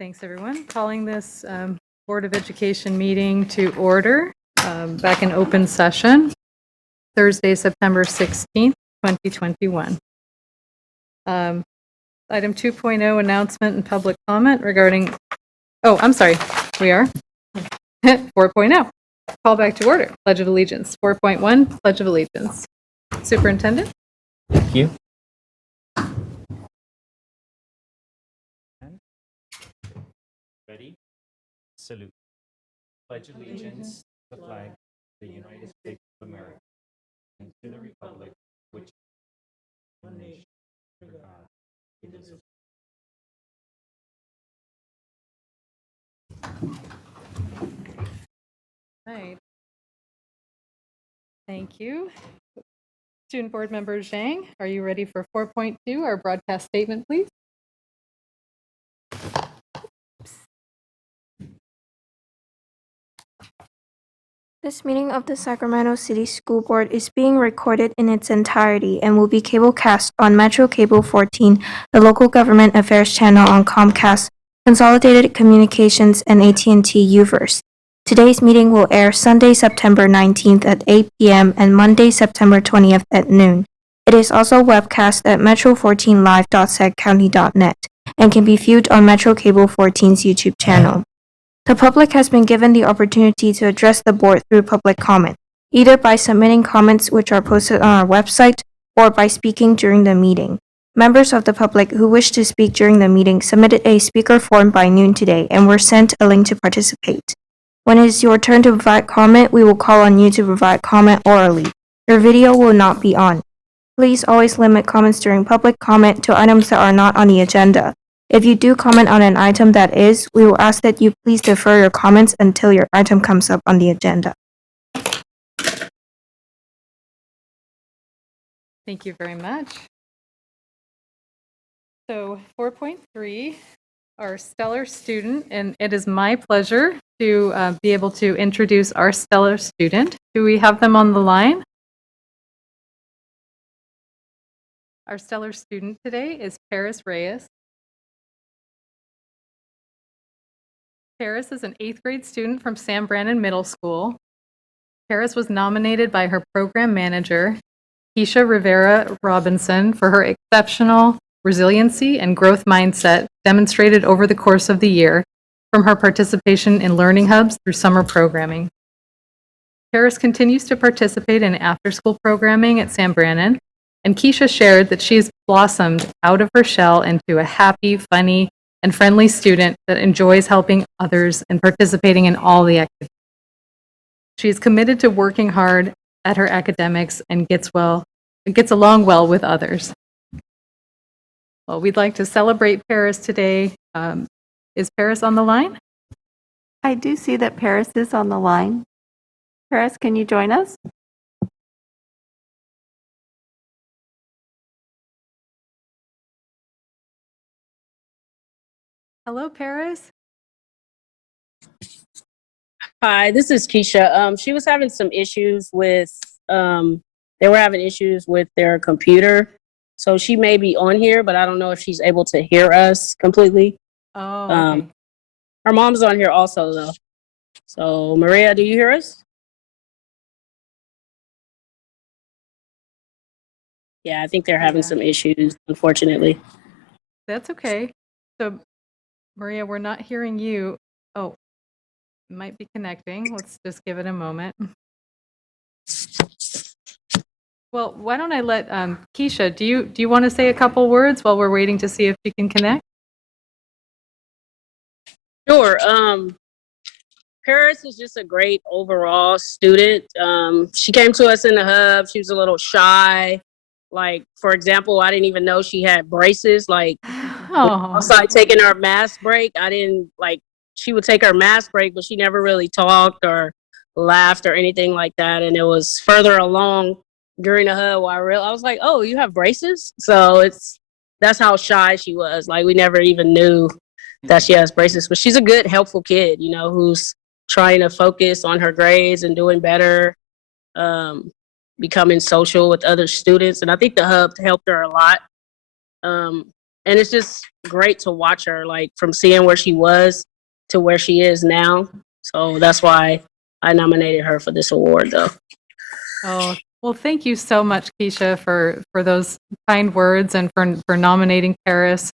Thanks, everyone. Calling this Board of Education meeting to order back in open session, Thursday, September 16th, 2021. Item 2.0, announcement and public comment regarding, I'm sorry, we are 4.0, call back to order, Pledge of Allegiance. 4.1, Pledge of Allegiance. Superintendent? Thank you. Ready? Salute. Pledge allegiance to the flag of the United States of America and to the republic which is one nation under God, indivisible. Right. Thank you. Student Board Member Zhang, are you ready for 4.2, our broadcast statement, please? This meeting of the Sacramento City School Board is being recorded in its entirety and will be cablecast on Metro Cable 14, the local government affairs channel on Comcast, Consolidated Communications, and AT&T Uverse. Today's meeting will air Sunday, September 19th at 8 p.m. and Monday, September 20th at noon. It is also webcast at metro14live.sagcounty.net and can be viewed on Metro Cable 14's YouTube channel. The public has been given the opportunity to address the board through public comment, either by submitting comments which are posted on our website or by speaking during the meeting. Members of the public who wish to speak during the meeting submitted a speaker form by noon today and were sent a link to participate. When it is your turn to provide comment, we will call on you to provide comment orally. Your video will not be on. Please always limit comments during public comment to items that are not on the agenda. If you do comment on an item that is, we will ask that you please defer your comments until your item comes up on the agenda. Thank you very much. So 4.3, our stellar student, and it is my pleasure to be able to introduce our stellar student. Do we have them on the line? Our stellar student today is Paris Reyes. Paris is an 8th grade student from San Brandon Middle School. Paris was nominated by her program manager, Keisha Rivera Robinson, for her exceptional resiliency and growth mindset demonstrated over the course of the year from her participation in learning hubs through summer programming. Paris continues to participate in after-school programming at San Brandon, and Keisha shared that she has blossomed out of her shell into a happy, funny, and friendly student that enjoys helping others and participating in all the activities. She is committed to working hard at her academics and gets along well with others. Well, we'd like to celebrate Paris today. Is Paris on the line? I do see that Paris is on the line. Paris, can you join us? Hello, Paris. Hi, this is Keisha. She was having some issues with, they were having issues with their computer. So she may be on here, but I don't know if she's able to hear us completely. Oh, okay. Her mom's on here also, though. So, Maria, do you hear us? Yeah, I think they're having some issues, unfortunately. That's okay. So, Maria, we're not hearing you. Oh, it might be connecting. Let's just give it a moment. Well, why don't I let Keisha, do you want to say a couple words while we're waiting to see if she can connect? Sure. Paris is just a great overall student. She came to us in the hub. She was a little shy. Like, for example, I didn't even know she had braces. Like, outside taking her mask break, she would take her mask break, but she never really talked or laughed or anything like that. And it was further along during the hub where I was like, oh, you have braces? So that's how shy she was. Like, we never even knew that she has braces, but she's a good, helpful kid, who's trying to focus on her grades and doing better, becoming social with other students. And I think the hub helped her a lot. And it's just great to watch her, like from seeing where she was to where she is now. So that's why I nominated her for this award, though. Oh, well, thank you so much, Keisha, for those kind words and for nominating Paris.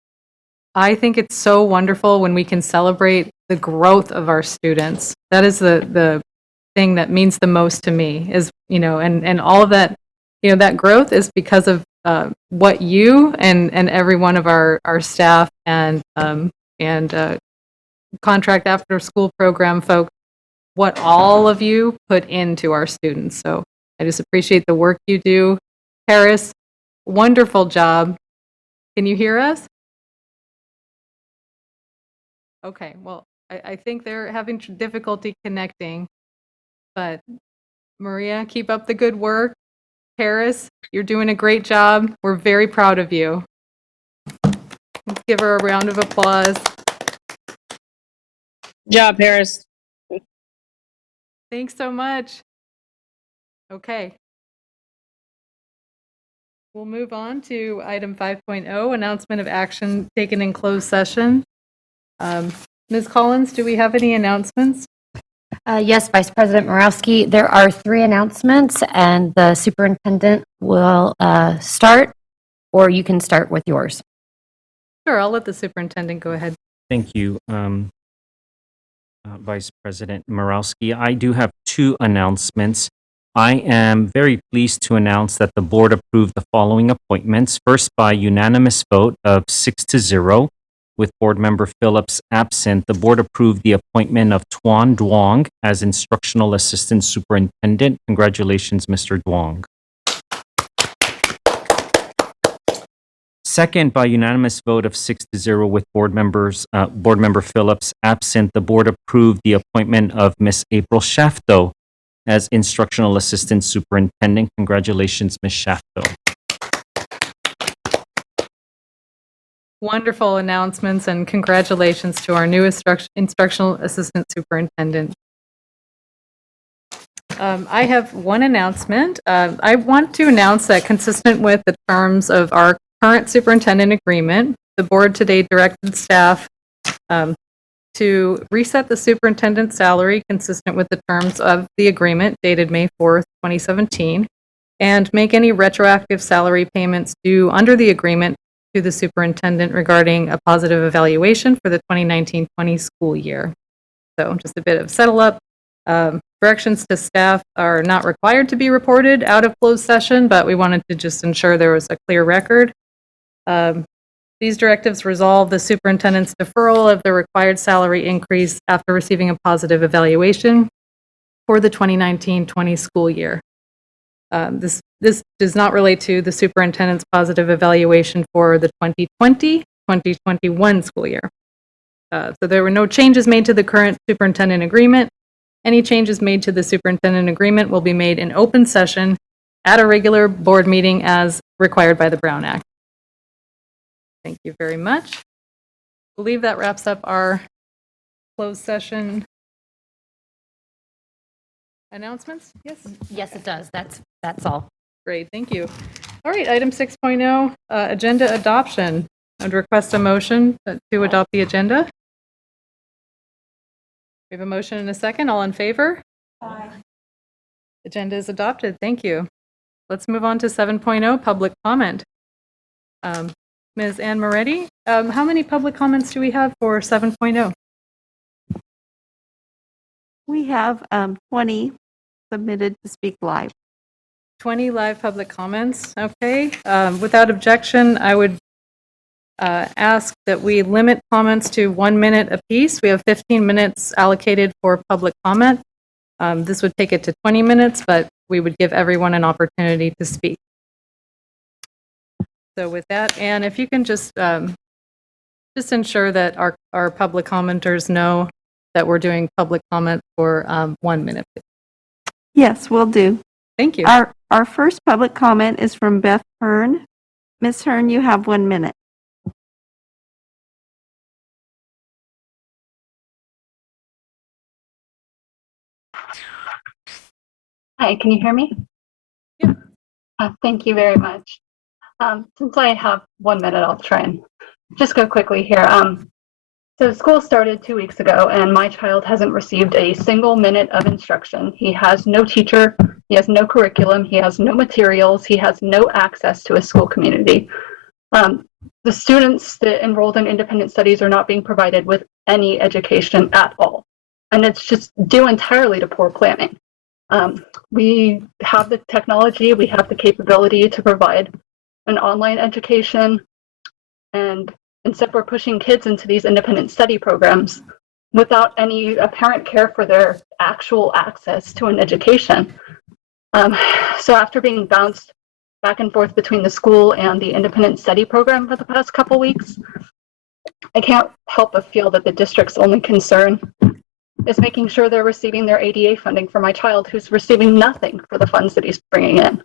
I think it's so wonderful when we can celebrate the growth of our students. That is the thing that means the most to me is, and all of that, that growth is because of what you and every one of our staff and contract after school program folks, what all of you put into our students. So I just appreciate the work you do. Paris, wonderful job. Can you hear us? Okay, well, I think they're having difficulty connecting, but Maria, keep up the good work. Paris, you're doing a great job. We're very proud of you. Let's give her a round of applause. Good job, Paris. Thanks so much. Okay. We'll move on to item 5.0, announcement of action taken in closed session. Ms. Collins, do we have any announcements? Yes, Vice President Morawski, there are 3 announcements, and the superintendent will start, or you can start with yours. Sure, I'll let the superintendent go ahead. Thank you, Vice President Morawski. I do have 2 announcements. I am very pleased to announce that the board approved the following appointments. First, by unanimous vote of 6-0, with board member Phillips absent, the board approved the appointment of Tuan Duong as instructional assistant superintendent. Congratulations, Mr. Duong. Second, by unanimous vote of 6-0 with board member Phillips absent, the board approved the appointment of Miss April Shafto as instructional assistant superintendent. Congratulations, Miss Shafto. Wonderful announcements and congratulations to our new instructional assistant superintendent. I have one announcement. I want to announce that consistent with the terms of our current superintendent agreement, the board today directed staff to reset the superintendent's salary consistent with the terms of the agreement dated May 4th, 2017, and make any retroactive salary payments due under the agreement to the superintendent regarding a positive evaluation for the 2019-20 school year. So just a bit of settle up. Directions to staff are not required to be reported out of closed session, but we wanted to just ensure there was a clear record. These directives resolve the superintendent's deferral of the required salary increase after receiving a positive evaluation for the 2019-20 school year. This does not relate to the superintendent's positive evaluation for the 2020-2021 school year. So there were no changes made to the current superintendent agreement. Any changes made to the superintendent agreement will be made in open session at a regular board meeting as required by the Brown Act. Thank you very much. I believe that wraps up our closed session announcements. Yes? Yes, it does. That's all. Great, thank you. All right, item 6.0, agenda adoption. I'd request a motion to adopt the agenda. We have a motion and a second. All in favor? Aye. Agenda is adopted. Thank you. Let's move on to 7.0, public comment. Ms. Ann Moretti, how many public comments do we have for 7.0? We have 20 submitted to speak live. 20 live public comments. Okay. Without objection, I would ask that we limit comments to 1 minute apiece. We have 15 minutes allocated for public comment. This would take it to 20 minutes, but we would give everyone an opportunity to speak. So with that, Anne, if you can just ensure that our public commenters know that we're doing public comment for 1 minute. Yes, will do. Thank you. Our first public comment is from Beth Hearn. Ms. Hearn, you have 1 minute. Hi, can you hear me? Yeah. Thank you very much. Since I have 1 minute, I'll try and just go quickly here. So school started 2 weeks ago, and my child hasn't received a single minute of instruction. He has no teacher, he has no curriculum, he has no materials, he has no access to a school community. The students that enrolled in independent studies are not being provided with any education at all. And it's just due entirely to poor planning. We have the technology, we have the capability to provide an online education, and instead we're pushing kids into these independent study programs without any apparent care for their actual access to an education. So after being bounced back and forth between the school and the independent study program for the past couple weeks, I can't help but feel that the district's only concern is making sure they're receiving their ADA funding for my child, who's receiving nothing for the funds that he's bringing in.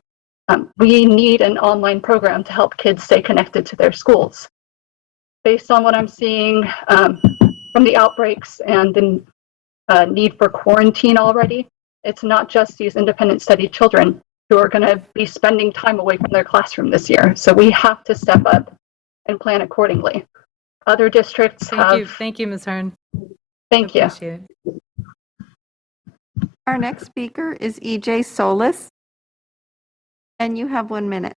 We need an online program to help kids stay connected to their schools. Based on what I'm seeing from the outbreaks and the need for quarantine already, it's not just these independent study children who are going to be spending time away from their classroom this year. So we have to step up and plan accordingly. Other districts have... Thank you, Ms. Hearn. Thank you. Appreciate it. Our next speaker is EJ Solis, and you have 1 minute.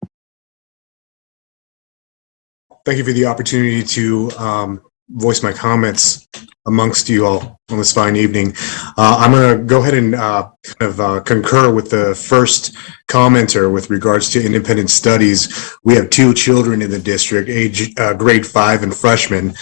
Thank you for the opportunity to voice my comments amongst you all on this fine evening. I'm going to go ahead and concur with the first commenter with regards to independent studies. We have 2 children in the district, age grade 5 and freshman.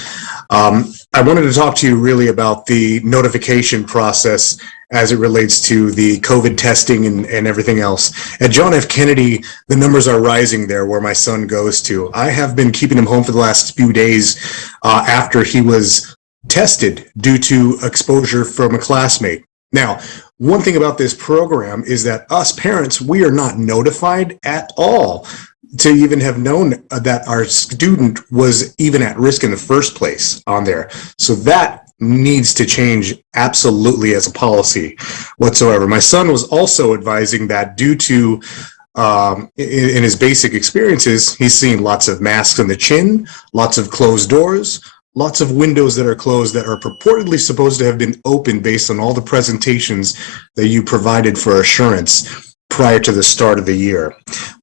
I wanted to talk to you really about the notification process as it relates to the COVID testing and everything else. At John F. Kennedy, the numbers are rising there where my son goes to. I have been keeping him home for the last few days after he was tested due to exposure from a classmate. Now, one thing about this program is that us parents, we are not notified at all to even have known that our student was even at risk in the first place on there. So that needs to change absolutely as a policy whatsoever. My son was also advising that due to in his basic experiences, he's seen lots of masks on the chin, lots of closed doors, lots of windows that are closed that are purportedly supposed to have been open based on all the presentations that you provided for assurance prior to the start of the year.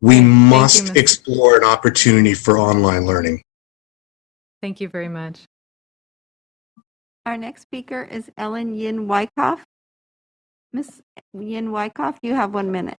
We must explore an opportunity for online learning. Thank you very much. Our next speaker is Ellen Yin Wyckoff. Ms. Yin Wyckoff, you have 1 minute.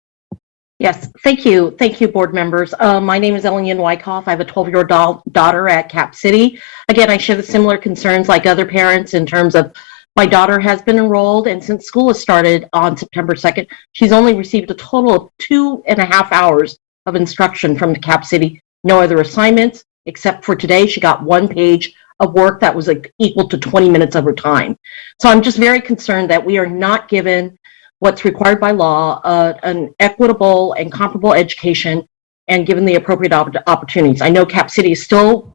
Yes, thank you. Thank you, board members. My name is Ellen Yin Wyckoff. I have a 12-year-old daughter at Cap City. Again, I share the similar concerns like other parents in terms of my daughter has been enrolled, and since school has started on September 2nd, she's only received a total of 2.5 hours of instruction from Cap City. No other assignments, except for today, she got 1 page of work that was equal to 20 minutes of her time. So I'm just very concerned that we are not given what's required by law, an equitable and comparable education, and given the appropriate opportunities. I know Cap City is still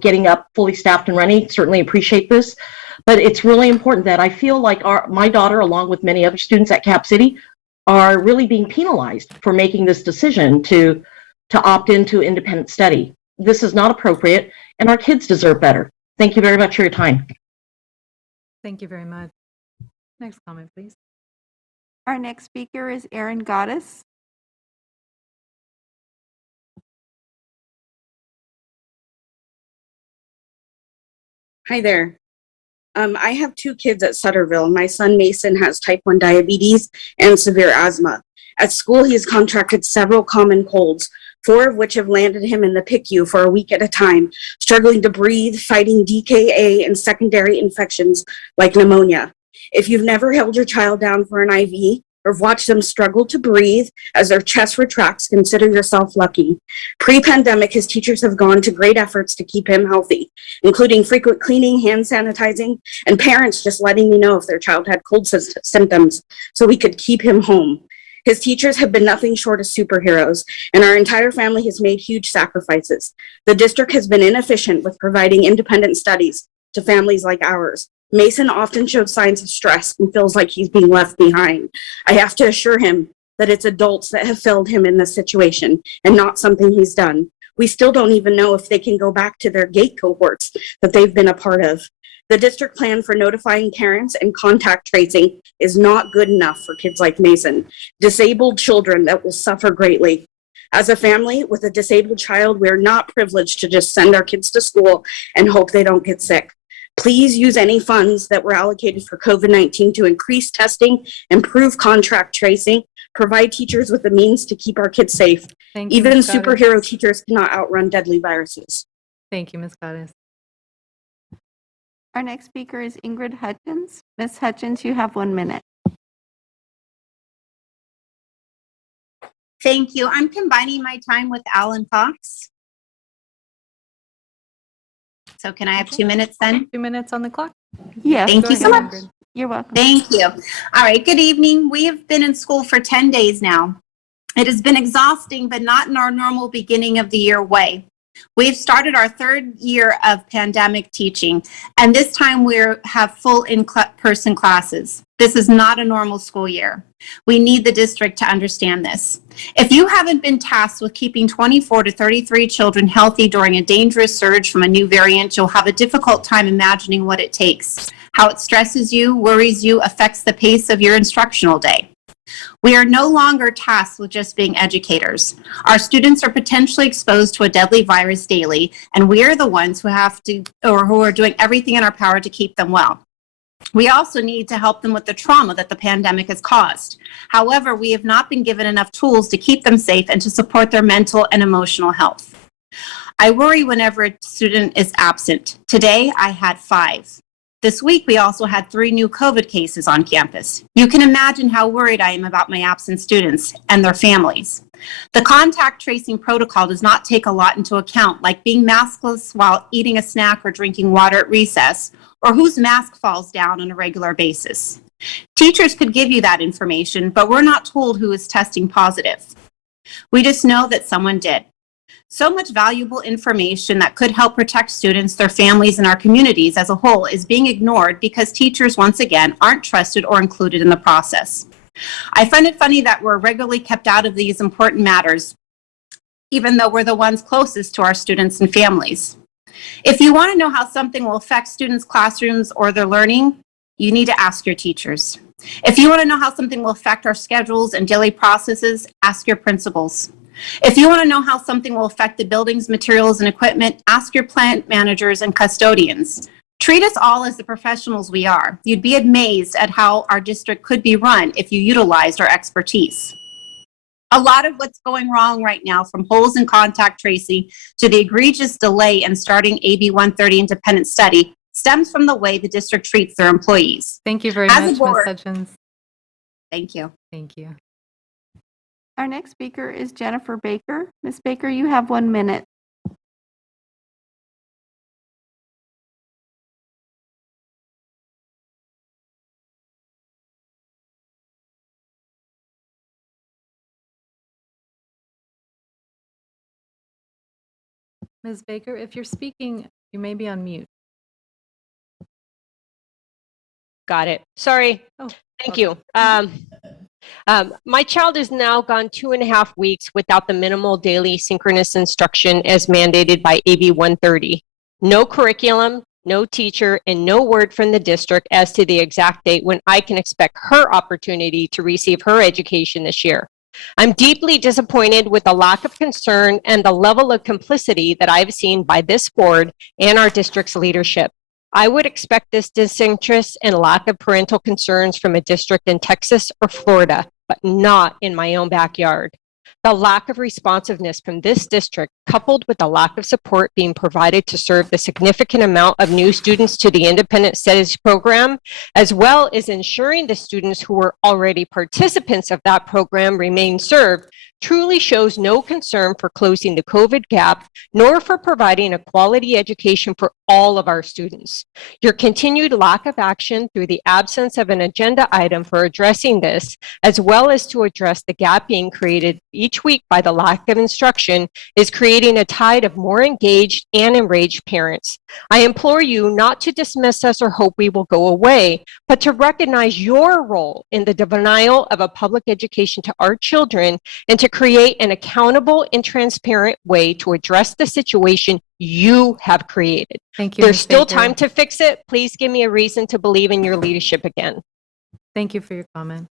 getting up fully staffed and running, certainly appreciate this, but it's really important that I feel like my daughter, along with many other students at Cap City, are really being penalized for making this decision to opt into independent study. This is not appropriate, and our kids deserve better. Thank you very much for your time. Thank you very much. Next comment, please. Our next speaker is Erin Goddess. Hi there. I have 2 kids at Sutterville. My son Mason has type 1 diabetes and severe asthma. At school, he's contracted several common colds, 4 of which have landed him in the PICU for a week at a time, struggling to breathe, fighting DKA and secondary infections like pneumonia. If you've never held your child down for an IV or watched them struggle to breathe as their chest retracts, consider yourself lucky. Pre-pandemic, his teachers have gone to great efforts to keep him healthy, including frequent cleaning, hand sanitizing, and parents just letting me know if their child had cold symptoms so we could keep him home. His teachers have been nothing short of superheroes, and our entire family has made huge sacrifices. The district has been inefficient with providing independent studies to families like ours. Mason often shows signs of stress and feels like he's being left behind. I have to assure him that it's adults that have failed him in this situation and not something he's done. We still don't even know if they can go back to their gate cohorts that they've been a part of. The district plan for notifying parents and contact tracing is not good enough for kids like Mason, disabled children that will suffer greatly. As a family with a disabled child, we're not privileged to just send our kids to school and hope they don't get sick. Please use any funds that were allocated for COVID-19 to increase testing, improve contract tracing, provide teachers with the means to keep our kids safe. Thank you, Even Ms. Gaddis. superhero teachers cannot outrun deadly viruses. Thank you, Ms. Gaddis. Our next speaker is Ingrid Hutchins. Ms. Hutchins, you have 1 minute. Thank you. I'm combining my time with Alan Fox. So can I have 2 minutes then? 2 minutes on the clock. Yes. Thank Go you so ahead, much. Ingrid. You're welcome. Thank you. All right. Good evening. We have been in school for 10 days now. It has been exhausting, but not in our normal beginning of the year way. We've started our 3rd year of pandemic teaching, and this time we have full in-person classes. This is not a normal school year. We need the district to understand this. If you haven't been tasked with keeping 24 to 33 children healthy during a dangerous surge from a new variant, you'll have a difficult time imagining what it takes, how it stresses you, worries you, affects the pace of your instructional day. We are no longer tasked with just being educators. Our students are potentially exposed to a deadly virus daily, and we are the ones who who are doing everything in our power to keep them well. We also need to help them with the trauma that the pandemic has caused. However, we have not been given enough tools to keep them safe and to support their mental and emotional health. I worry whenever a student is absent. Today, I had 5. This week, we also had 3 new COVID cases on campus. You can imagine how worried I am about my absent students and their families. The contact tracing protocol does not take a lot into account, like being maskless while eating a snack or drinking water at recess, or whose mask falls down on a regular basis. Teachers could give you that information, but we're not told who is testing positive. We just know that someone did. So much valuable information that could help protect students, their families, and our communities as a whole is being ignored because teachers, once again, aren't trusted or included in the process. I find it funny that we're regularly kept out of these important matters, even though we're the ones closest to our students and families. If you want to know how something will affect students' classrooms or their learning, you need to ask your teachers. If you want to know how something will affect our schedules and daily processes, ask your principals. If you want to know how something will affect the buildings, materials, and equipment, ask your plant managers and custodians. Treat us all as the professionals we are. You'd be amazed at how our district could be run if you utilized our expertise. A lot of what's going wrong right now, from holes in contact tracing to the egregious delay in starting AB 130 independent study, stems from the way the district treats their employees. Thank you very As a much, Ms. board- Hutchins. Thank you. Thank you. Our next speaker is Jennifer Baker. Ms. Baker, you have 1 minute. Ms. Baker, if you're speaking, you may be on mute. Got it. Sorry. Oh, Thank okay. you. My child has now gone 2.5 weeks without the minimal daily synchronous instruction as mandated by AB 130. No curriculum, no teacher, and no word from the district as to the exact date when I can expect her opportunity to receive her education this year. I'm deeply disappointed with the lack of concern and the level of complicity that I've seen by this board and our district's leadership. I would expect this disinterest and lack of parental concerns from a district in Texas or Florida, but not in my own backyard. The lack of responsiveness from this district, coupled with the lack of support being provided to serve the significant amount of new students to the independent studies program, as well as ensuring the students who were already participants of that program remain served, truly shows no concern for closing the COVID gap, nor for providing a quality education for all of our students. Your continued lack of action through the absence of an agenda item for addressing this, as well as to address the gap being created each week by the lack of instruction, is creating a tide of more engaged and enraged parents. I implore you not to dismiss us or hope we will go away, but to recognize your role in the denial of a public education to our children and to create an accountable and transparent way to address the situation you have created. Thank you, There's Ms. still Baker. time to fix it. Please give me a reason to believe in your leadership again. Thank you for your comment.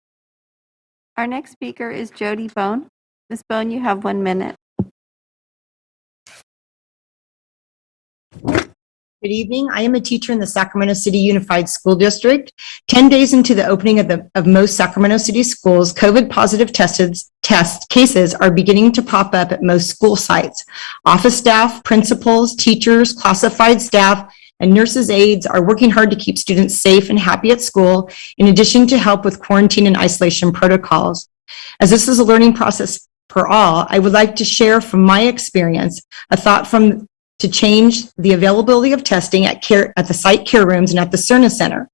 Our next speaker is Jody Bone. Ms. Bone, you have 1 minute. Good evening. I am a teacher in the Sacramento City Unified School District. 10 days into the opening of most Sacramento City schools, COVID positive test cases are beginning to pop up at most school sites. Office staff, principals, teachers, classified staff, and nurses' aides are working hard to keep students safe and happy at school, in addition to help with quarantine and isolation protocols. As this is a learning process for all, I would like to share from my experience a thought to change the availability of testing at the site care rooms and at the Cerna Center.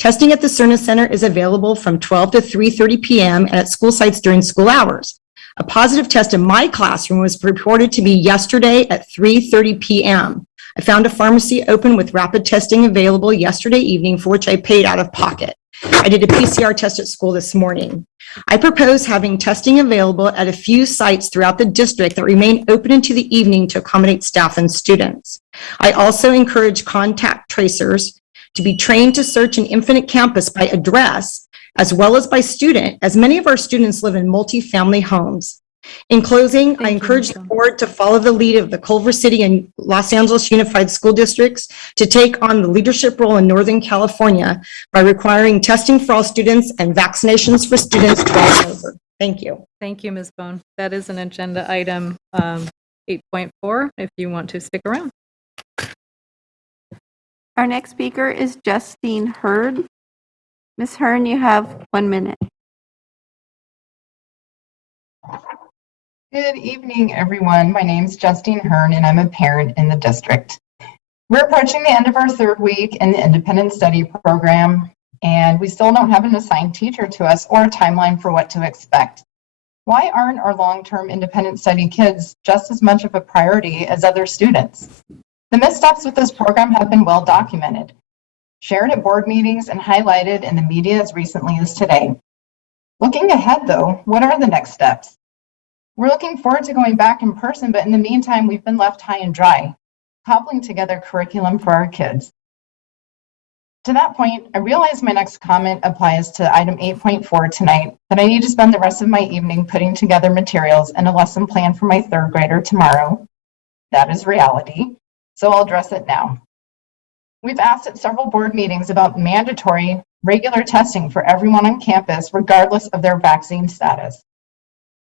Testing at the Cerna Center is available from 12 to 3:30 p.m. and at school sites during school hours. A positive test in my classroom was reported to me yesterday at 3:30 p.m. I found a pharmacy open with rapid testing available yesterday evening, for which I paid out of pocket. I did a PCR test at school this morning. I propose having testing available at a few sites throughout the district that remain open into the evening to accommodate staff and students. I also encourage contact tracers to be trained to search an Infinite campus by address as well as by student, as many of our students live in multifamily homes. In closing, I encourage the board to follow the lead of the Culver City and Los Angeles Unified School Districts to take on the leadership role in Northern California by requiring testing for all students and vaccinations for students 12 and over. Thank you. Thank you, Ms. Bone. That is an agenda item 8.4, if you want to stick around. Our next speaker is Justine Hurd. Ms. Hearn, you have 1 minute. Good evening, everyone. My name is Justine Hearn, and I'm a parent in the district. We're approaching the end of our third week in the independent study program, and we still don't have an assigned teacher to us or a timeline for what to expect. Why aren't our long-term independent study kids just as much of a priority as other students? The missteps with this program have been well documented, shared at board meetings, and highlighted in the media as recently as today. Looking ahead, though, what are the next steps? We're looking forward to going back in person, but in the meantime, we've been left high and dry, cobbling together curriculum for our kids. To that point, I realize my next comment applies to item 8.4 tonight, but I need to spend the rest of my evening putting together materials and a lesson plan for my third grader tomorrow. That is reality, so I'll address it now. We've asked at several board meetings about mandatory regular testing for everyone on campus, regardless of their vaccine status.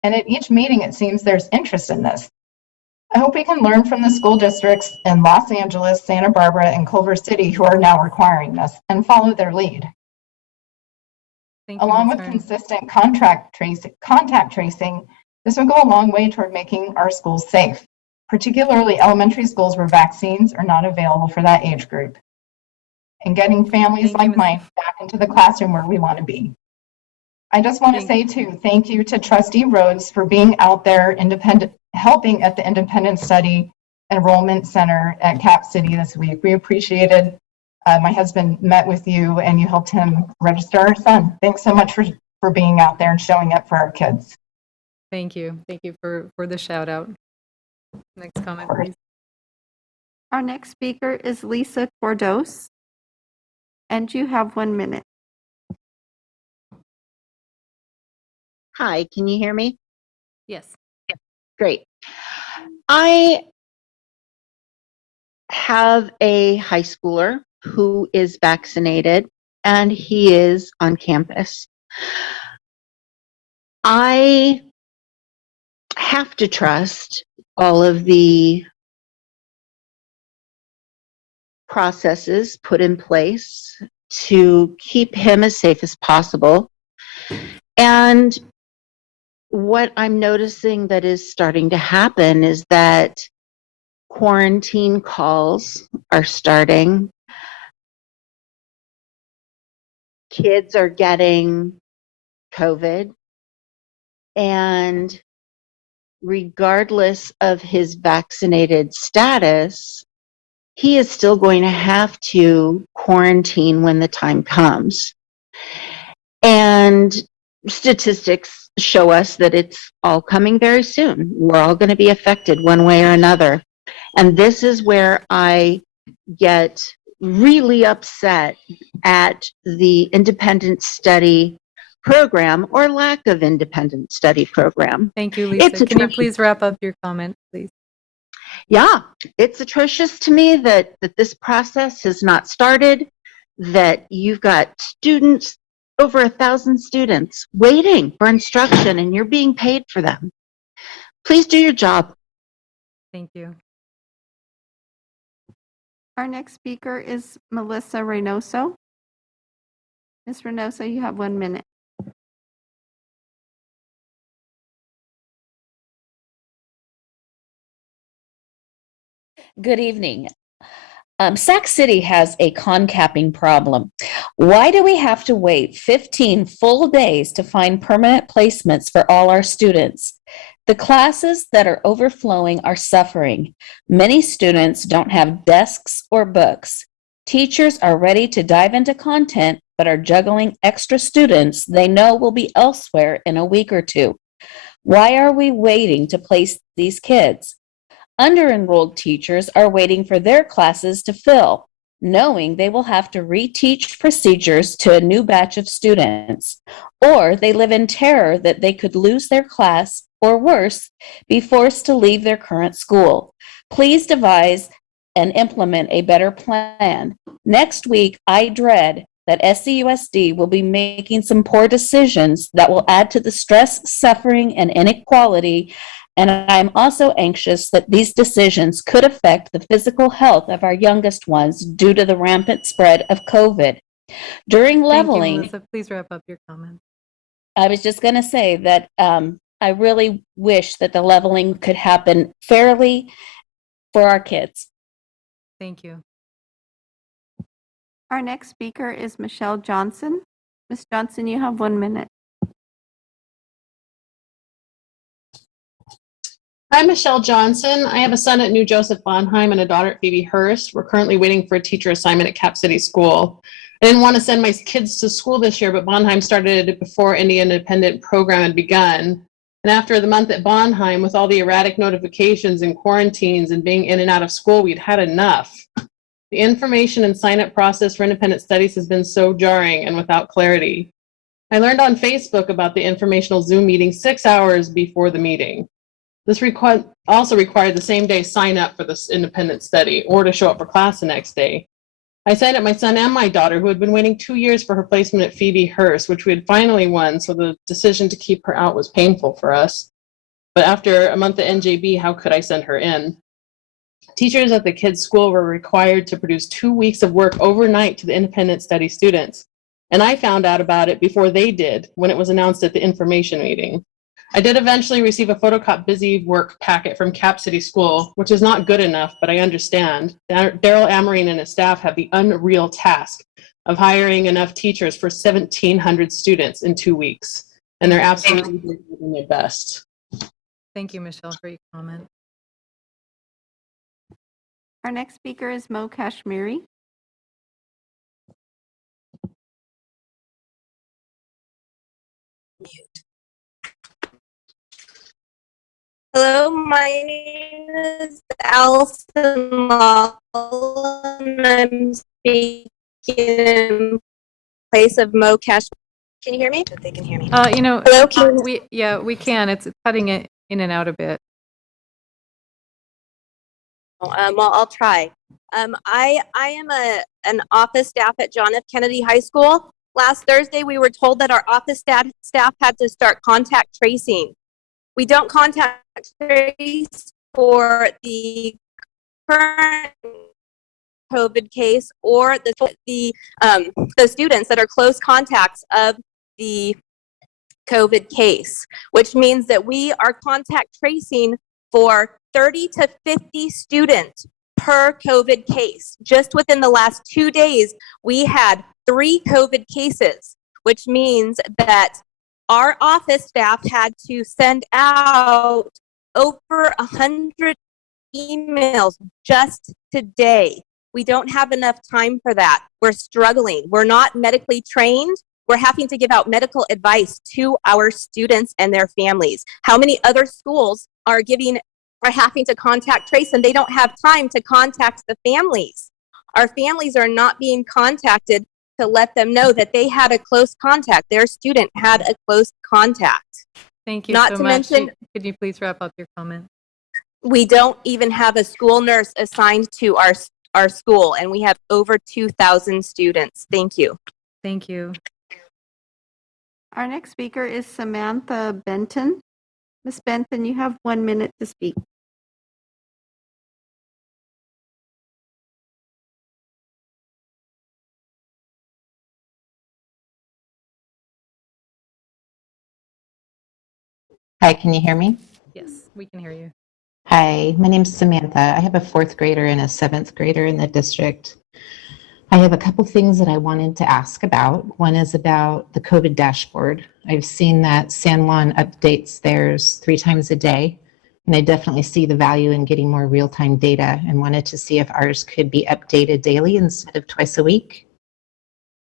And at each meeting, it seems there's interest in this. I hope we can learn from the school districts in Los Angeles, Santa Barbara, and Culver City who are now requiring this and follow their lead. Along with consistent contact tracing, this would go a long way toward making our schools safe, particularly elementary schools where vaccines are not available for that age group, and getting families like mine back into the classroom where we want to be. I just want to say too, thank you to Trustee Rhodes for being out there helping at the Independent Study Enrollment Center at Cap City this week. We appreciated, my husband met with you and you helped him register our son. Thanks so much for being out there and showing up for our kids. Thank you. Thank you for the shout out. Next comment, please. Our next speaker is Lisa Cordos, and you have 1 minute. Hi, can you hear me? Yes. Great. I have a high schooler who is vaccinated and he is on campus. I have to trust all of the processes put in place to keep him as safe as possible. And what I'm noticing that is starting to happen is that quarantine calls are starting. Kids are getting COVID, and regardless of his vaccinated status, he is still going to have to quarantine when the time comes. And statistics show us that it's all coming very soon. We're all going to be affected one way or another. And this is where I get really upset at the independent study program or lack of independent study program. Thank you, Lisa. It's Can you atrocious. please wrap up your comment, please? Yeah, it's atrocious to me that this process has not started, that you've got students, over 1,000 students waiting for instruction and you're being paid for them. Please do your job. Thank you. Our next speaker is Melissa Reynoso. Ms. Reynoso, you have 1 minute. Good evening. Sac City has a con-capping problem. Why do we have to wait 15 full days to find permanent placements for all our students? The classes that are overflowing are suffering. Many students don't have desks or books. Teachers are ready to dive into content, but are juggling extra students they know will be elsewhere in a week or two. Why are we waiting to place these kids? Under-enrolled teachers are waiting for their classes to fill, knowing they will have to reteach procedures to a new batch of students, or they live in terror that they could lose their class, or worse, be forced to leave their current school. Please devise and implement a better plan. Next week, I dread that SCUSD will be making some poor decisions that will add to the stress, suffering, and inequality. And I'm also anxious that these decisions could affect the physical health of our youngest ones due to the rampant spread of COVID. During leveling, Thank you, Melissa. Please wrap up your comment. I was just going to say that I really wish that the leveling could happen fairly for our kids. Thank you. Our next speaker is Michelle Johnson. Ms. Johnson, you have 1 minute. I'm Michelle Johnson. I have a son at New Joseph Bonheim and a daughter at Phoebe Hearst. We're currently waiting for a teacher assignment at Cap City School. I didn't want to send my kids to school this year, but Bonheim started before any independent program had begun. And after the month at Bonheim, with all the erratic notifications and quarantines and being in and out of school, we'd had enough. The information and sign-up process for independent studies has been so jarring and without clarity. I learned on Facebook about the informational Zoom meeting 6 hours before the meeting. This also required the same day sign up for this independent study or to show up for class the next day. I signed up my son and my daughter, who had been waiting 2 years for her placement at Phoebe Hearst, which we had finally won, so the decision to keep her out was painful for us. But after a month at NJB, how could I send her in? Teachers at the kids' school were required to produce 2 weeks of work overnight to the independent study students. And I found out about it before they did, when it was announced at the information meeting. I did eventually receive a photocop busy work packet from Cap City School, which is not good enough, but I understand. Daryl Amarine and his staff have the unreal task of hiring enough teachers for 1,700 students in 2 weeks, and they're absolutely doing their best. Thank you, Michelle, for your comment. Our next speaker is Mo Kashmiri. Hello, my name is Allison Law, and I'm speaking in place of Mo Cash. Can you hear me? They can hear me. Hello, we can. It's cutting it in and out a bit. Well, I'll try. I am an office staff at John F. Kennedy High School. Last Thursday, we were told that our office staff had to start contact tracing. We don't contact trace for the current COVID case or the students that are close contacts of the COVID case, which means that we are contact tracing for 30 to 50 students per COVID case. Just within the last 2 days, we had 3 COVID cases, which means that our office staff had to send out over 100 emails just today. We don't have enough time for that. We're struggling. We're not medically trained. We're having to give out medical advice to our students and their families. How many other schools are having to contact trace, and they don't have time to contact the families? Our families are not being contacted to let them know that they had a close contact. Their student had a close contact. Thank you Not so to much. mention, Could you please wrap up your comment? we don't even have a school nurse assigned to our school, and we have over 2,000 students. Thank you. Thank you. Our next speaker is Samantha Benton. Ms. Benton, you have 1 minute to speak. Hi, can you hear me? Yes, we can hear you. Hi, my name's Samantha. I have a 4th grader and a 7th grader in the district. I have a couple things that I wanted to ask about. One is about the COVID dashboard. I've seen that San Juan updates theirs 3 times a day, and I definitely see the value in getting more real-time data and wanted to see if ours could be updated daily instead of twice a week.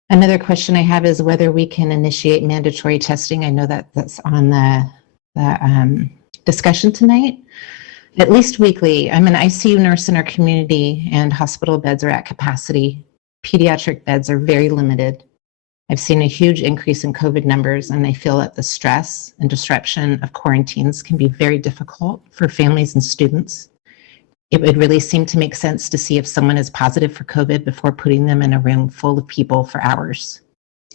Another question I have is whether we can initiate mandatory testing. I know that that's on the discussion tonight. At least weekly. I'm an ICU nurse in our community, and hospital beds are at capacity. Pediatric beds are very limited. I've seen a huge increase in COVID numbers, and I feel that the stress and disruption of quarantines can be very difficult for families and students. It would really seem to make sense to see if someone is positive for COVID before putting them in a room full of people for hours.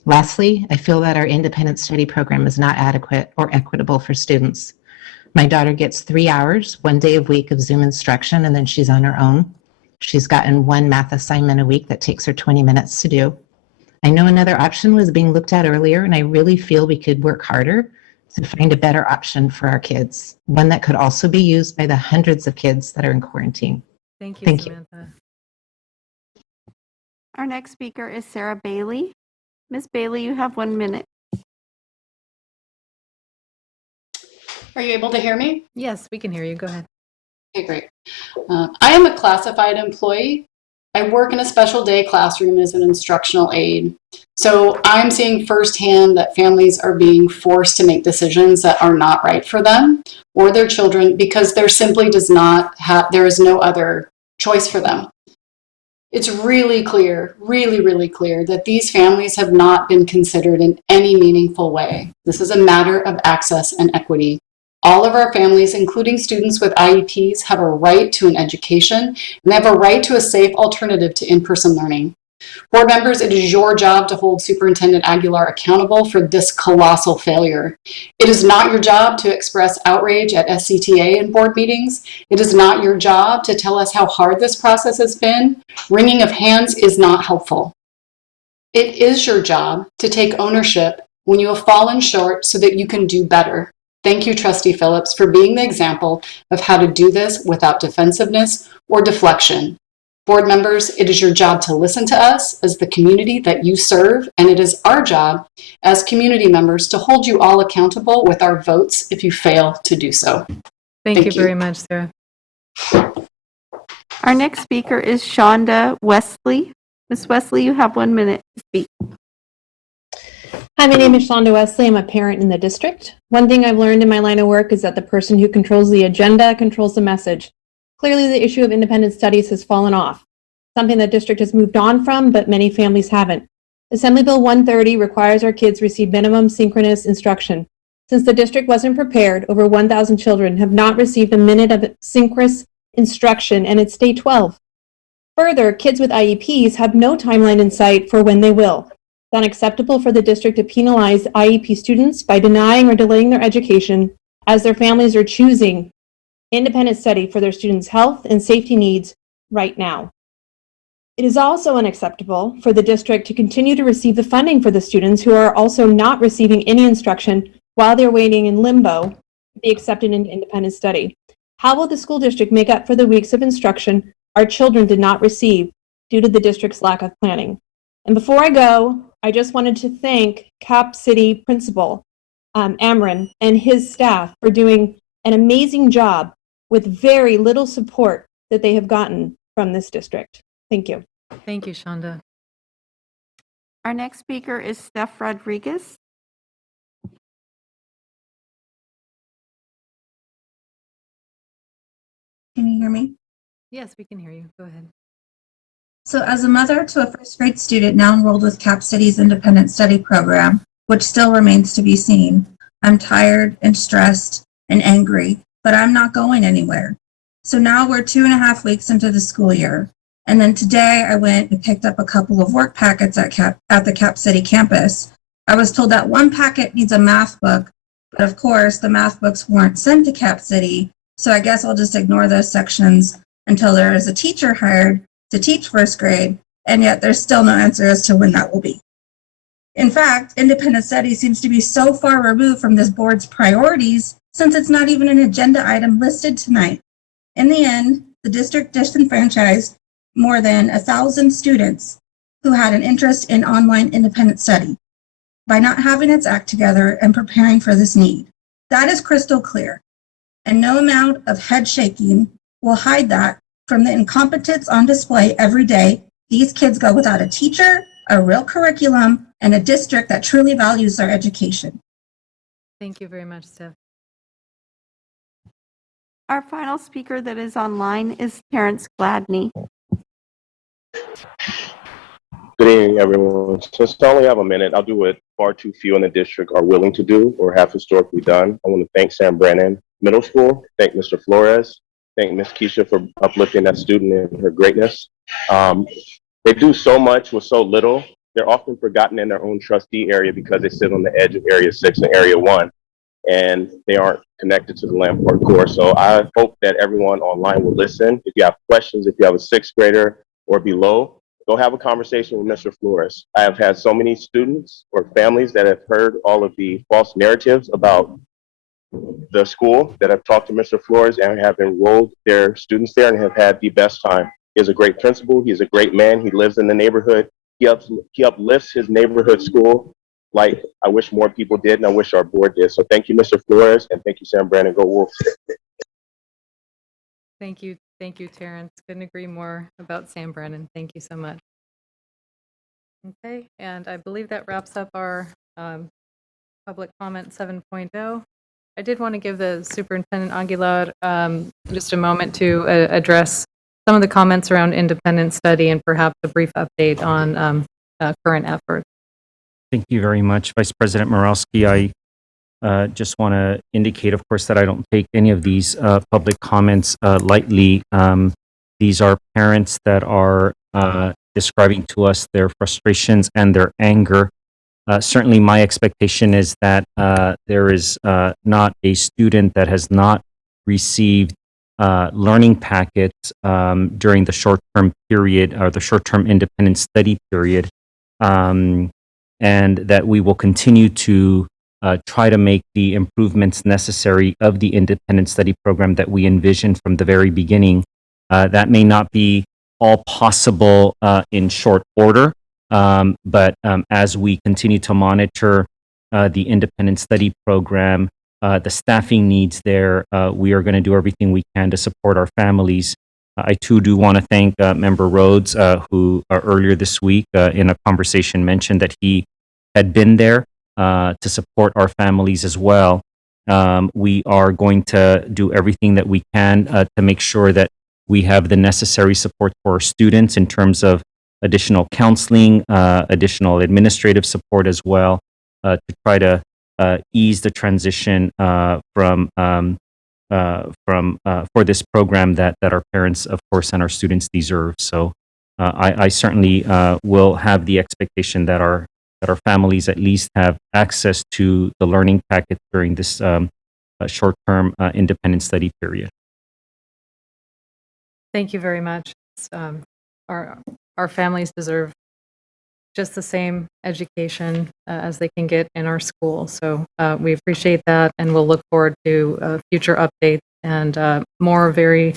Lastly, I feel that our independent study program is not adequate or equitable for students. My daughter gets 3 hours, 1 day a week of Zoom instruction, and then she's on her own. She's gotten 1 math assignment a week that takes her 20 minutes to do. I know another option was being looked at earlier, and I really feel we could work harder to find a better option for our kids, one that could also be used by the hundreds of kids that are in quarantine. Thank you, Thank you. Samantha. Our next speaker is Sarah Bailey. Ms. Bailey, you have 1 minute. Are you able to hear me? Yes, we can hear you. Go ahead. Okay, great. I am a classified employee. I work in a special day classroom as an instructional aide. So I'm seeing firsthand that families are being forced to make decisions that are not right for them or their children because there simply there is no other choice for them. It's really clear, really clear that these families have not been considered in any meaningful way. This is a matter of access and equity. All of our families, including students with IEPs, have a right to an education, and they have a right to a safe alternative to in-person learning. Board members, it is your job to hold Superintendent Aguilar accountable for this colossal failure. It is not your job to express outrage at SCTA in board meetings. It is not your job to tell us how hard this process has been. Wringing of hands is not helpful. It is your job to take ownership when you have fallen short so that you can do better. Thank you, Trustee Phillips, for being the example of how to do this without defensiveness or deflection. Board members, it is your job to listen to us as the community that you serve, and it is our job as community members to hold you all accountable with our votes if you fail to do so. Thank you very much, Sarah. Our next speaker is Shonda Wesley. Ms. Wesley, you have 1 minute to speak. Hi, my name is Shonda Wesley. I'm a parent in the district. One thing I've learned in my line of work is that the person who controls the agenda controls the message. Clearly, the issue of independent studies has fallen off, something the district has moved on from, but many families haven't. Assembly Bill 130 requires our kids receive minimum synchronous instruction. Since the district wasn't prepared, over 1,000 children have not received a minute of synchronous instruction, and it's day 12. Further, kids with IEPs have no timeline in sight for when they will. It's unacceptable for the district to penalize IEP students by denying or delaying their education as their families are choosing independent study for their students' health and safety needs right now. It is also unacceptable for the district to continue to receive the funding for the students who are also not receiving any instruction while they're waiting in limbo to be accepted into independent study. How will the school district make up for the weeks of instruction our children did not receive due to the district's lack of planning? And before I go, I just wanted to thank Cap City Principal Amron and his staff for doing an amazing job with very little support that they have gotten from this district. Thank you. Thank you, Shonda. Our next speaker is Steph Rodriguez. Can you hear me? Yes, we can hear you. Go ahead. So as a mother to a first grade student now enrolled with Cap City's independent study program, which still remains to be seen, I'm tired and stressed and angry, but I'm not going anywhere. So now we're 2.5 weeks into the school year. And then today I went and picked up a couple of work packets at the Cap City campus. I was told that one packet needs a math book, but of course the math books weren't sent to Cap City. So I guess I'll just ignore those sections until there is a teacher hired to teach first grade, and yet there's still no answer as to when that will be. In fact, independent study seems to be so far removed from this board's priorities since it's not even an agenda item listed tonight. In the end, the district disenfranchised more than 1,000 students who had an interest in online independent study by not having its act together and preparing for this need. That is crystal clear. And no amount of head shaking will hide that from the incompetence on display every day. These kids go without a teacher, a real curriculum, and a district that truly values their education. Thank you very much, Steph. Our final speaker that is online is Terrence Gladney. Good evening, everyone. Since I only have a minute, I'll do what far too few in the district are willing to do or have historically done. I want to thank Sam Brannan Middle School, thank Mr. Flores, thank Ms. Keisha for uplifting that student and her greatness. They do so much with so little. They're often forgotten in their own trustee area because they sit on the edge of Area 6 and Area 1, and they aren't connected to the Lamport Core. So I hope that everyone online will listen. If you have questions, if you have a sixth grader or below, go have a conversation with Mr. Flores. I have had so many students or families that have heard all of the false narratives about the school that have talked to Mr. Flores and have enrolled their students there and have had the best time. He is a great principal. He is a great man. He lives in the neighborhood. He uplifts his neighborhood school like I wish more people did and I wish our board did. So thank you, Mr. Flores, and thank you, Sam Brannan. Go Wolves. Thank you, Terrence. Couldn't agree more about Sam Brannan. Thank you so much. Okay, and I believe that wraps up our public comment 7.0. I did want to give the Superintendent Aguilar just a moment to address some of the comments around independent study and perhaps a brief update on current efforts. Thank you very much, Vice President Morowski. I just want to indicate, of course, that I don't take any of these public comments lightly. These are parents that are describing to us their frustrations and their anger. Certainly, my expectation is that there is not a student that has not received learning packets during the short-term period or the short-term independent study period, and that we will continue to try to make the improvements necessary of the independent study program that we envisioned from the very beginning. That may not be all possible in short order, but as we continue to monitor the independent study program, the staffing needs there, we are going to do everything we can to support our families. I too do want to thank Member Rhodes, who earlier this week in a conversation mentioned that he had been there to support our families as well. We are going to do everything that we can to make sure that we have the necessary support for our students in terms of additional counseling, additional administrative support as well, to try to ease the transition for this program that our parents, of course, and our students deserve. So I certainly will have the expectation that our families at least have access to the learning packet during this short-term independent study period. Thank you very much. Our families deserve just the same education as they can get in our school. So we appreciate that, and we'll look forward to future updates and more very,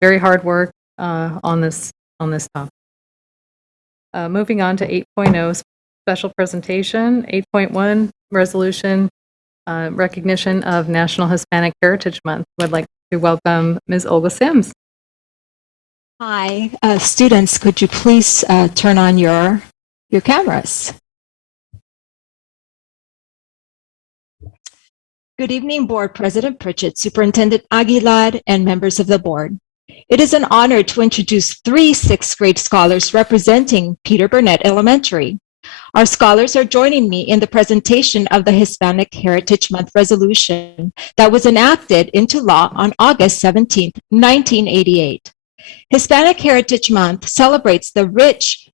very hard work on this topic. Moving on to 8.0 special presentation, 8.1 resolution recognition of National Hispanic Heritage Month. Would like to welcome Ms. Olga Sims. Hi, students, could you please turn on your cameras? Good evening, Board President Pritchett, Superintendent Aguilar, and members of the board. It is an honor to introduce 3 sixth grade scholars representing Peter Burnett Elementary. Our scholars are joining me in the presentation of the Hispanic Heritage Month resolution that was enacted into law on August 17, 1988. Hispanic Heritage Month celebrates the rich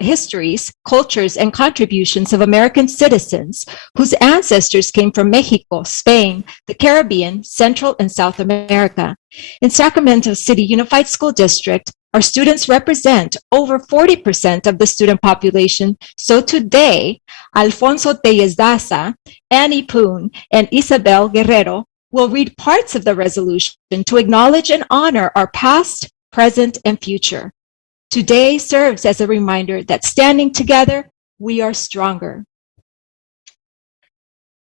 histories, cultures, and contributions of American citizens whose ancestors came from Mexico, Spain, the Caribbean, Central and South America. In Sacramento City Unified School District, our students represent over 40% of the student population. So today, Alfonso Tellez Daza, Annie Poon, and Isabel Guerrero will read parts of the resolution to acknowledge and honor our past, present, and future. Today serves as a reminder that standing together, we are stronger.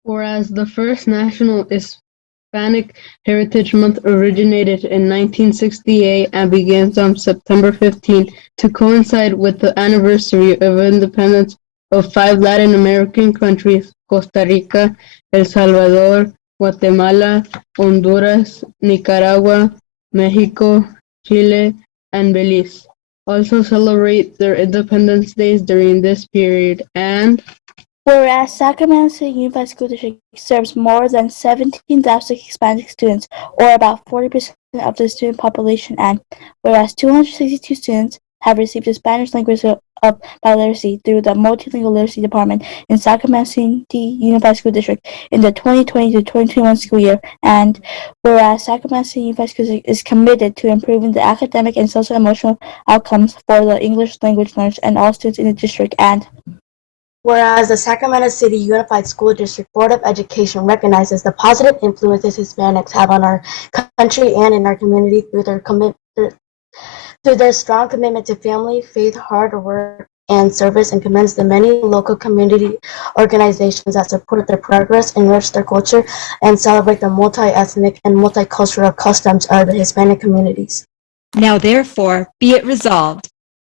Whereas the first National Hispanic Heritage Month originated in 1968 and begins on September 15 to coincide with the anniversary of independence of 5 Latin American countries, Costa Rica, El Salvador, Guatemala, Honduras, Nicaragua, Mexico, Chile, and Belize. Also celebrate their Independence Days during this period. And whereas Sacramento City Unified School District serves more than 17,000 Hispanic students, or about 40% of the student population, and whereas 262 students have received a Spanish language of biliteracy through the Multilingual Literacy Department in Sacramento City Unified School District in the 2020 to 2021 school year, and whereas Sacramento City Unified School District is committed to improving the academic and social emotional outcomes for the English language learners and all students in the district, and whereas the Sacramento City Unified School District Board of Education recognizes the positive influences Hispanics have on our country and in our community through their strong commitment to family, faith, hard work, and service, and commends the many local community organizations that support their progress, enrich their culture, and celebrate the multi-ethnic and multicultural customs of the Hispanic communities. Now therefore, be it resolved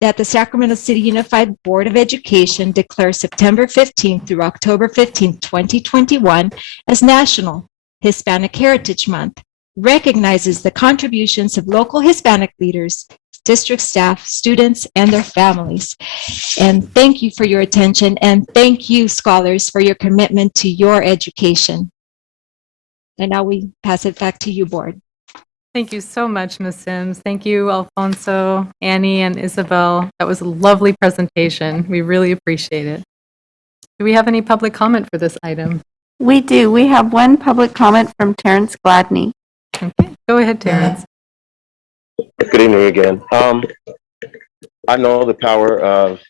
that the Sacramento City Unified Board of Education declares September 15th through October 15th, 2021 as National Hispanic Heritage Month, recognizes the contributions of local Hispanic leaders, district staff, students, and their families. And thank you for your attention, and thank you, scholars, for your commitment to your education. And now we pass it back to you, board. Thank you so much, Ms. Sims. Thank you, Alfonso, Annie, and Isabel. That was a lovely presentation. We really appreciate it. Do we have any public comment for this item? We do. We have one public comment from Terrence Gladney. Okay, go ahead, Terrence. Good evening again. I know the power of,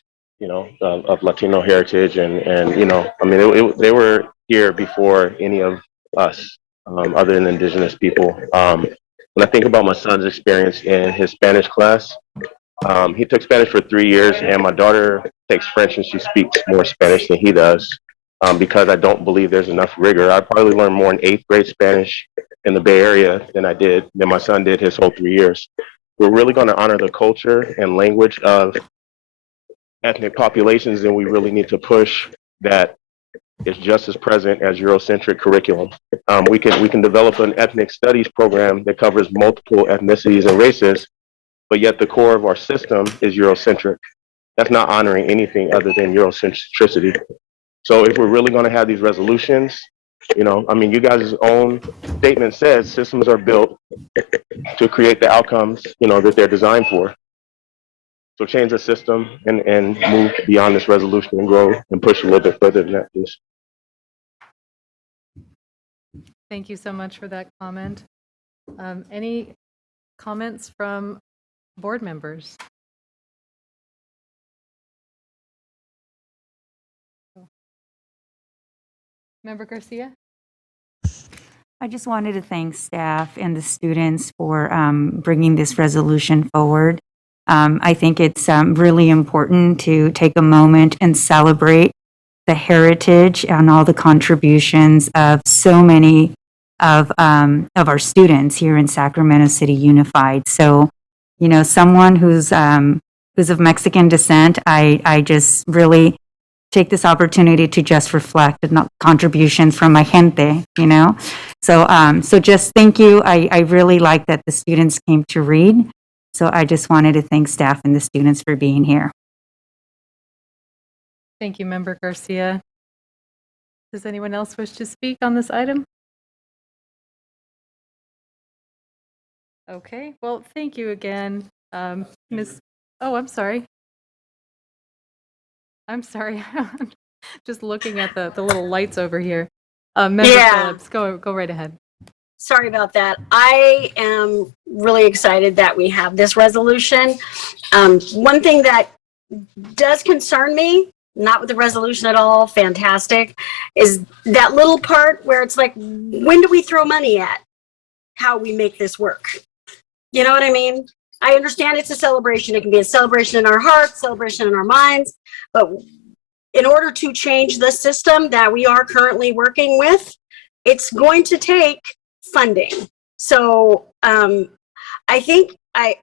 of Latino heritage, and I mean, they were here before any of us, other than indigenous people. When I think about my son's experience in his Spanish class, he took Spanish for 3 years, and my daughter takes French, and she speaks more Spanish than he does, because I don't believe there's enough rigor. I probably learned more in 8th grade Spanish in the Bay Area than my son did his whole 3 years. We're really going to honor the culture and language of ethnic populations, and we really need to push that is just as present as Eurocentric curriculum. We can develop an ethnic studies program that covers multiple ethnicities and races, but yet the core of our system is Eurocentric. That's not honoring anything other than Eurocentricity. So if we're really going to have these resolutions, I mean, you guys' own statement says systems are built to create the outcomes, that they're designed for. So change the system and move beyond this resolution and grow and push a little bit further than that, please. Thank you so much for that comment. Any comments from board members? Member Garcia? I just wanted to thank staff and the students for bringing this resolution forward. I think it's really important to take a moment and celebrate the heritage and all the contributions of so many of our students here in Sacramento City Unified. So, you know, someone who's of Mexican descent, I just really take this opportunity to just reflect the contributions from my gente, you know. So, so just thank you. I really like that the students came to read. So I just wanted to thank staff and the students for being here. Thank you, Member Garcia. Does anyone else wish to speak on this item? Okay, well, thank you again, Ms. Oh, I'm sorry. I'm sorry. Just looking at the little lights over here. Member Phillips, go right ahead. Sorry about that. I am really excited that we have this resolution. One thing that does concern me, not with the resolution at all, fantastic, is that little part where it's like, when do we throw money at how we make this work? You know what I mean? I understand it's a celebration. It can be a celebration in our hearts, celebration in our minds, but in order to change the system that we are currently working with, it's going to take funding. So I think I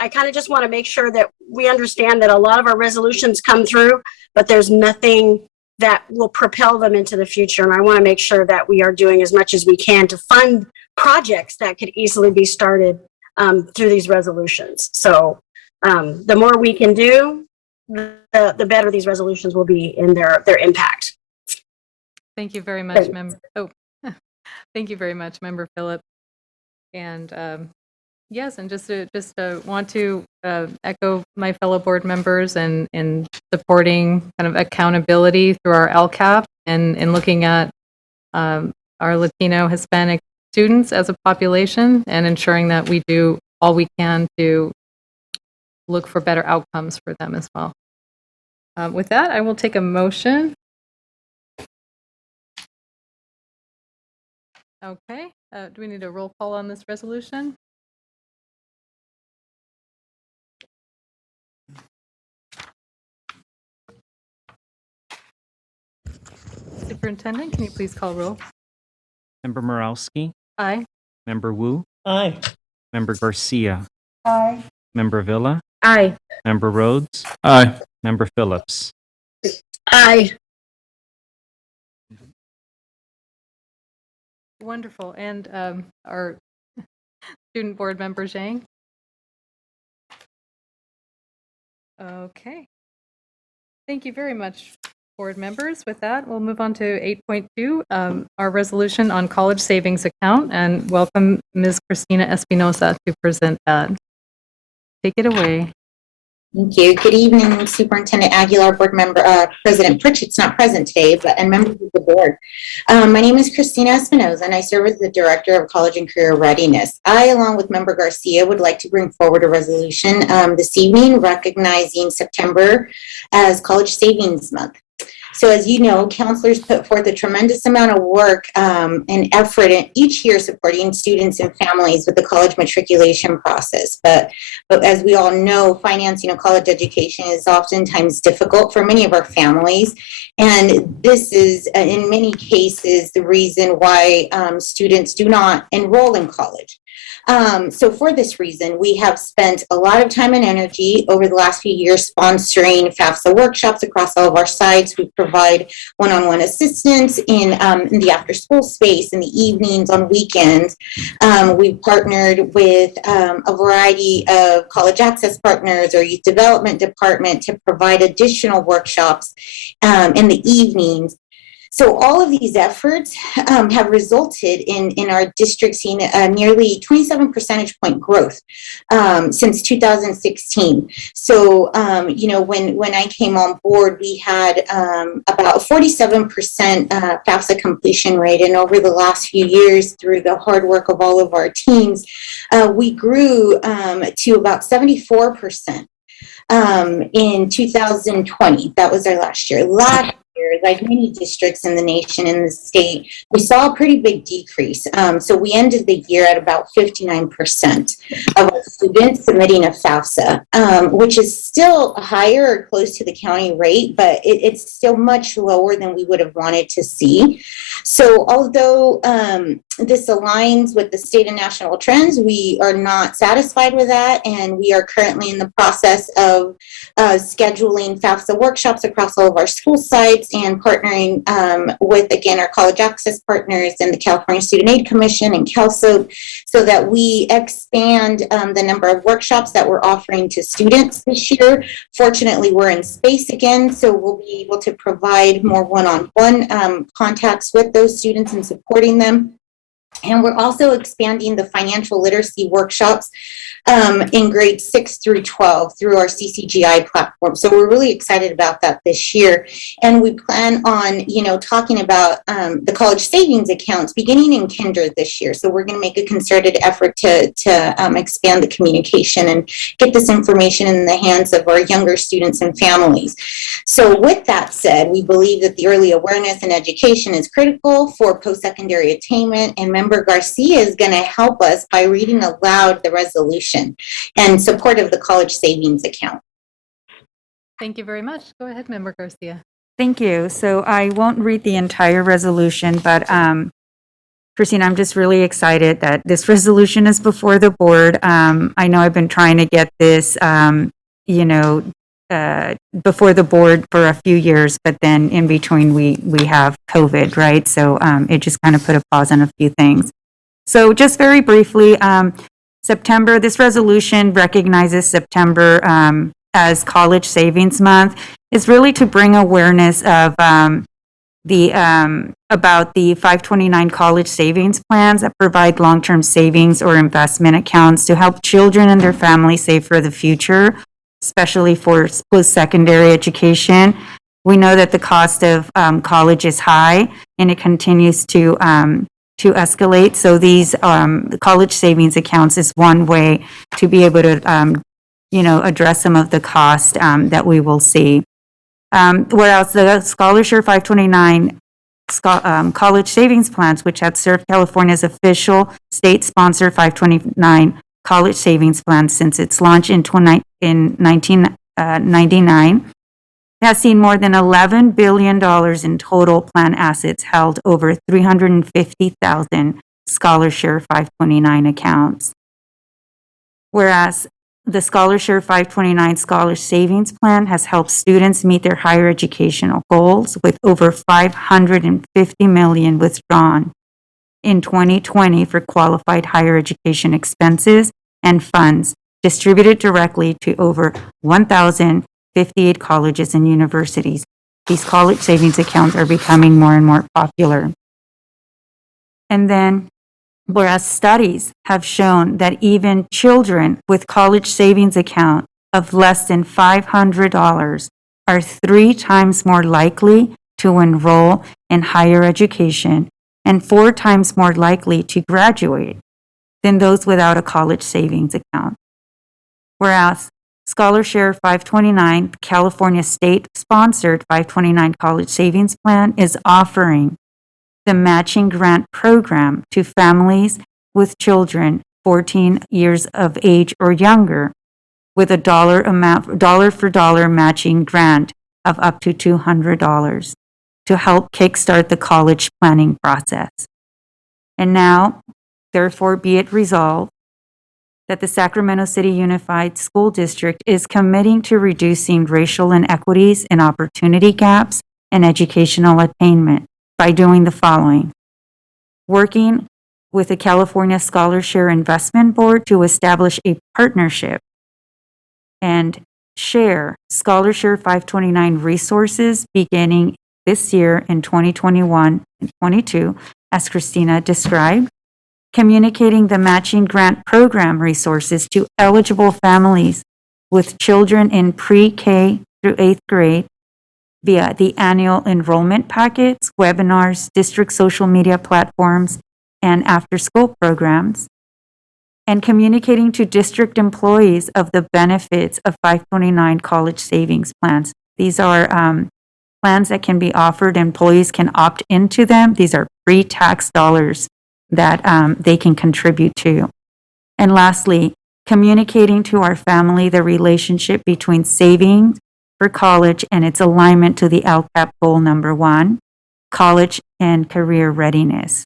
kind of just want to make sure that we understand that a lot of our resolutions come through, but there's nothing that will propel them into the future. And I want to make sure that we are doing as much as we can to fund projects that could easily be started through these resolutions. So the more we can do, the better these resolutions will be in their impact. Thank you very much, Member. Oh, thank you very much, Member Phillips. And yes, and just want to echo my fellow board members in supporting kind of accountability through our LCAP and looking at our Latino Hispanic students as a population and ensuring that we do all we can to look for better outcomes for them as well. With that, I will take a motion. Okay, do we need a roll call on this resolution? Superintendent, can you please call roll? Member Morowski, Aye. Member Wu, Aye. Member Garcia, Aye. Member Villa, Aye. Member Rhodes, Aye. Member Phillips. Aye. Wonderful. And our student board member, Zhang? Okay. Thank you very much, board members. With that, we'll move on to 8.2, our resolution on college savings account, and welcome Ms. Cristina Espinosa to present that. Take it away. Thank you. Good evening, Superintendent Aguilar, Board Member, President Pritchett's not present today, but and members of the board. My name is Cristina Espinosa, and I serve as the Director of College and Career Readiness. I, along with Member Garcia, would like to bring forward a resolution this evening recognizing September as College Savings Month. So as you know, counselors put forth a tremendous amount of work and effort in each year supporting students and families with the college matriculation process. But as we all know, financing a college education is oftentimes difficult for many of our families. And this is, in many cases, the reason why students do not enroll in college. So for this reason, we have spent a lot of time and energy over the last few years sponsoring FAFSA workshops across all of our sites. We provide one-on-one assistance in the after-school space, in the evenings, on weekends. We've partnered with a variety of college access partners or youth development department to provide additional workshops in the evenings. So all of these efforts have resulted in our district seeing a nearly 27 percentage point growth since 2016. So, you know, when I came on board, we had about 47% FAFSA completion rate. And over the last few years, through the hard work of all of our teams, we grew to about 74% in 2020. That was our last year. Last year, like many districts in the nation, in the state, we saw a pretty big decrease. So we ended the year at about 59% of our students submitting a FAFSA, which is still higher or close to the county rate, but it's still much lower than we would have wanted to see. So although this aligns with the state and national trends, we are not satisfied with that, and we are currently in the process of scheduling FAFSA workshops across all of our school sites and partnering with, again, our college access partners and the California Student Aid Commission and CalSOAP, so that we expand the number of workshops that we're offering to students this year. Fortunately, we're in space again, so we'll be able to provide more one-on-one contacts with those students and supporting them. And we're also expanding the financial literacy workshops in grades 6 through 12 through our CCGI platform. So we're really excited about that this year. And we plan on, talking about the college savings accounts beginning in kinder this year. So we're going to make a concerted effort to expand the communication and get this information in the hands of our younger students and families. So with that said, we believe that the early awareness and education is critical for post-secondary attainment, and Member Garcia is going to help us by reading aloud the resolution and support of the college savings account. Thank you very much. Go ahead, Member Garcia. Thank you. So I won't read the entire resolution, but Christine, I'm just really excited that this resolution is before the board. I know I've been trying to get this, before the board for a few years, but then in between we have COVID, right? So it just kind of put a pause on a few things. So just very briefly, September, this resolution recognizes September as College Savings Month. Is really to bring awareness of about the 529 college savings plans that provide long-term savings or investment accounts to help children and their families save for the future, especially for post-secondary education. We know that the cost of college is high, and it continues to escalate. So these college savings accounts is one way to be able to, address some of the cost that we will see. Whereas the Scholarshare 529 college savings plans, which have served California's official state-sponsored 529 college savings plan since its launch in 1999, has seen more than $11 billion in total plan assets held over 350,000 Scholarshare 529 accounts. Whereas the Scholarshare 529 Scholar Savings Plan has helped students meet their higher educational goals, with over $550 million withdrawn in 2020 for qualified higher education expenses and funds distributed directly to over 1,058 colleges and universities. These college savings accounts are becoming more and more popular. And then, whereas studies have shown that even children with college savings account of less than $500 are 3 times more likely to enroll in higher education and 4 times more likely to graduate than those without a college savings account. Whereas Scholarshare 529, California state-sponsored 529 college savings plan, is offering the matching grant program to families with children 14 years of age or younger, with a dollar for dollar matching grant of up to $200 to help kickstart the college planning process. And now, therefore, be it resolved that the Sacramento City Unified School District is committing to reducing racial inequities and opportunity gaps in educational attainment by doing the following: working with the California Scholarshare Investment Board to establish a partnership and share Scholarshare 529 resources beginning this year in 2021 and 22, as Christina described, communicating the matching grant program resources to eligible families with children in pre-K through 8th grade via the annual enrollment packets, webinars, district social media platforms, and after-school programs, and communicating to district employees of the benefits of 529 college savings plans. These are plans that can be offered. Employees can opt into them. These are pre-tax dollars that they can contribute to. And lastly, communicating to our family the relationship between saving for college and its alignment to the LCAP goal number 1, college and career readiness,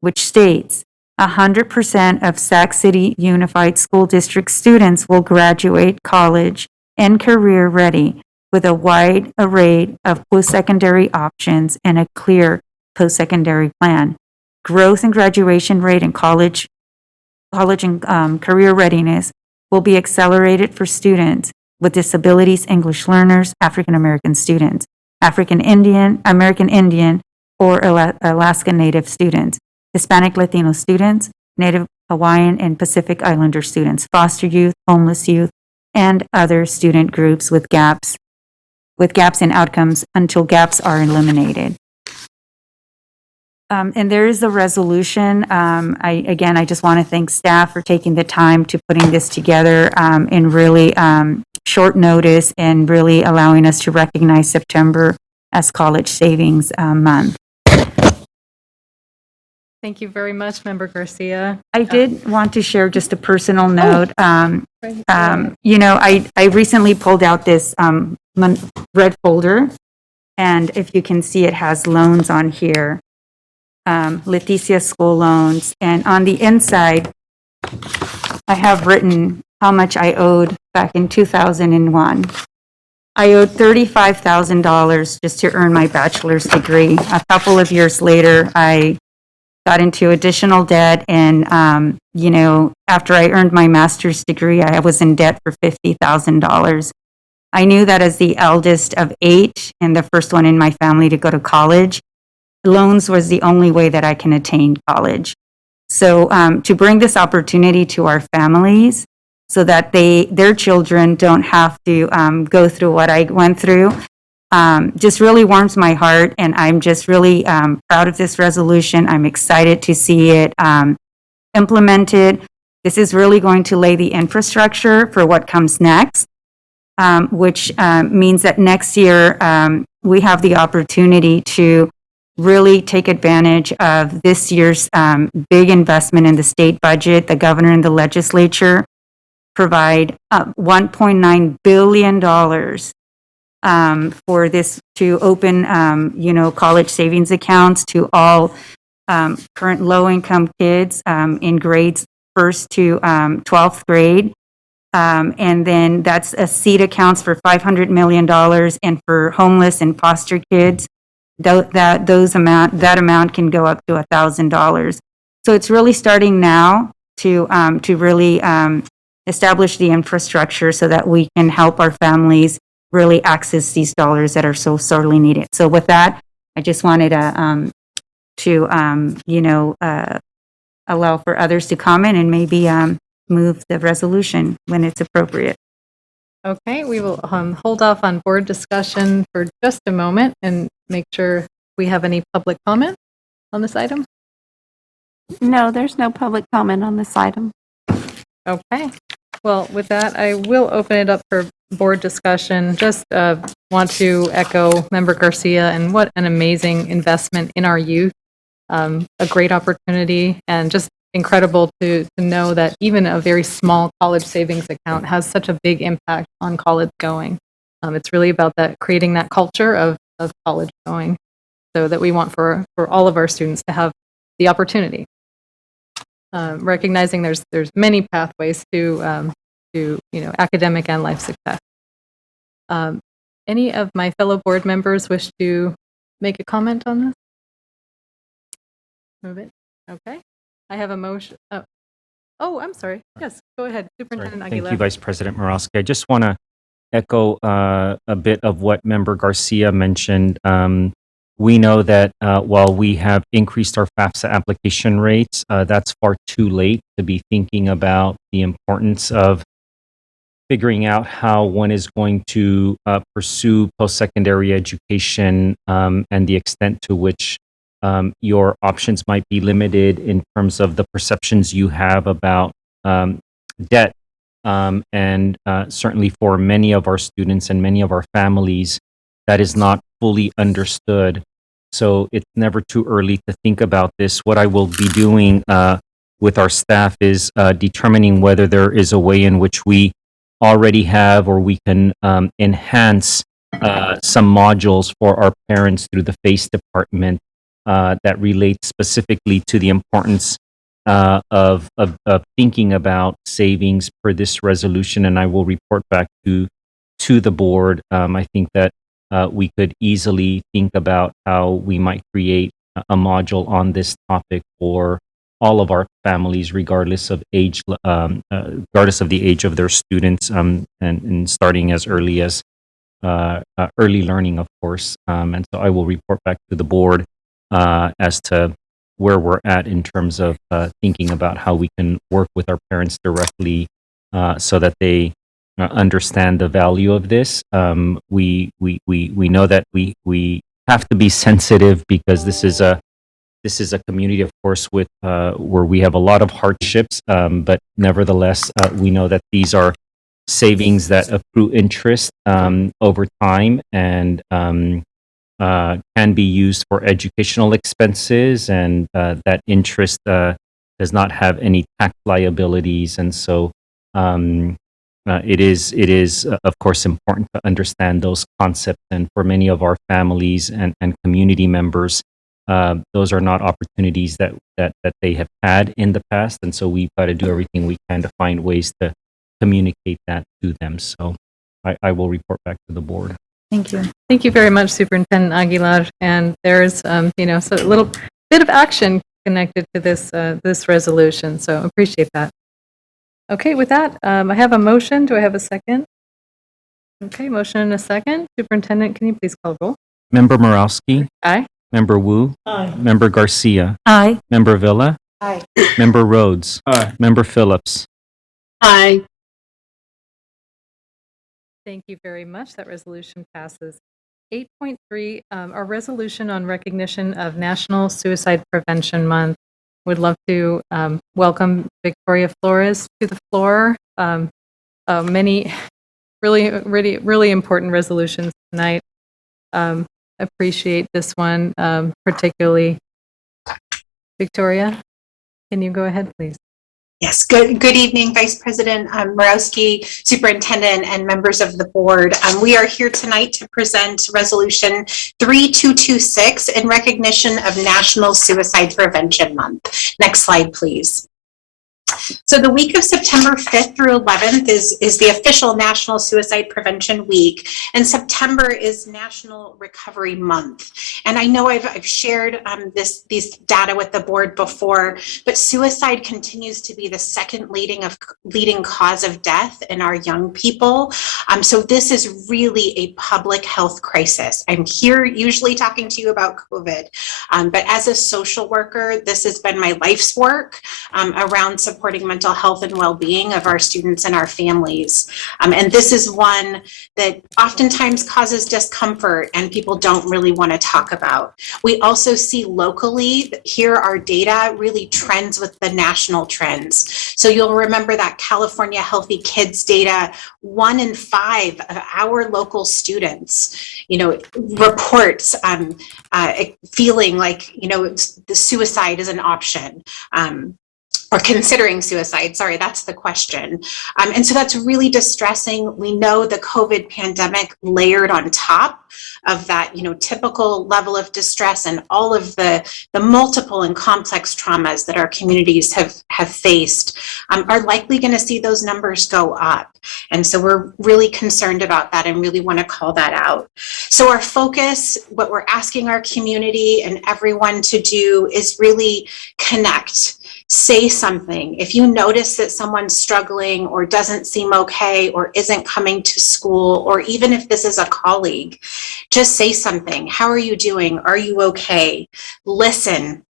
which states 100% of Sac City Unified School District students will graduate college and career ready with a wide array of post-secondary options and a clear post-secondary plan. Growth and graduation rate in college and career readiness will be accelerated for students with disabilities, English learners, African American students, African Indian, American Indian, or Alaska Native students, Hispanic Latino students, Native Hawaiian and Pacific Islander students, foster youth, homeless youth, and other student groups with gaps in outcomes until gaps are eliminated. And there is a resolution. I just want to thank staff for taking the time to putting this together in really short notice and really allowing us to recognize September as College Savings Month. Thank you very much, Member Garcia. I did want to share just a personal note. Right. I recently pulled out this red folder, and if you can see, it has loans on here. Leticia school loans, and on the inside, I have written how much I owed back in 2001. I owed $35,000 just to earn my bachelor's degree. A couple of years later, I got into additional debt, and after I earned my master's degree, I was in debt for $50,000. I knew that as the eldest of 8 and the first one in my family to go to college, loans was the only way that I can attain college. So to bring this opportunity to our families so that their children don't have to go through what I went through just really warms my heart, and I'm just really proud of this resolution. I'm excited to see it implemented. This is really going to lay the infrastructure for what comes next, which means that next year we have the opportunity to really take advantage of this year's big investment in the state budget. The governor and the legislature provide $1.9 billion for this to open, college savings accounts to all current low-income kids in grades 1st to 12th grade. And then that's a seed accounts for $500 million, and for homeless and foster kids, that amount can go up to $1,000. So it's really starting now to really establish the infrastructure so that we can help our families really access these dollars that are so sorely needed. So with that, I just wanted to allow for others to comment and maybe move the resolution when it's appropriate. Okay, we will hold off on board discussion for just a moment and make sure we have any public comment on this item. No, there's no public comment on this item. Okay, well, with that, I will open it up for board discussion. Just want to echo Member Garcia, and what an amazing investment in our youth. A great opportunity, and just incredible to know that even a very small college savings account has such a big impact on college going. It's really about that, creating that culture of college going, so that we want for all of our students to have the opportunity. Recognizing there's many pathways to academic and life success. Any of my fellow board members wish to make a comment on this? Move it. Okay. I have a motion. Oh, I'm sorry. Yes, go ahead, Superintendent Aguilar. Thank you, Vice President Morosky. I just want to echo a bit of what Member Garcia mentioned. We know that while we have increased our FAFSA application rates, that's far too late to be thinking about the importance of figuring out how one is going to pursue post-secondary education and the extent to which your options might be limited in terms of the perceptions you have about debt. And certainly for many of our students and many of our families, that is not fully understood. So it's never too early to think about this. What I will be doing with our staff is determining whether there is a way in which we already have or we can enhance some modules for our parents through the FACE department that relate specifically to the importance of thinking about savings for this resolution, and I will report back to the board. I think that we could easily think about how we might create a module on this topic for all of our families, regardless of age, regardless of the age of their students, and starting as early as early learning, of course. And so I will report back to the board as to where we're at in terms of thinking about how we can work with our parents directly so that they understand the value of this. We know that we have to be sensitive because this is a community, of course, with where we have a lot of hardships, but nevertheless, we know that these are savings that accrue interest over time and can be used for educational expenses, and that interest does not have any tax liabilities. And so it is of course important to understand those concepts. And for many of our families and community members, those are not opportunities that they have had in the past. And so we've got to do everything we can to find ways to communicate that to them. So I will report back to the board. Thank you. Thank you very much, Superintendent Aguilar. And there's, so a little bit of action connected to this resolution. So appreciate that. Okay, with that, I have a motion. Do I have a second? Okay, motion and a second. Superintendent, can you please call roll? Member Morowski. Aye. Member Wu. Aye. Member Garcia. Aye. Member Villa. Aye. Member Rhodes. Aye. Member Phillips. Aye. Thank you very much. That resolution passes. 8.3, our resolution on recognition of National Suicide Prevention Month. Would love to welcome Victoria Flores to the floor. Many really important resolutions tonight. Appreciate this one particularly. Victoria, can you go ahead, please? Yes, good evening, Vice President Morowski, Superintendent, and members of the board. We are here tonight to present Resolution 3226 in recognition of National Suicide Prevention Month. Next slide, please. So the week of September 5th through 11th is the official National Suicide Prevention Week, and September is National Recovery Month. And I know I've shared these data with the board before, but suicide continues to be the second leading cause of death in our young people. So this is really a public health crisis. I'm here usually talking to you about COVID, but as a social worker, this has been my life's work around supporting mental health and well-being of our students and our families. And this is one that oftentimes causes discomfort and people don't really want to talk about. We also see locally, here our data really trends with the national trends. So you'll remember that California Healthy Kids data, 1 in 5 of our local students, reports feeling like, the suicide is an option. Or considering suicide, sorry, that's the question. And so that's really distressing. We know the COVID pandemic layered on top of that, typical level of distress and all of the multiple and complex traumas that our communities have faced are likely going to see those numbers go up. And so we're really concerned about that and really want to call that out. So our focus, what we're asking our community and everyone to do is really connect. Say something. If you notice that someone's struggling or doesn't seem okay or isn't coming to school, or even if this is a colleague, just say something. How are you doing? Are you okay? Listen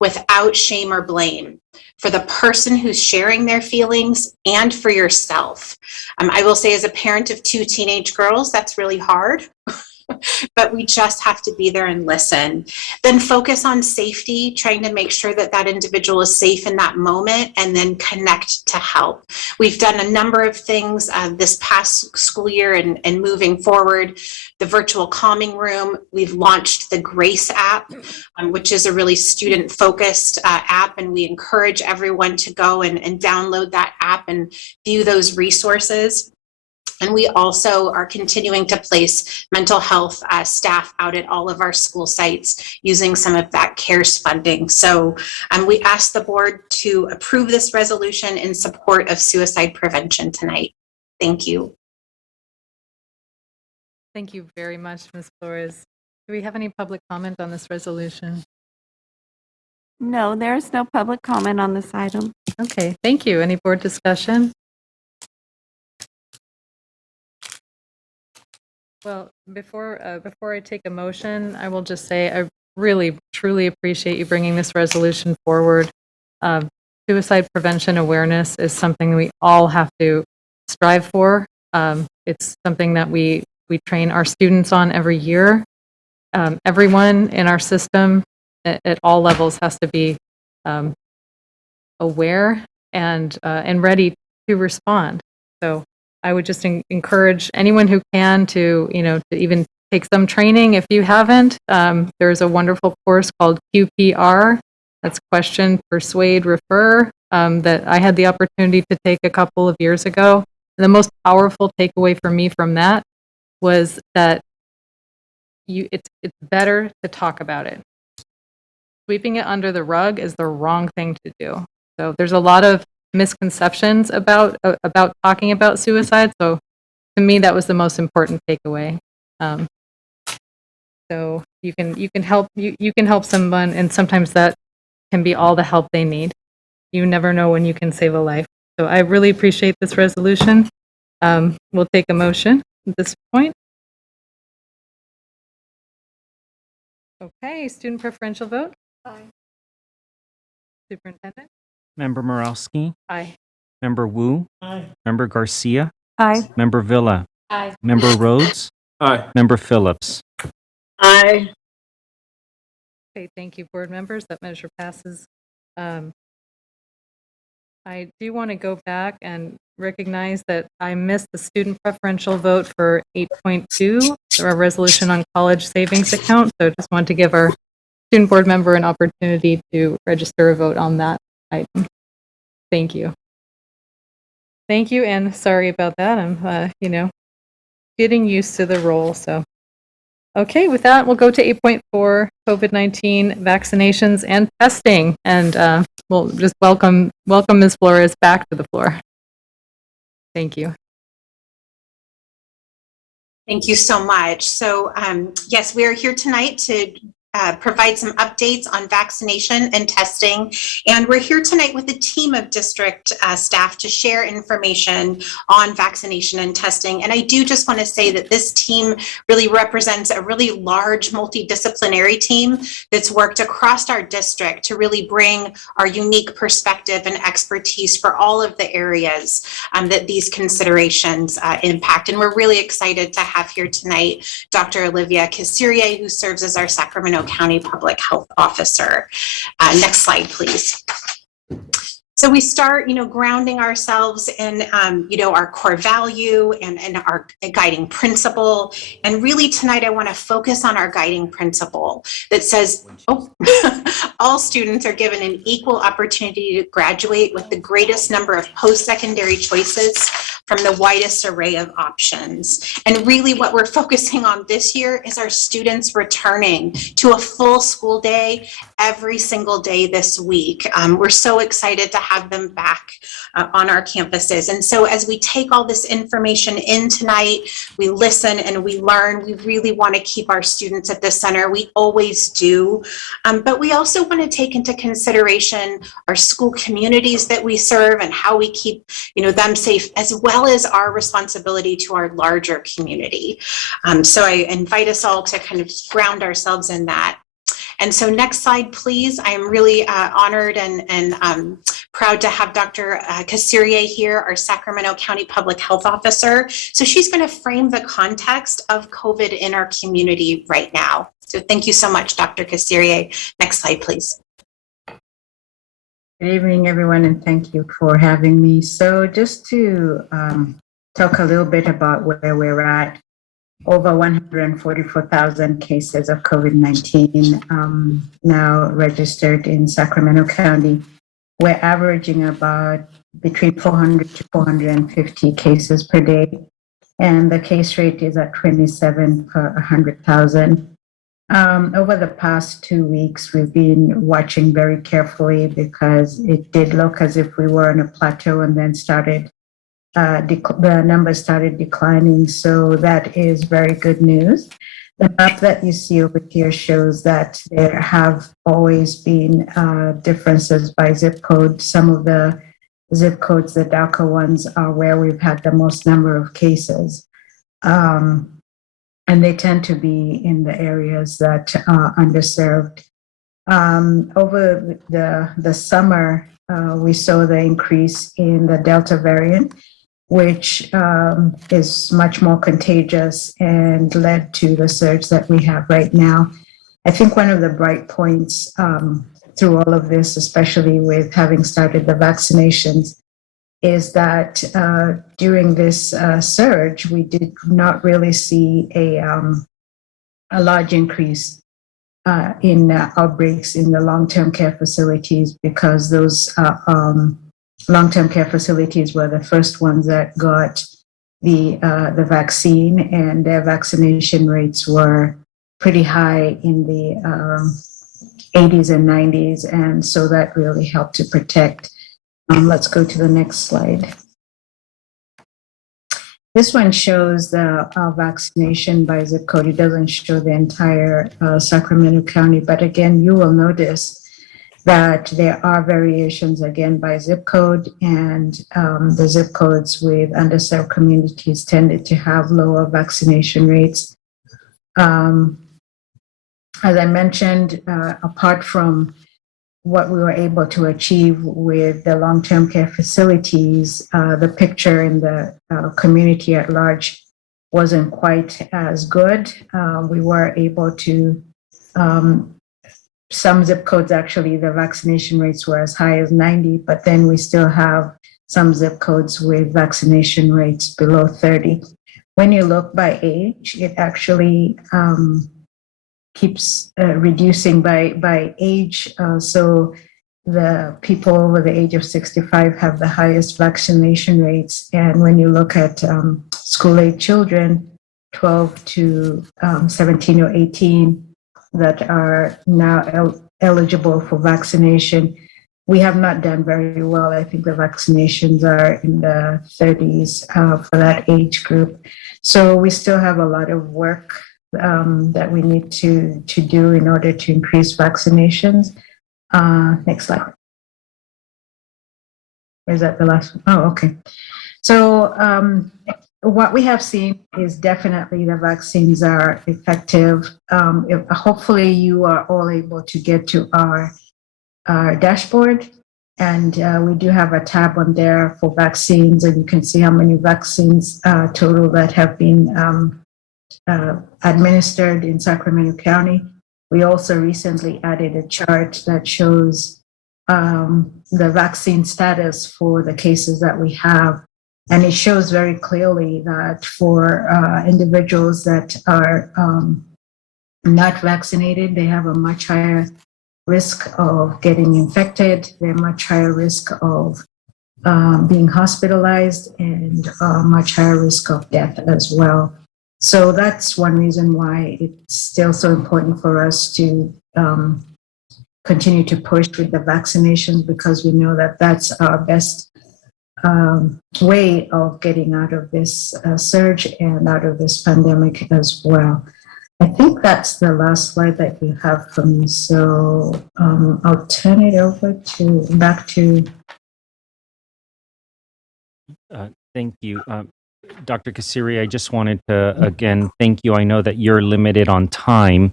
without shame or blame for the person who's sharing their feelings and for yourself. I will say, as a parent of 2 teenage girls, that's really hard. but we just have to be there and listen. Then focus on safety, trying to make sure that that individual is safe in that moment, and then connect to help. We've done a number of things this past school year and moving forward. The virtual calming room, we've launched the Grace app, which is a really student-focused app, and we encourage everyone to go and download that app and view those resources. And we also are continuing to place mental health staff out at all of our school sites using some of that CARES funding. So we ask the board to approve this resolution in support of suicide prevention tonight. Thank you. Thank you very much, Ms. Flores. Do we have any public comment on this resolution? No, there's no public comment on this item. Okay, thank you. Any board discussion? Well, before I take a motion, I will just say I really, truly appreciate you bringing this resolution forward. Suicide prevention awareness is something we all have to strive for. It's something that we train our students on every year. Everyone in our system at all levels has to be aware and ready to respond. So I would just encourage anyone who can to even take some training if you haven't. There's a wonderful course called QPR. That's Question, Persuade, Refer, that I had the opportunity to take a couple of years ago. And the most powerful takeaway for me from that was that it's better to talk about it. Sweeping it under the rug is the wrong thing to do. So there's a lot of misconceptions about talking about suicide. So to me, that was the most important takeaway. So you can help someone, and sometimes that can be all the help they need. You never know when you can save a life. So I really appreciate this resolution. We'll take a motion at this point. Okay, student preferential vote. Aye. Superintendent. Member Morowski. Aye. Member Wu. Aye. Member Garcia. Aye. Member Villa. Aye. Member Rhodes. Aye. Member Phillips. Aye. Okay, thank you, board members. That measure passes. I do want to go back and recognize that I missed the student preferential vote for 8.2, our resolution on college savings account. So just want to give our student board member an opportunity to register a vote on that item. Thank you. Thank you, and sorry about that. I'm, getting used to the role. So, okay, with that, we'll go to 8.4, COVID-19 vaccinations and testing, and we'll just welcome Ms. Flores back to the floor. Thank you. Thank you so much. So yes, we are here tonight to provide some updates on vaccination and testing. And we're here tonight with a team of district staff to share information on vaccination and testing. And I do just want to say that this team really represents a really large multidisciplinary team that's worked across our district to really bring our unique perspective and expertise for all of the areas that these considerations impact. And we're really excited to have here tonight Dr. Olivia Casirier, who serves as our Sacramento County Public Health Officer. Next slide, please. So we start, grounding ourselves in, our core value and our guiding principle. And really tonight, I want to focus on our guiding principle that says, all students are given an equal opportunity to graduate with the greatest number of post-secondary choices from the widest array of options. And really what we're focusing on this year is our students returning to a full school day every single day this week. We're so excited to have them back on our campuses. And so as we take all this information in tonight, we listen and we learn. We really want to keep our students at the center. We always do. But we also want to take into consideration our school communities that we serve and how we keep them safe, as well as our responsibility to our larger community. So I invite us all to kind of ground ourselves in that. And so next slide, please. I am really honored and proud to have Dr. Kassiria here, our Sacramento County Public Health Officer. So she's going to frame the context of COVID in our community right now. So thank you so much, Dr. Kassiria. Next slide, please. Good evening, everyone, and thank you for having me. So just to talk a little bit about where we're at, over 144,000 cases of COVID-19 now registered in Sacramento County. We're averaging about between 400 to 450 cases per day, and the case rate is at 27 per 100,000. Over the past 2 weeks, we've been watching very carefully because it did look as if we were on a plateau and then the numbers started declining. So that is very good news. The map that you see over here shows that there have always been differences by zip code. Some of the zip codes, the darker ones, are where we've had the most number of cases. And they tend to be in the areas that are underserved. Over the summer, we saw the increase in the Delta variant, which is much more contagious and led to the surge that we have right now. I think one of the bright points through all of this, especially with having started the vaccinations, is that during this surge, we did not really see a large increase in outbreaks in the long-term care facilities, because those long-term care facilities were the first ones that got the vaccine, and their vaccination rates were pretty high in the 80s and 90s, and so that really helped to protect. Let's go to the next slide. This one shows the vaccination by zip code. It doesn't show the entire Sacramento County, but again, you will notice that there are variations again by zip code, and the zip codes with underserved communities tended to have lower vaccination rates. As I mentioned, apart from what we were able to achieve with the long-term care facilities, the picture in the community at large wasn't quite as good. We were able to, some zip codes actually, the vaccination rates were as high as 90, but then we still have some zip codes with vaccination rates below 30. When you look by age, it actually keeps reducing by age. So the people over the age of 65 have the highest vaccination rates. And when you look at school-age children, 12 to 17 or 18, that are now eligible for vaccination, we have not done very well. I think the vaccinations are in the 30s for that age group. So we still have a lot of work that we need to do in order to increase vaccinations. Next slide. Is that the last one? Oh, okay. So what we have seen is definitely the vaccines are effective. Hopefully you are all able to get to our dashboard, and we do have a tab on there for vaccines, and you can see how many vaccines total that have been administered in Sacramento County. We also recently added a chart that shows the vaccine status for the cases that we have. And it shows very clearly that for individuals that are not vaccinated, they have a much higher risk of getting infected. They're much higher risk of being hospitalized, and much higher risk of death as well. So that's one reason why it's still so important for us to continue to push with the vaccinations, because we know that that's our best way of getting out of this surge and out of this pandemic as well. I think that's the last slide that you have for me. So I'll turn it over back to. Thank you. Dr. Kassiria, I just wanted to, again, thank you. I know that you're limited on time.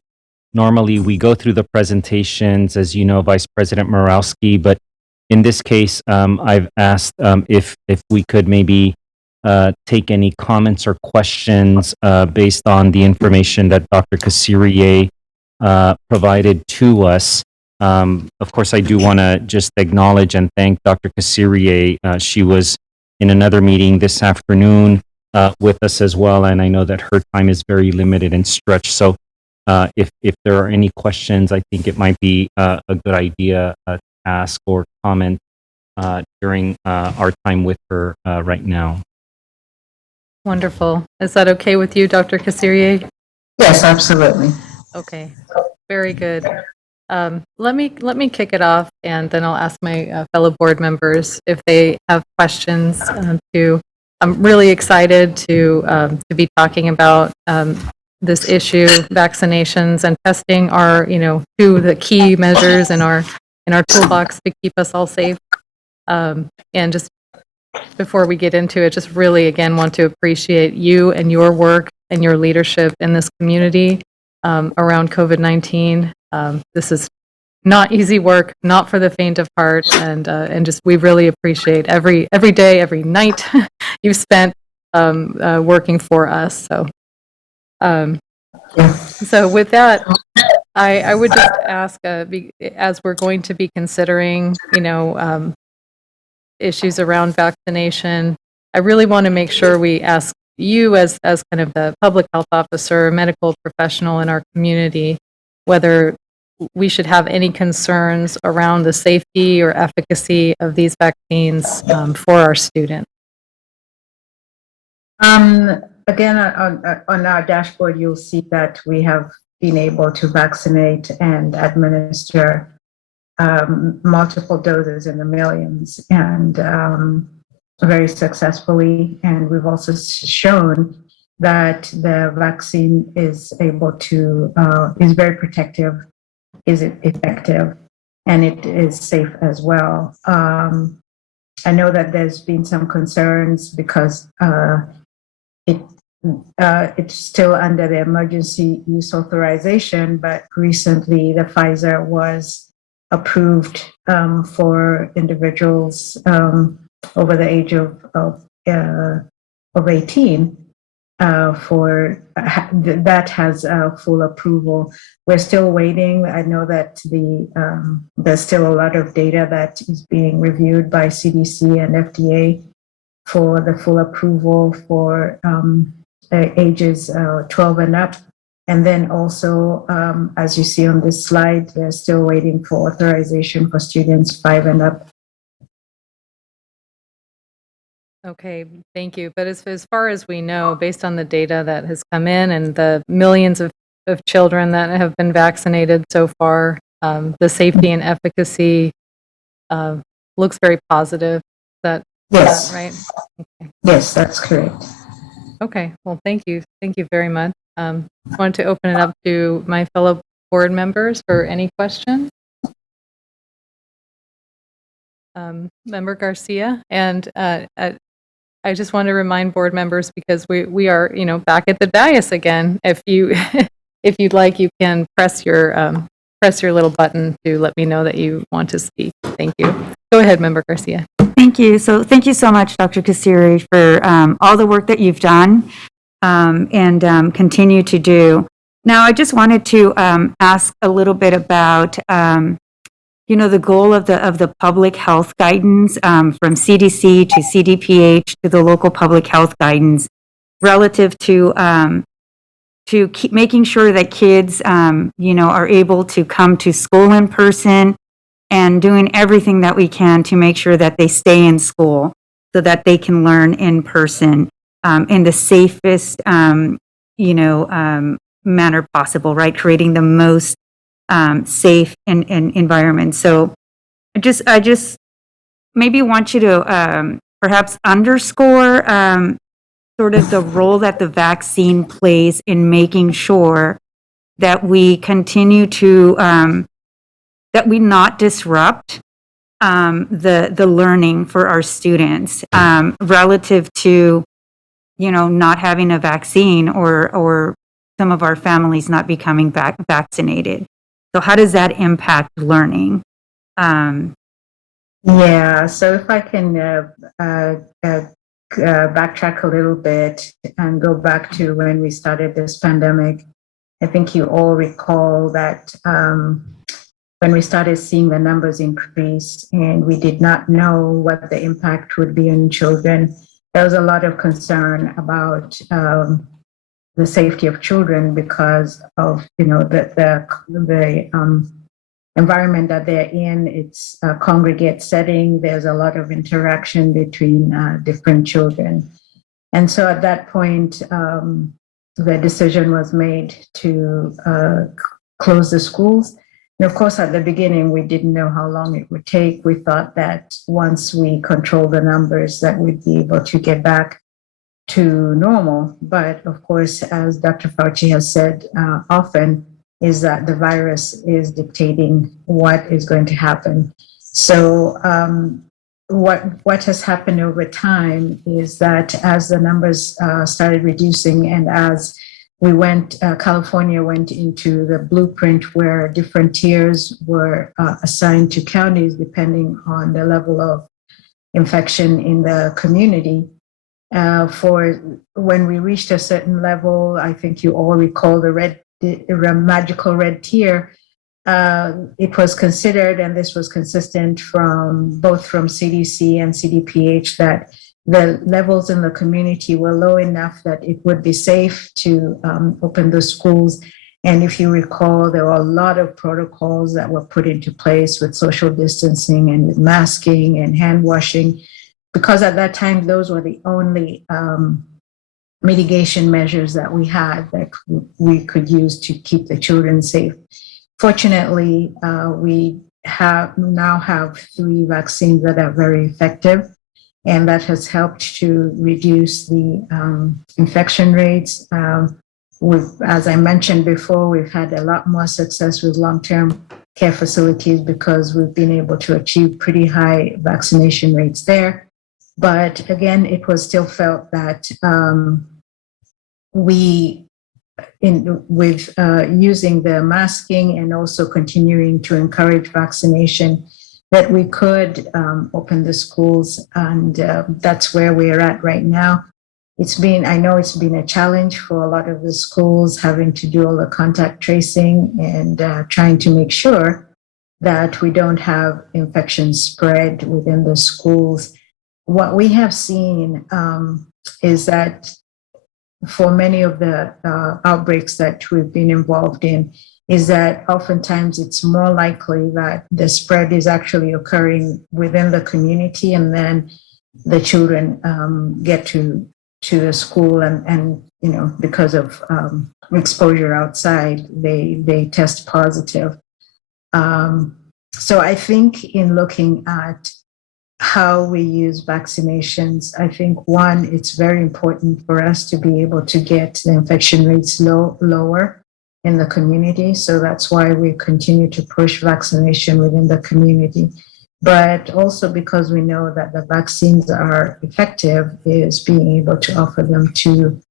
Normally, we go through the presentations, as you know, Vice President Morawski, but in this case, I've asked if we could maybe take any comments or questions based on the information that Dr. Kasiriye provided to us. Of course, I do want to just acknowledge and thank Dr. Kasiriye. She was in another meeting this afternoon with us as well, and I know that her time is very limited and stretched. So if there are any questions, I think it might be a good idea to ask or comment during our time with her right now. Wonderful. Is that okay with you, Dr. Kasiriye? Yes, absolutely. Okay, very good. Let me kick it off, and then I'll ask my fellow board members if they have questions. I'm really excited to be talking about this issue. Vaccinations and testing are, two of the key measures in our toolbox to keep us all safe. And just before we get into it, just really again want to appreciate you and your work and your leadership in this community around COVID-19. This is not easy work, not for the faint of heart, and just we really appreciate every day, every night you've spent working for us. So with that, I would just ask, as we're going to be considering, issues around vaccination, I really want to make sure we ask you as kind of the public health officer, medical professional in our community, whether we should have any concerns around the safety or efficacy of these vaccines for our students. Again, on our dashboard, you'll see that we have been able to vaccinate and administer multiple doses in the millions, and very successfully. And we've also shown that the vaccine is able to, is very protective, is effective, and it is safe as well. I know that there's been some concerns because it's still under the emergency use authorization, but recently the Pfizer was approved for individuals over the age of 18. That has full approval. We're still waiting. I know that there's still a lot of data that is being reviewed by CDC and FDA for the full approval for ages 12 and up. And then also, as you see on this slide, they're still waiting for authorization for students 5 and up. Okay, thank you. But as far as we know, based on the data that has come in and the millions of children that have been vaccinated so far, the safety and efficacy looks very positive. Is that right? Okay. Yes, that's correct. Okay, well, thank you. Thank you very much. I want to open it up to my fellow board members for any questions. Member Garcia, and I just want to remind board members, because we are, back at the dais again. If you if you'd like, you can press your little button to let me know that you want to speak. Thank you. Go ahead, Member Garcia. Thank you. So thank you so much, Dr. Kasiri, for all the work that you've done and continue to do. Now, I just wanted to ask a little bit about, the goal of the public health guidance from CDC to CDPH to the local public health guidance relative to keep making sure that kids, are able to come to school in person, and doing everything that we can to make sure that they stay in school so that they can learn in person in the safest, manner possible, right? Creating the most safe environment. So I just maybe want you to perhaps underscore sort of the role that the vaccine plays in making sure that we continue to that we not disrupt the learning for our students relative to, not having a vaccine or some of our families not becoming vaccinated. So how does that impact learning? Yeah, so if I can backtrack a little bit and go back to when we started this pandemic, I think you all recall that when we started seeing the numbers increase and we did not know what the impact would be on children, there was a lot of concern about the safety of children because of the environment that they're in. It's a congregate setting. There's a lot of interaction between different children. And so at that point, the decision was made to close the schools. And of course, at the beginning, we didn't know how long it would take. We thought that once we control the numbers, that we'd be able to get back to normal. But of course, as Dr. Fauci has said often, is that the virus is dictating what is going to happen. So what has happened over time is that as the numbers started reducing and as we California went into the blueprint where different tiers were assigned to counties depending on the level of infection in the community. For when we reached a certain level, I think you all recall the magical red tier. It was considered, and this was consistent from both from CDC and CDPH, that the levels in the community were low enough that it would be safe to open the schools. And if you recall, there were a lot of protocols that were put into place with social distancing and with masking and hand washing, because at that time, those were the only mitigation measures that we had that we could use to keep the children safe. Fortunately, we now have 3 vaccines that are very effective, and that has helped to reduce the infection rates. As I mentioned before, we've had a lot more success with long-term care facilities because we've been able to achieve pretty high vaccination rates there. But again, it was still felt that with using the masking and also continuing to encourage vaccination, that we could open the schools, and that's where we're at right now. I know it's been a challenge for a lot of the schools, having to do all the contact tracing and trying to make sure that we don't have infections spread within the schools. What we have seen is that for many of the outbreaks that we've been involved in, is that oftentimes it's more likely that the spread is actually occurring within the community, and then the children get to the school and because of exposure outside, they test positive. So I think in looking at how we use vaccinations, I think one, it's very important for us to be able to get the infection rates lower in the community. So that's why we continue to push vaccination within the community. But also because we know that the vaccines are effective, is being able to offer them to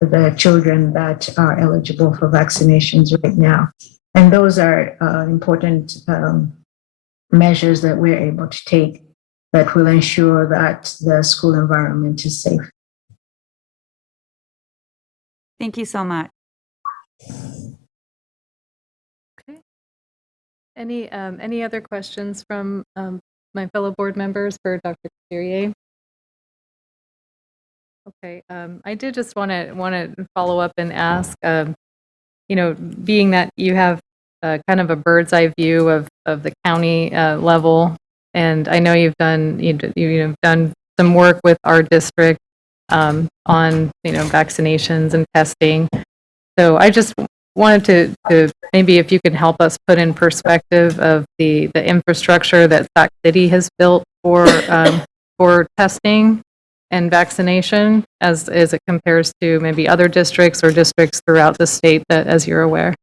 the children that are eligible for vaccinations right now. And those are important measures that we're able to take that will ensure that the school environment is safe. Thank you so much. Okay. Any other questions from my fellow board members for Dr. Couturier? Okay, I did just want to follow up and ask, being that you have kind of a bird's eye view of the county level, and I know you've done some work with our district on vaccinations and testing. So I just wanted to maybe if you could help us put in perspective of the infrastructure that Sac City has built for testing and vaccination as it compares to maybe other districts or districts throughout the state, that as you're aware.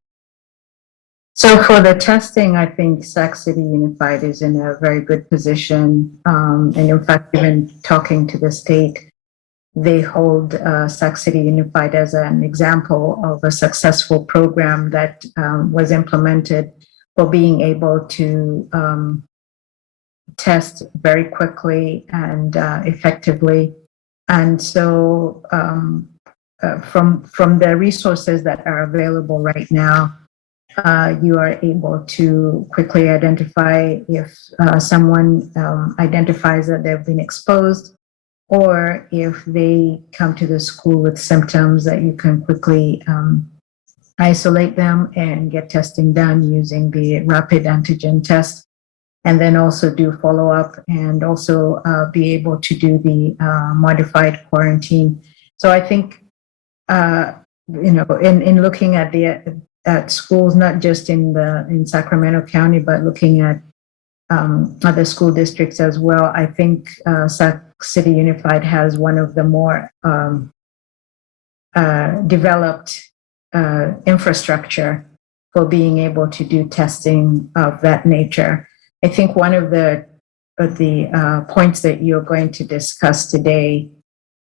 So for the testing, I think Sac City Unified is in a very good position. And in fact, even talking to the state, they hold Sac City Unified as an example of a successful program that was implemented for being able to test very quickly and effectively. And so from the resources that are available right now, you are able to quickly identify if someone identifies that they've been exposed, or if they come to the school with symptoms, that you can quickly isolate them and get testing done using the rapid antigen test, and then also do follow-up and also be able to do the modified quarantine. So I think, in looking at schools, not just in Sacramento County, but looking at other school districts as well, I think Sac City Unified has one of the more developed infrastructure for being able to do testing of that nature. I think one of the points that you're going to discuss today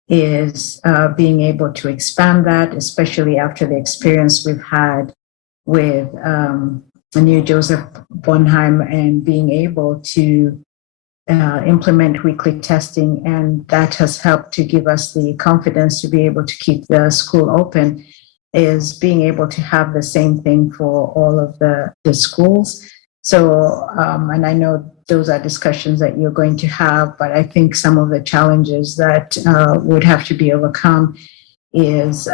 is being able to expand that, especially after the experience we've had with New Joseph Bonheim and being able to implement weekly testing. And that has helped to give us the confidence to be able to keep the school open, is being able to have the same thing for all of the schools. So, and I know those are discussions that you're going to have, but I think some of the challenges that would have to be overcome is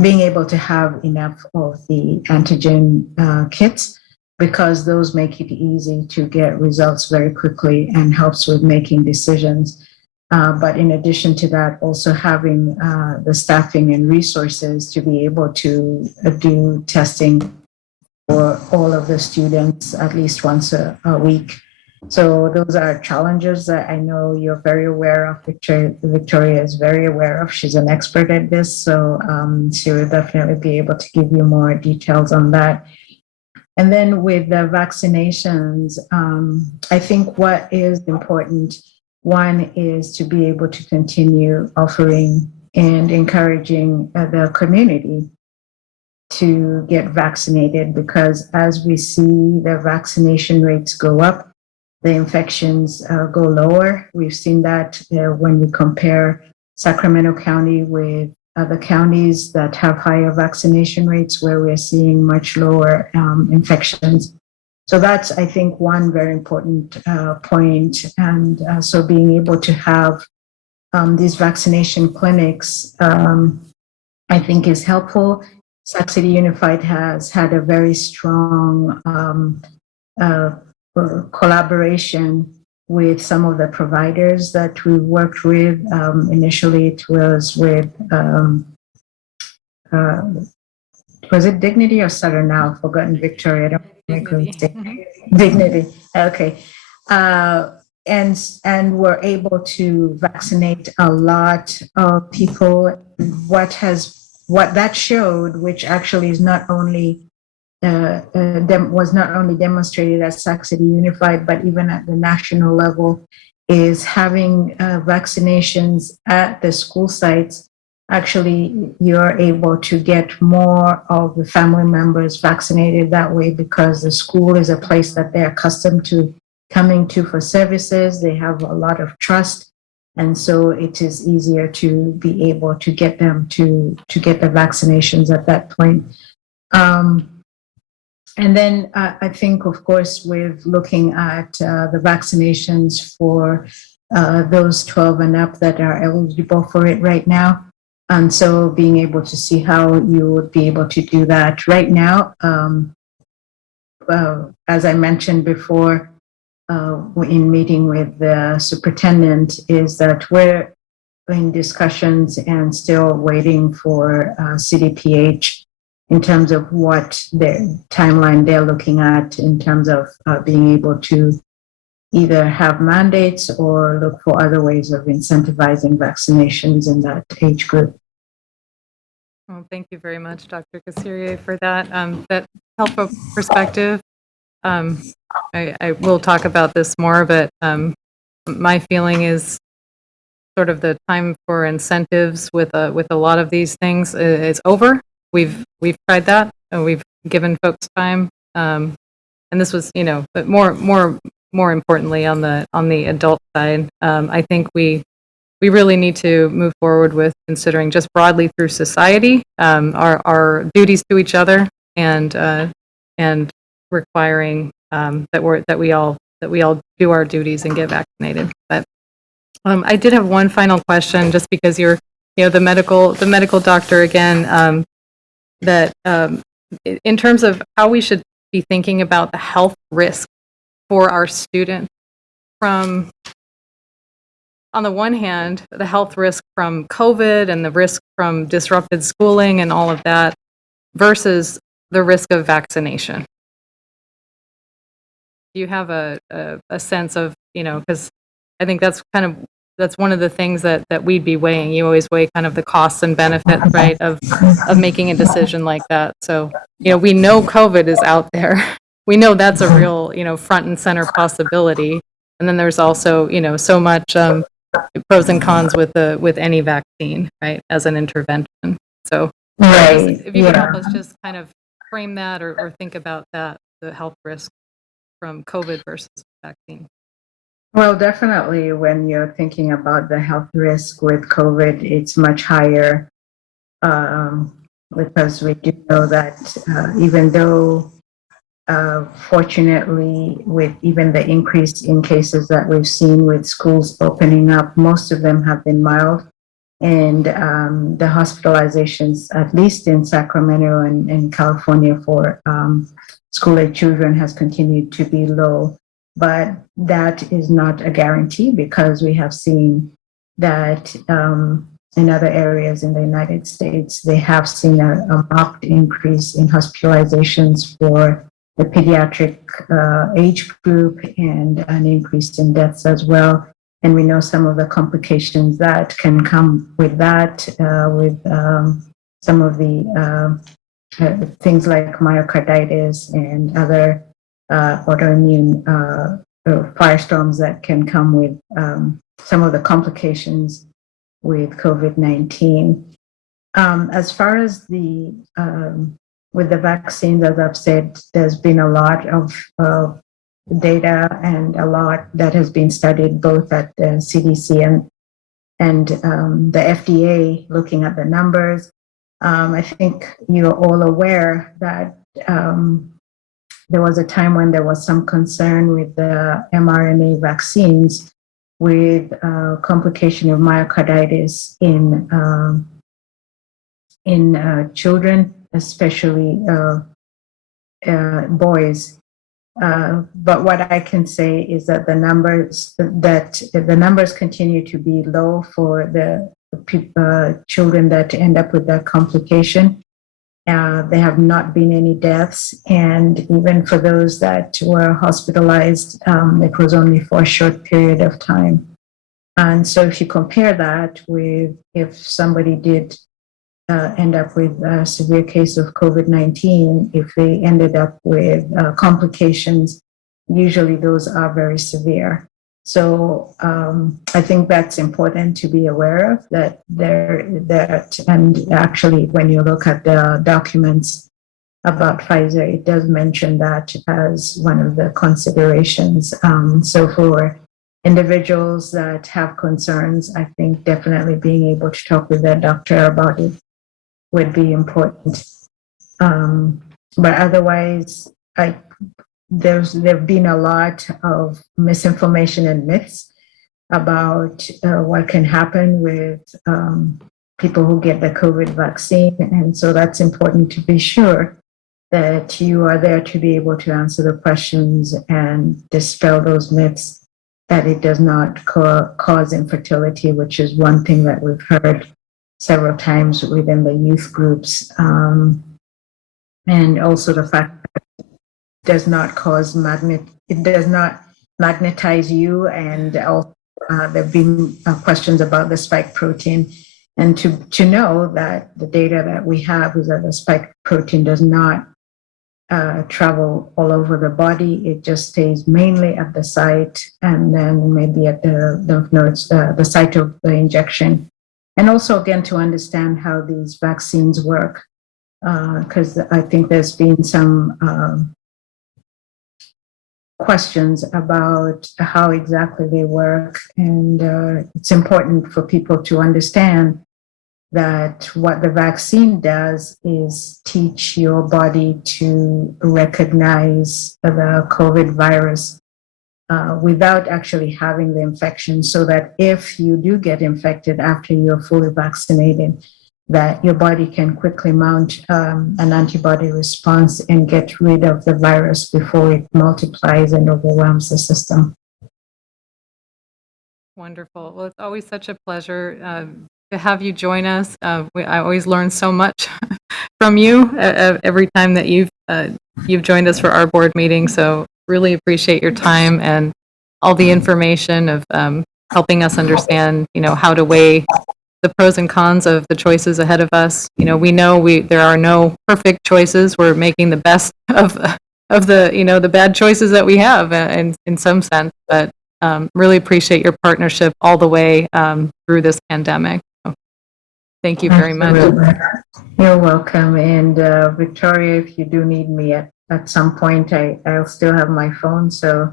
being able to have enough of the antigen kits, because those make it easy to get results very quickly and helps with making decisions. But in addition to that, also having the staffing and resources to be able to do testing for all of the students at least once a week. So those are challenges that I know you're very aware of. Victoria is very aware of. She's an expert at this, so she will definitely be able to give you more details on that. And then with the vaccinations, I think what is important, one is to be able to continue offering and encouraging the community to get vaccinated, because as we see the vaccination rates go up, the infections go lower. We've seen that when we compare Sacramento County with other counties that have higher vaccination rates, where we're seeing much lower infections. So that's, I think, one very important point. And so being able to have these vaccination clinics, I think, is helpful. Sac City Unified has had a very strong collaboration with some of the providers that we worked with. Initially, it was with, was it Dignity or Southern now? I've forgotten, Victoria. I don't make a mistake. Dignity. Okay. And we're able to vaccinate a lot of people. What that showed, which actually is not only was not only demonstrated at Sac City Unified, but even at the national level, is having vaccinations at the school sites. Actually, you're able to get more of the family members vaccinated that way, because the school is a place that they're accustomed to coming to for services. They have a lot of trust. And so it is easier to be able to get them to get the vaccinations at that point. And then I think, of course, with looking at the vaccinations for those 12 and up that are eligible for it right now. And so being able to see how you would be able to do that right now. As I mentioned before, in meeting with the superintendent, is that we're in discussions and still waiting for CDPH in terms of what the timeline they're looking at in terms of being able to either have mandates or look for other ways of incentivizing vaccinations in that age group. Well, thank you very much, Dr. Kassirier, for that helpful perspective. I will talk about this more, but my feeling is sort of the time for incentives with a lot of these things is over. We've tried that, and we've given folks time, and this was, but more more importantly on the adult side, I think we really need to move forward with considering just broadly through society our duties to each other and requiring that we all do our duties and get vaccinated. But I did have one final question, just because you're the medical doctor again. That in terms of how we should be thinking about the health risk for our students from, on the one hand, the health risk from COVID and the risk from disrupted schooling and all of that versus the risk of vaccination. Do you have a sense of, because I think that's one of the things that we'd be weighing. You always weigh kind of the costs and benefits, right, of making a decision like that. So, we know COVID is out there. We know that's a real, front and center possibility. And then there's also, so much pros and cons with any vaccine, right, as an intervention. So, if you could help us just kind of frame that or think about that, the health risk from COVID versus vaccine. Well, definitely when you're thinking about the health risk with COVID, it's much higher because we do know that even though fortunately with even the increase in cases that we've seen with schools opening up, most of them have been mild. And the hospitalizations, at least in Sacramento and California for school-age children, has continued to be low. But that is not a guarantee, because we have seen that in other areas in the United States, they have seen a marked increase in hospitalizations for the pediatric age group and an increase in deaths as well. And we know some of the complications that can come with that, with some of the things like myocarditis and other autoimmune firestorms that can come with some of the complications with COVID-19. As far as with the vaccines, as I've said, there's been a lot of data and a lot that has been studied both at the CDC and the FDA, looking at the numbers. I think you're all aware that there was a time when there was some concern with the mRNA vaccines with complication of myocarditis in children, especially boys. But what I can say is that the numbers continue to be low for the children that end up with that complication. There have not been any deaths, and even for those that were hospitalized, it was only for a short period of time. And so if you compare that with if somebody did end up with a severe case of COVID-19, if they ended up with complications, usually those are very severe. So I think that's important to be aware of, and actually when you look at the documents about Pfizer, it does mention that as one of the considerations. So for individuals that have concerns, I think definitely being able to talk with their doctor about it would be important. But otherwise, there've been a lot of misinformation and myths about what can happen with people who get the COVID vaccine. And so that's important to be sure that you are there to be able to answer the questions and dispel those myths, that it does not cause infertility, which is one thing that we've heard several times within the youth groups. And also the fact that it does not magnetize you. And also, there have been questions about the spike protein. And to know that the data that we have is that the spike protein does not travel all over the body. It just stays mainly at the site, and then maybe at the lymph nodes, the site of the injection. And also, again, to understand how these vaccines work, because I think there's been some questions about how exactly they work. And it's important for people to understand that what the vaccine does is teach your body to recognize the COVID virus without actually having the infection, so that if you do get infected after you're fully vaccinated, that your body can quickly mount an antibody response and get rid of the virus before it multiplies and overwhelms the system. Wonderful. Well, it's always such a pleasure to have you join us. I always learn so much from you every time that you've joined us for our board meeting. So really appreciate your time and all the information of helping us understand, how to weigh the pros and cons of the choices ahead of us. We know there are no perfect choices. We're making the best of the the bad choices that we have in some sense, but really appreciate your partnership all the way through this pandemic. So, thank you very much. You're welcome. And Victoria, if you do need me at some point, I'll still have my phone, so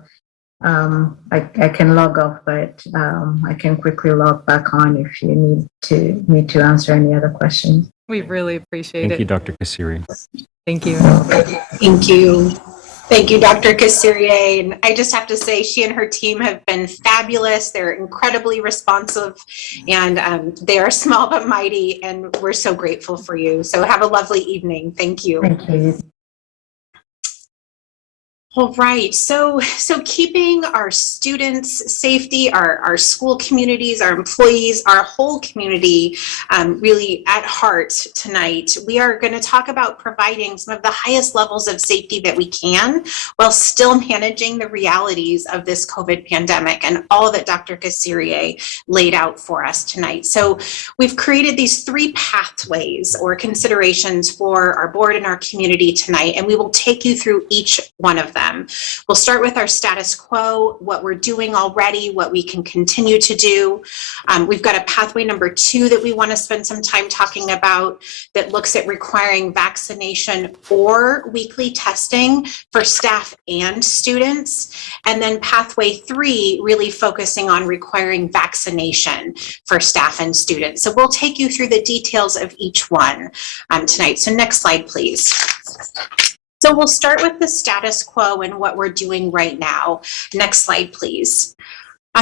I can log off, but I can quickly log back on if you need me to answer any other questions. We really appreciate it. Thank you, Dr. Kasiri. Thank you. Thank you. Thank you, Dr. Kasirier. And I just have to say, she and her team have been fabulous. They're incredibly responsive, and they are small but mighty, and we're so grateful for you. So have a lovely evening. Thank you. Thank you. All right, so keeping our students' safety, our school communities, our employees, our whole community really at heart tonight, we are going to talk about providing some of the highest levels of safety that we can while still managing the realities of this COVID pandemic and all that Dr. Kasirier laid out for us tonight. So we've created these 3 pathways or considerations for our board and our community tonight, and we will take you through each one of them. We'll start with our status quo, what we're doing already, what we can continue to do. We've got a pathway number 2 that we want to spend some time talking about that looks at requiring vaccination or weekly testing for staff and students. And then pathway 3 really focusing on requiring vaccination for staff and students. So we'll take you through the details of each one tonight. So next slide, please. So we'll start with the status quo and what we're doing right now. Next slide, please.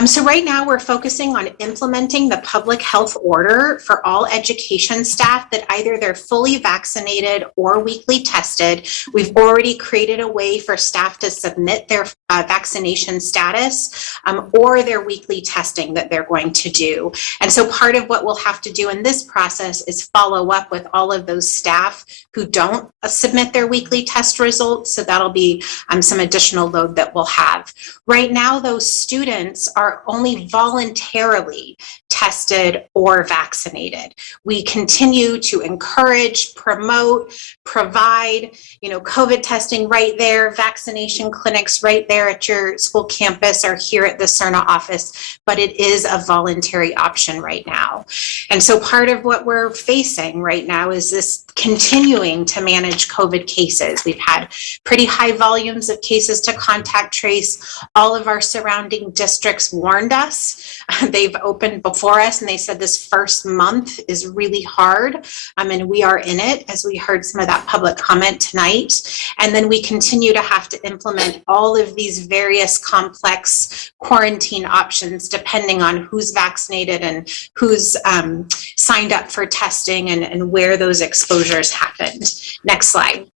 So right now we're focusing on implementing the public health order for all education staff that either they're fully vaccinated or weekly tested. We've already created a way for staff to submit their vaccination status or their weekly testing that they're going to do. And so part of what we'll have to do in this process is follow up with all of those staff who don't submit their weekly test results. So that'll be some additional load that we'll have. Right now, those students are only voluntarily tested or vaccinated. We continue to encourage, promote, provide, COVID testing right there, vaccination clinics right there at your school campus or here at the CERNA office, but it is a voluntary option right now. And so part of what we're facing right now is this continuing to manage COVID cases. We've had pretty high volumes of cases to contact trace. All of our surrounding districts warned us. They've opened before us and they said this first month is really hard. And we are in it, as we heard some of that public comment tonight. And then we continue to have to implement all of these various complex quarantine options depending on who's vaccinated and who's signed up for testing and where those exposures happened. Next slide.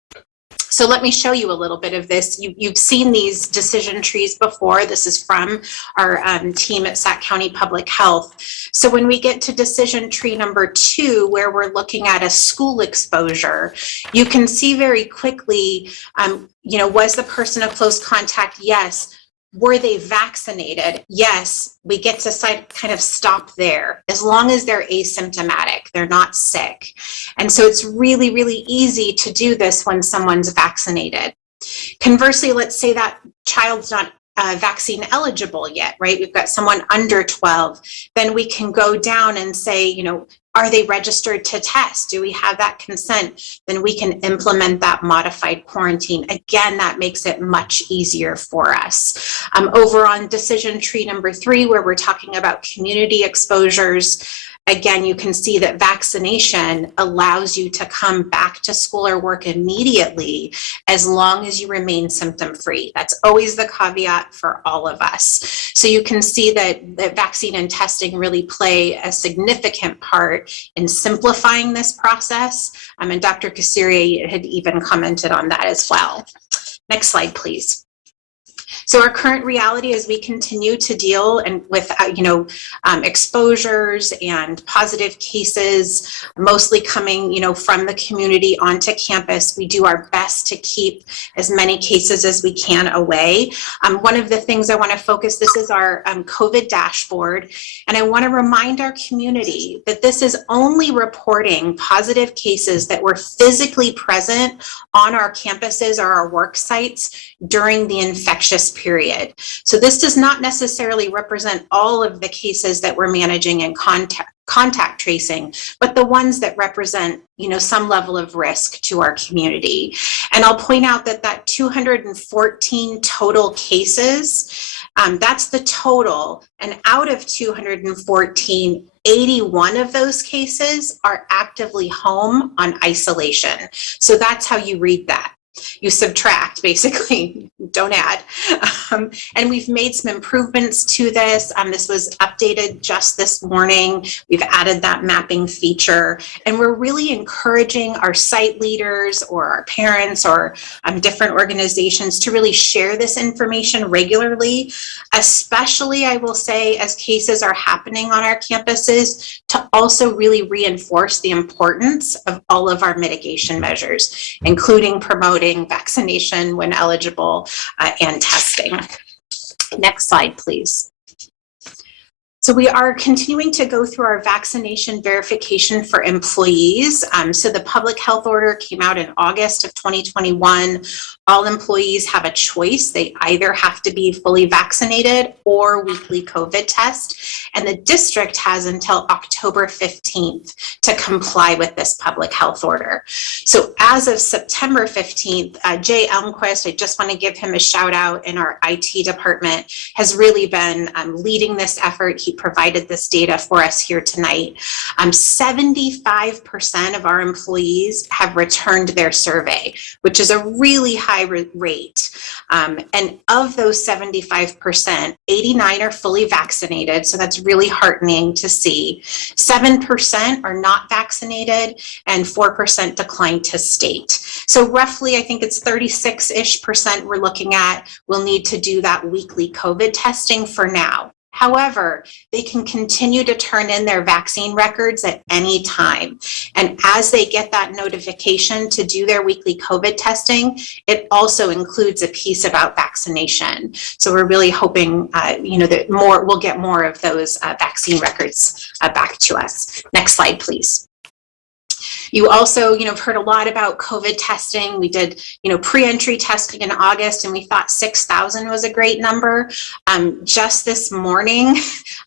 So let me show you a little bit of this. You've seen these decision trees before. This is from our team at Sac County Public Health. So when we get to decision tree number 2, where we're looking at a school exposure, you can see very quickly, was the person a close contact? Yes. Were they vaccinated? Yes. We get to kind of stop there as long as they're asymptomatic, they're not sick. And so it's really, really easy to do this when someone's vaccinated. Conversely, let's say that child's not vaccine eligible yet, right? We've got someone under 12, then we can go down and say, Are they registered to test? Do we have that consent? Then we can implement that modified quarantine. Again, that makes it much easier for us. Over on decision tree number 3, where we're talking about community exposures, again, you can see that vaccination allows you to come back to school or work immediately as long as you remain symptom-free. That's always the caveat for all of us. So you can see that vaccine and testing really play a significant part in simplifying this process. And Dr. Kasiri had even commented on that as well. Next slide, please. So our current reality as we continue to deal with exposures and positive cases, mostly coming from the community onto campus, we do our best to keep as many cases as we can away. One of the things I want to focus, this is our COVID dashboard, and I want to remind our community that this is only reporting positive cases that were physically present on our campuses or our work sites during the infectious period. So this does not necessarily represent all of the cases that we're managing in contact tracing, but the ones that represent, some level of risk to our community. And I'll point out that 214 total cases, that's the total. And out of 214, 81 of those cases are actively home on isolation. So that's how you read that. You subtract, basically, don't add. And we've made some improvements to this. This was updated just this morning. We've added that mapping feature, and we're really encouraging our site leaders or our parents or different organizations to really share this information regularly, especially, I will say, as cases are happening on our campuses, to also really reinforce the importance of all of our mitigation measures, including promoting vaccination when eligible and testing. Next slide, please. So we are continuing to go through our vaccination verification for employees. So the public health order came out in August of 2021. All employees have a choice. They either have to be fully vaccinated or weekly COVID test. And the district has until October 15th to comply with this public health order. So as of September 15th, Jay Elmquist, I just want to give him a shout out in our IT department, has really been leading this effort. He provided this data for us here tonight. 75% of our employees have returned their survey, which is a really high rate. And of those 75%, 89 are fully vaccinated. So that's really heartening to see. 7% are not vaccinated and 4% declined to state. So roughly, I think it's 36-ish% we're looking at will need to do that weekly COVID testing for now. However, they can continue to turn in their vaccine records at any time. And as they get that notification to do their weekly COVID testing, it also includes a piece about vaccination. So we're really hoping, that we'll get more of those vaccine records back to us. Next slide, please. You also, have heard a lot about COVID testing. We did, pre-entry testing in August, and we thought 6,000 was a great number. Just this morning,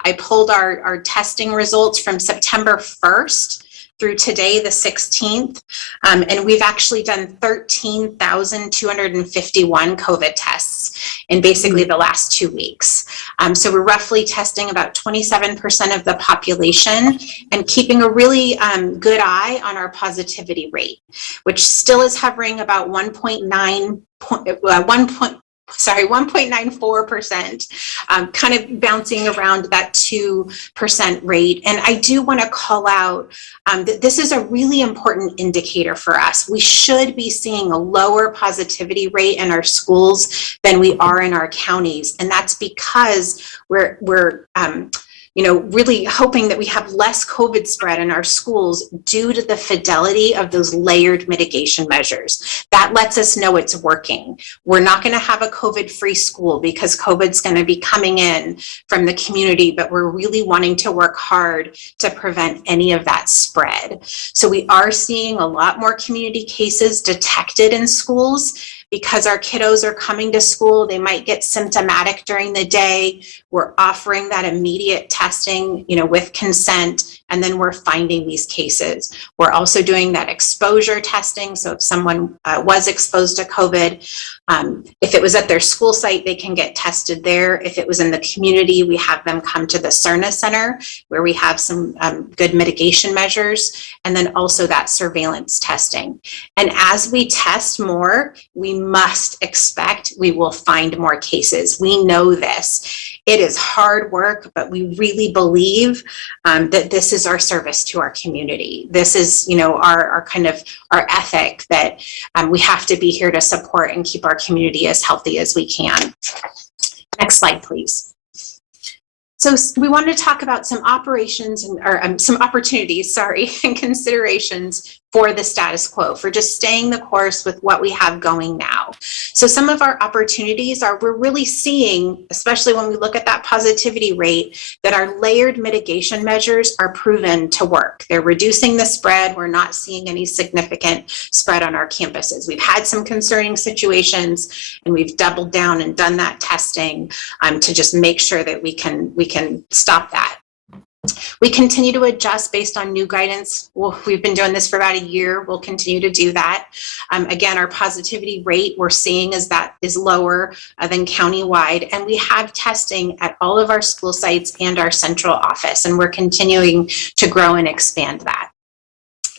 I pulled our testing results from September 1st through today, the 16th, and we've actually done 13,251 COVID tests in basically the last 2 weeks. So we're roughly testing about 27% of the population and keeping a really good eye on our positivity rate, which still is hovering about 1.94%, kind of bouncing around that 2% rate. And I do want to call out that this is a really important indicator for us. We should be seeing a lower positivity rate in our schools than we are in our counties. And that's because we're really hoping that we have less COVID spread in our schools due to the fidelity of those layered mitigation measures. That lets us know it's working. We're not going to have a COVID-free school because COVID's going to be coming in from the community, but we're really wanting to work hard to prevent any of that spread. So we are seeing a lot more community cases detected in schools because our kiddos are coming to school, they might get symptomatic during the day. We're offering that immediate testing, with consent, and then we're finding these cases. We're also doing that exposure testing. So if someone was exposed to COVID, if it was at their school site, they can get tested there. If it was in the community, we have them come to the CERNA Center, where we have some good mitigation measures, and then also that surveillance testing. And as we test more, we must expect we will find more cases. We know this. It is hard work, but we really believe that this is our service to our community. This is, our kind of our ethic that we have to be here to support and keep our community as healthy as we can. Next slide, please. So we wanted to talk about some operations or some opportunities, and considerations for the status quo, for just staying the course with what we have going now. So some of our opportunities are, we're really seeing, especially when we look at that positivity rate, that our layered mitigation measures are proven to work. They're reducing the spread. We're not seeing any significant spread on our campuses. We've had some concerning situations, and we've doubled down and done that testing to just make sure that we can stop that. We continue to adjust based on new guidance. Well, we've been doing this for about a year. We'll continue to do that. Again, our positivity rate we're seeing is lower than countywide, and we have testing at all of our school sites and our central office, and we're continuing to grow and expand that.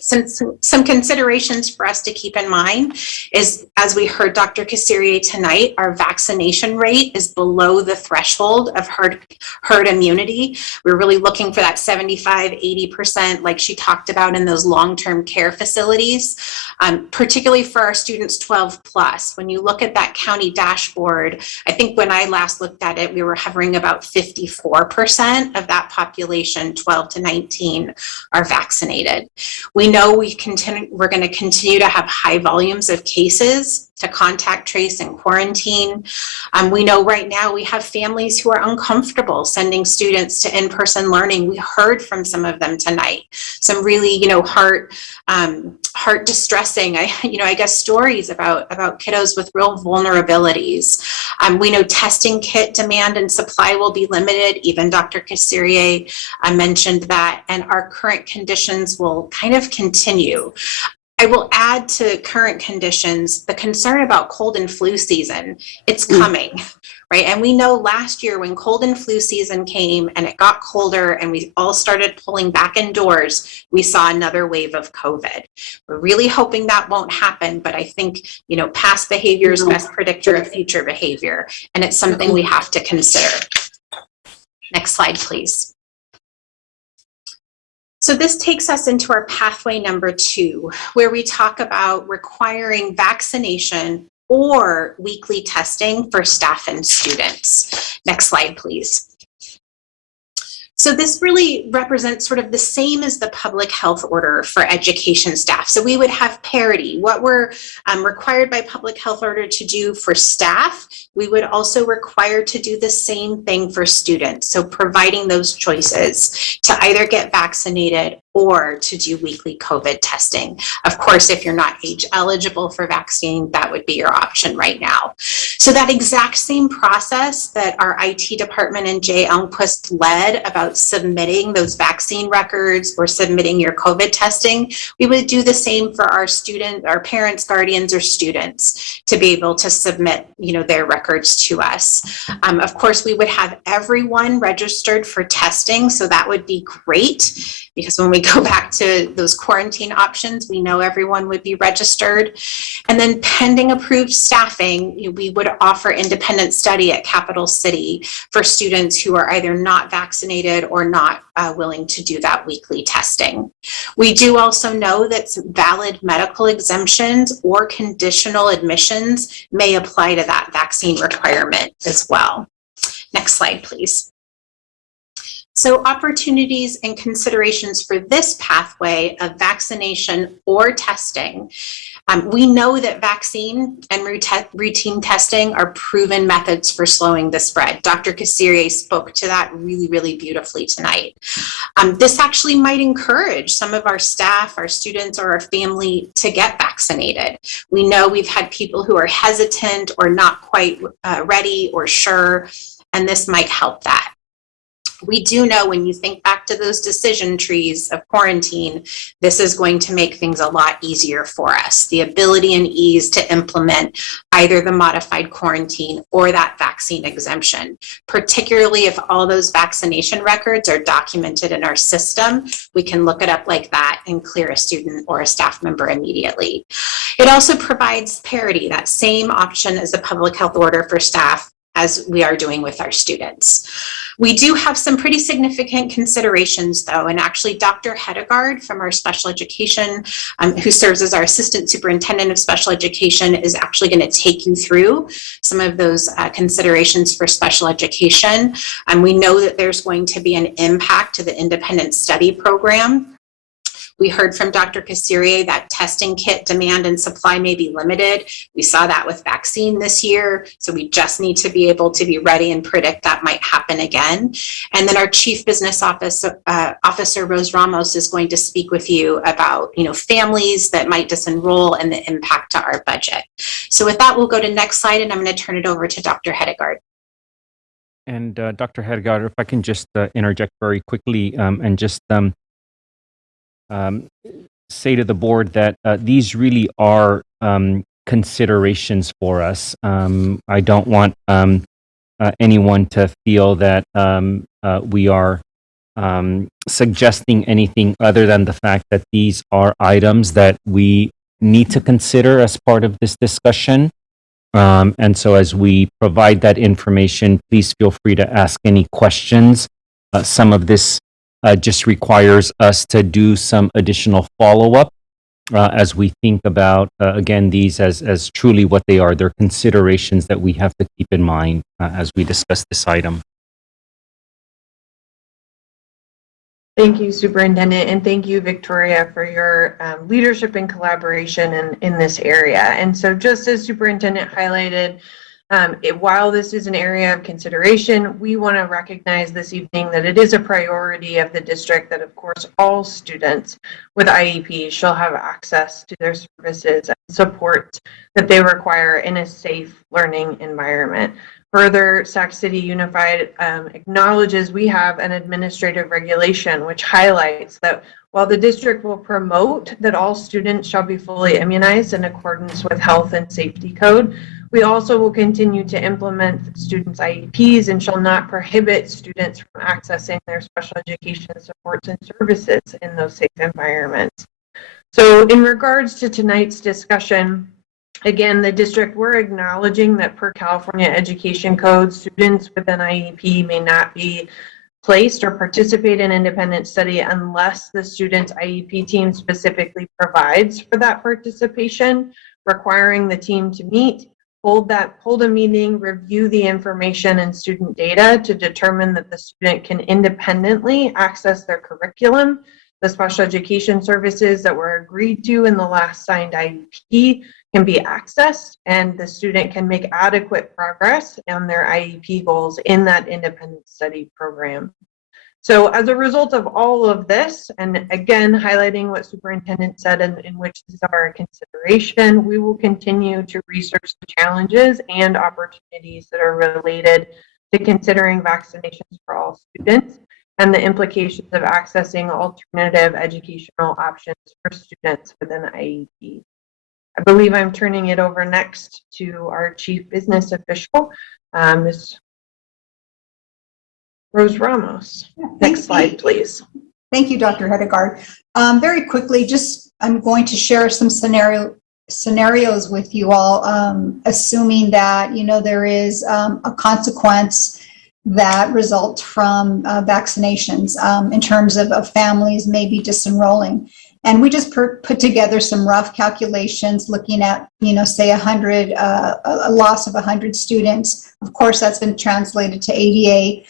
Some considerations for us to keep in mind is, as we heard Dr. Kasirier tonight, our vaccination rate is below the threshold of herd immunity. We're really looking for that 75, 80%, like she talked about in those long-term care facilities, particularly for our students 12 plus. When you look at that county dashboard, I think when I last looked at it, we were hovering about 54% of that population, 12 to 19, are vaccinated. We know we're going to continue to have high volumes of cases to contact trace and quarantine. We know right now we have families who are uncomfortable sending students to in-person learning. We heard from some of them tonight, some really, heart distressing, I guess, stories about kiddos with real vulnerabilities. We know testing kit demand and supply will be limited. Even Dr. Kasirier mentioned that, and our current conditions will kind of continue. I will add to current conditions the concern about cold and flu season. It's coming, right? And we know last year when cold and flu season came and it got colder and we all started pulling back indoors, we saw another wave of COVID. We're really hoping that won't happen, but I think, past behavior is best predictor of future behavior, and it's something we have to consider. Next slide, please. So this takes us into our pathway number 2, where we talk about requiring vaccination or weekly testing for staff and students. Next slide, please. So this really represents sort of the same as the public health order for education staff. So we would have parity. What we're required by public health order to do for staff, we would also require to do the same thing for students. So providing those choices to either get vaccinated or to do weekly COVID testing. Of course, if you're not age eligible for vaccine, that would be your option right now. So that exact same process that our IT department and Jay Elmquist led about submitting those vaccine records or submitting your COVID testing, we would do the same for our parents, guardians, or students to be able to submit, their records to us. Of course, we would have everyone registered for testing, so that would be great, because when we go back to those quarantine options, we know everyone would be registered. And then pending approved staffing, we would offer independent study at Capital City for students who are either not vaccinated or not willing to do that weekly testing. We do also know that some valid medical exemptions or conditional admissions may apply to that vaccine requirement as well. Next slide, please. So opportunities and considerations for this pathway of vaccination or testing. We know that vaccine and routine testing are proven methods for slowing the spread. Dr. Kassirier spoke to that really, really beautifully tonight. This actually might encourage some of our staff, our students, or our family to get vaccinated. We know we've had people who are hesitant or not quite ready or sure, and this might help that. We do know when you think back to those decision trees of quarantine, this is going to make things a lot easier for us. The ability and ease to implement either the modified quarantine or that vaccine exemption, particularly if all those vaccination records are documented in our system, we can look it up like that and clear a student or a staff member immediately. It also provides parity, that same option as a public health order for staff as we are doing with our students. We do have some pretty significant considerations though, and actually Dr. Hedegaard from our special education, who serves as our assistant superintendent of special education, is actually going to take you through some of those considerations for special education. We know that there's going to be an impact to the independent study program. We heard from Dr. Kassirier that testing kit demand and supply may be limited. We saw that with vaccine this year, so we just need to be able to be ready and predict that might happen again. And then our Chief Business Officer, Rose Ramos, is going to speak with you about, families that might disenroll and the impact to our budget. So with that, we'll go to next slide, and I'm going to turn it over to Dr. Hedegaard. And Dr. Hedegaard, if I can just interject very quickly and just say to the board that these really are considerations for us. I don't want anyone to feel that we are suggesting anything other than the fact that these are items that we need to consider as part of this discussion. And so as we provide that information, please feel free to ask any questions. Some of this just requires us to do some additional follow-up as we think about, again, these as truly what they are. They're considerations that we have to keep in mind as we discuss this item. Thank you, Superintendent, and thank you, Victoria, for your leadership and collaboration in this area. And so just as Superintendent highlighted, while this is an area of consideration, we want to recognize this evening that it is a priority of the district that, of course, all students with IEPs shall have access to their services and support that they require in a safe learning environment. Further, Sac City Unified acknowledges we have an administrative regulation which highlights that while the district will promote that all students shall be fully immunized in accordance with health and safety code, we also will continue to implement students' IEPs and shall not prohibit students from accessing their special education supports and services in those safe environments. So in regards to tonight's discussion, again, the district, we're acknowledging that per California Education Code, students with an IEP may not be placed or participate in independent study unless the student's IEP team specifically provides for that participation, requiring the team to meet, hold a meeting, review the information and student data to determine that the student can independently access their curriculum, the special education services that were agreed to in the last signed IEP can be accessed, and the student can make adequate progress on their IEP goals in that independent study program. So as a result of all of this, and again, highlighting what Superintendent said in which these are a consideration, we will continue to research the challenges and opportunities that are related to considering vaccinations for all students and the implications of accessing alternative educational options for students within IEP. I believe I'm turning it over next to our Chief Business Official, Ms. Rose Ramos. Next slide, please. Thank you, Dr. Hedegaard. Very quickly, I'm going to share some scenarios with you all, assuming that, there is a consequence that results from vaccinations in terms of families maybe disenrolling. And we just put together some rough calculations looking at, say a loss of 100 students. Of course, that's been translated to ADA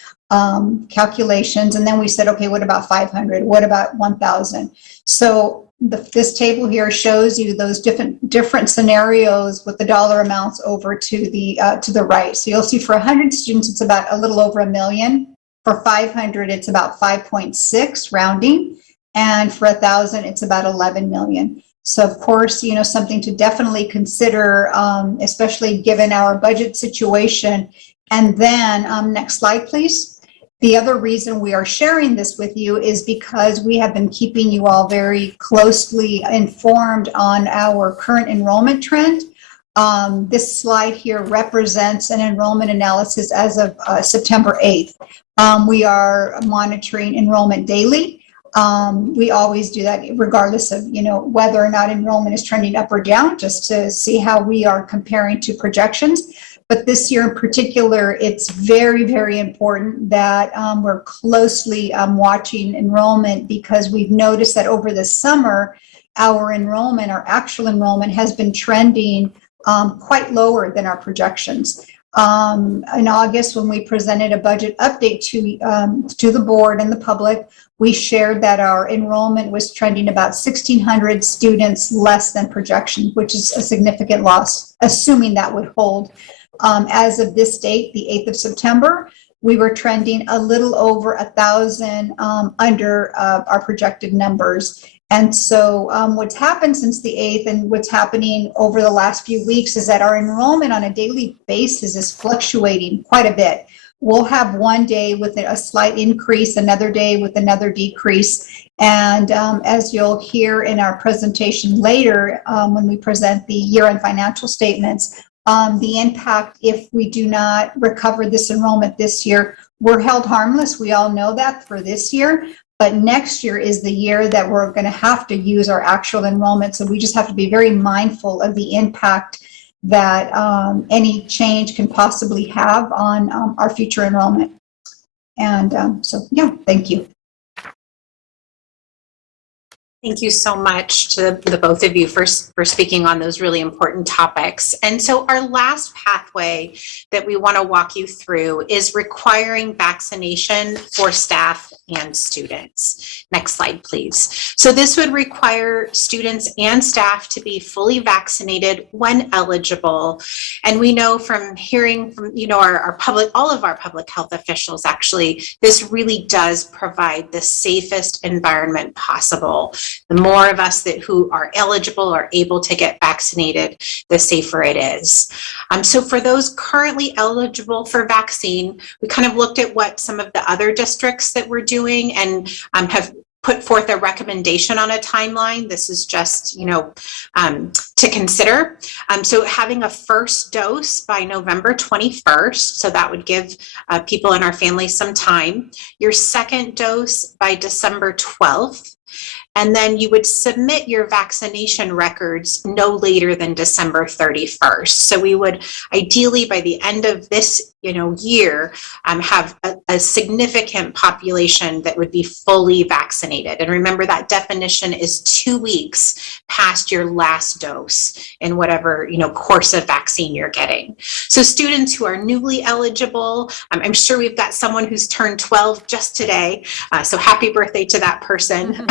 calculations. And then we said, okay, what about 500? What about 1,000? So this table here shows you those different scenarios with the dollar amounts over to the right. So you'll see for 100 students, it's about a little over $1 million. For 500, it's about 5.6 rounding. And for 1,000, it's about 11 million. So of course, something to definitely consider, especially given our budget situation. And then next slide, please. The other reason we are sharing this with you is because we have been keeping you all very closely informed on our current enrollment trend. This slide here represents an enrollment analysis as of September 8th. We are monitoring enrollment daily. We always do that regardless of, whether or not enrollment is trending up or down, just to see how we are comparing to projections. But this year in particular, it's very, very important that we're closely watching enrollment, because we've noticed that over the summer, our actual enrollment has been trending quite lower than our projections. In August, when we presented a budget update to the board and the public, we shared that our enrollment was trending about 1,600 students less than projection, which is a significant loss, assuming that would hold. As of this date, the 8th of September, we were trending a little over 1,000 under our projected numbers. And so what's happened since the 8th and what's happening over the last few weeks is that our enrollment on a daily basis is fluctuating quite a bit. We'll have one day with a slight increase, another day with another decrease. And as you'll hear in our presentation later, when we present the year-end financial statements, the impact if we do not recover this enrollment this year, we're held harmless. We all know that for this year, but next year is the year that we're going to have to use our actual enrollment. So we just have to be very mindful of the impact that any change can possibly have on our future enrollment. And so, yeah, thank you. Thank you so much to the both of you for speaking on those really important topics. And so our last pathway that we want to walk you through is requiring vaccination for staff and students. Next slide, please. So this would require students and staff to be fully vaccinated when eligible. And we know from hearing from, all of our public health officials, actually, this really does provide the safest environment possible. The more of us who are eligible or able to get vaccinated, the safer it is. So for those currently eligible for vaccine, we kind of looked at what some of the other districts that we're doing and have put forth a recommendation on a timeline. This is just, to consider. So having a first dose by November 21st, so that would give people in our family some time. Your second dose by December 12th. And then you would submit your vaccination records no later than December 31st. So we would ideally, by the end of this year, have a significant population that would be fully vaccinated. And remember, that definition is 2 weeks past your last dose in whatever course of vaccine you're getting. So students who are newly eligible, I'm sure we've got someone who's turned 12 just today. So happy birthday to that person.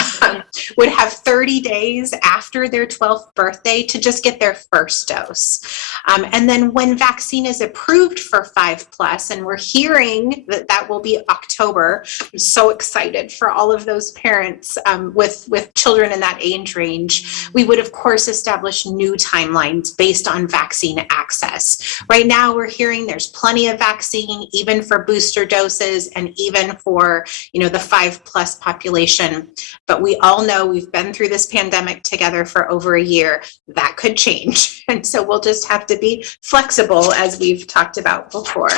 Would have 30 days after their 12th birthday to just get their first dose. And then when vaccine is approved for 5+, and we're hearing that will be October, I'm so excited for all of those parents with children in that age range. We would, of course, establish new timelines based on vaccine access. Right now, we're hearing there's plenty of vaccine, even for booster doses and even for, the 5+ population. But we all know we've been through this pandemic together for over a year. That could change. And so we'll just have to be flexible, as we've talked about before.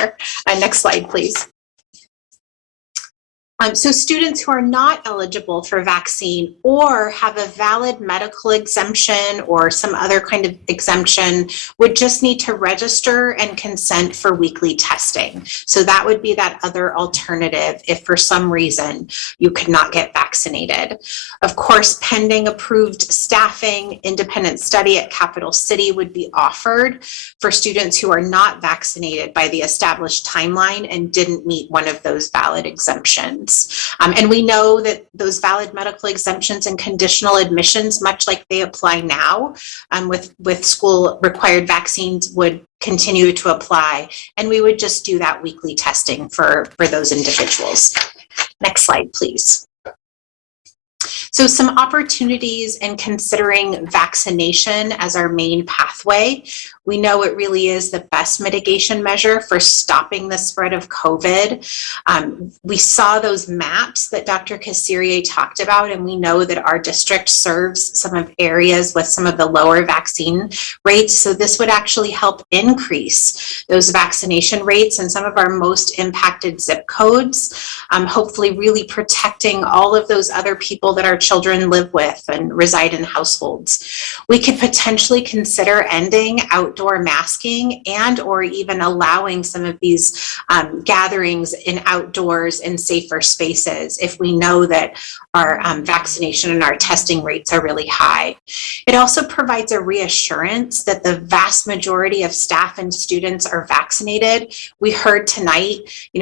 Next slide, please. So students who are not eligible for vaccine or have a valid medical exemption or some other kind of exemption would just need to register and consent for weekly testing. So that would be that other alternative if for some reason you could not get vaccinated. Of course, pending approved staffing, independent study at Capital City would be offered for students who are not vaccinated by the established timeline and didn't meet one of those valid exemptions. vaccines. And we know that those valid medical exemptions and conditional admissions, much like they apply now with school required vaccines, would continue to apply. And we would just do that weekly testing for those individuals. Next slide, please. So some opportunities in considering vaccination as our main pathway. We know it really is the best mitigation measure for stopping the spread of COVID. We saw those maps that Dr. Kassirier talked about, and we know that our district serves some of areas with some of the lower vaccine rates. So this would actually help increase those vaccination rates in some of our most impacted zip codes, hopefully really protecting all of those other people that our children live with and reside in households. We could potentially consider ending outdoor masking and or even allowing some of these gatherings in outdoors in safer spaces if we know that our vaccination and our testing rates are really high. It also provides a reassurance that the vast majority of staff and students are vaccinated. We heard tonight,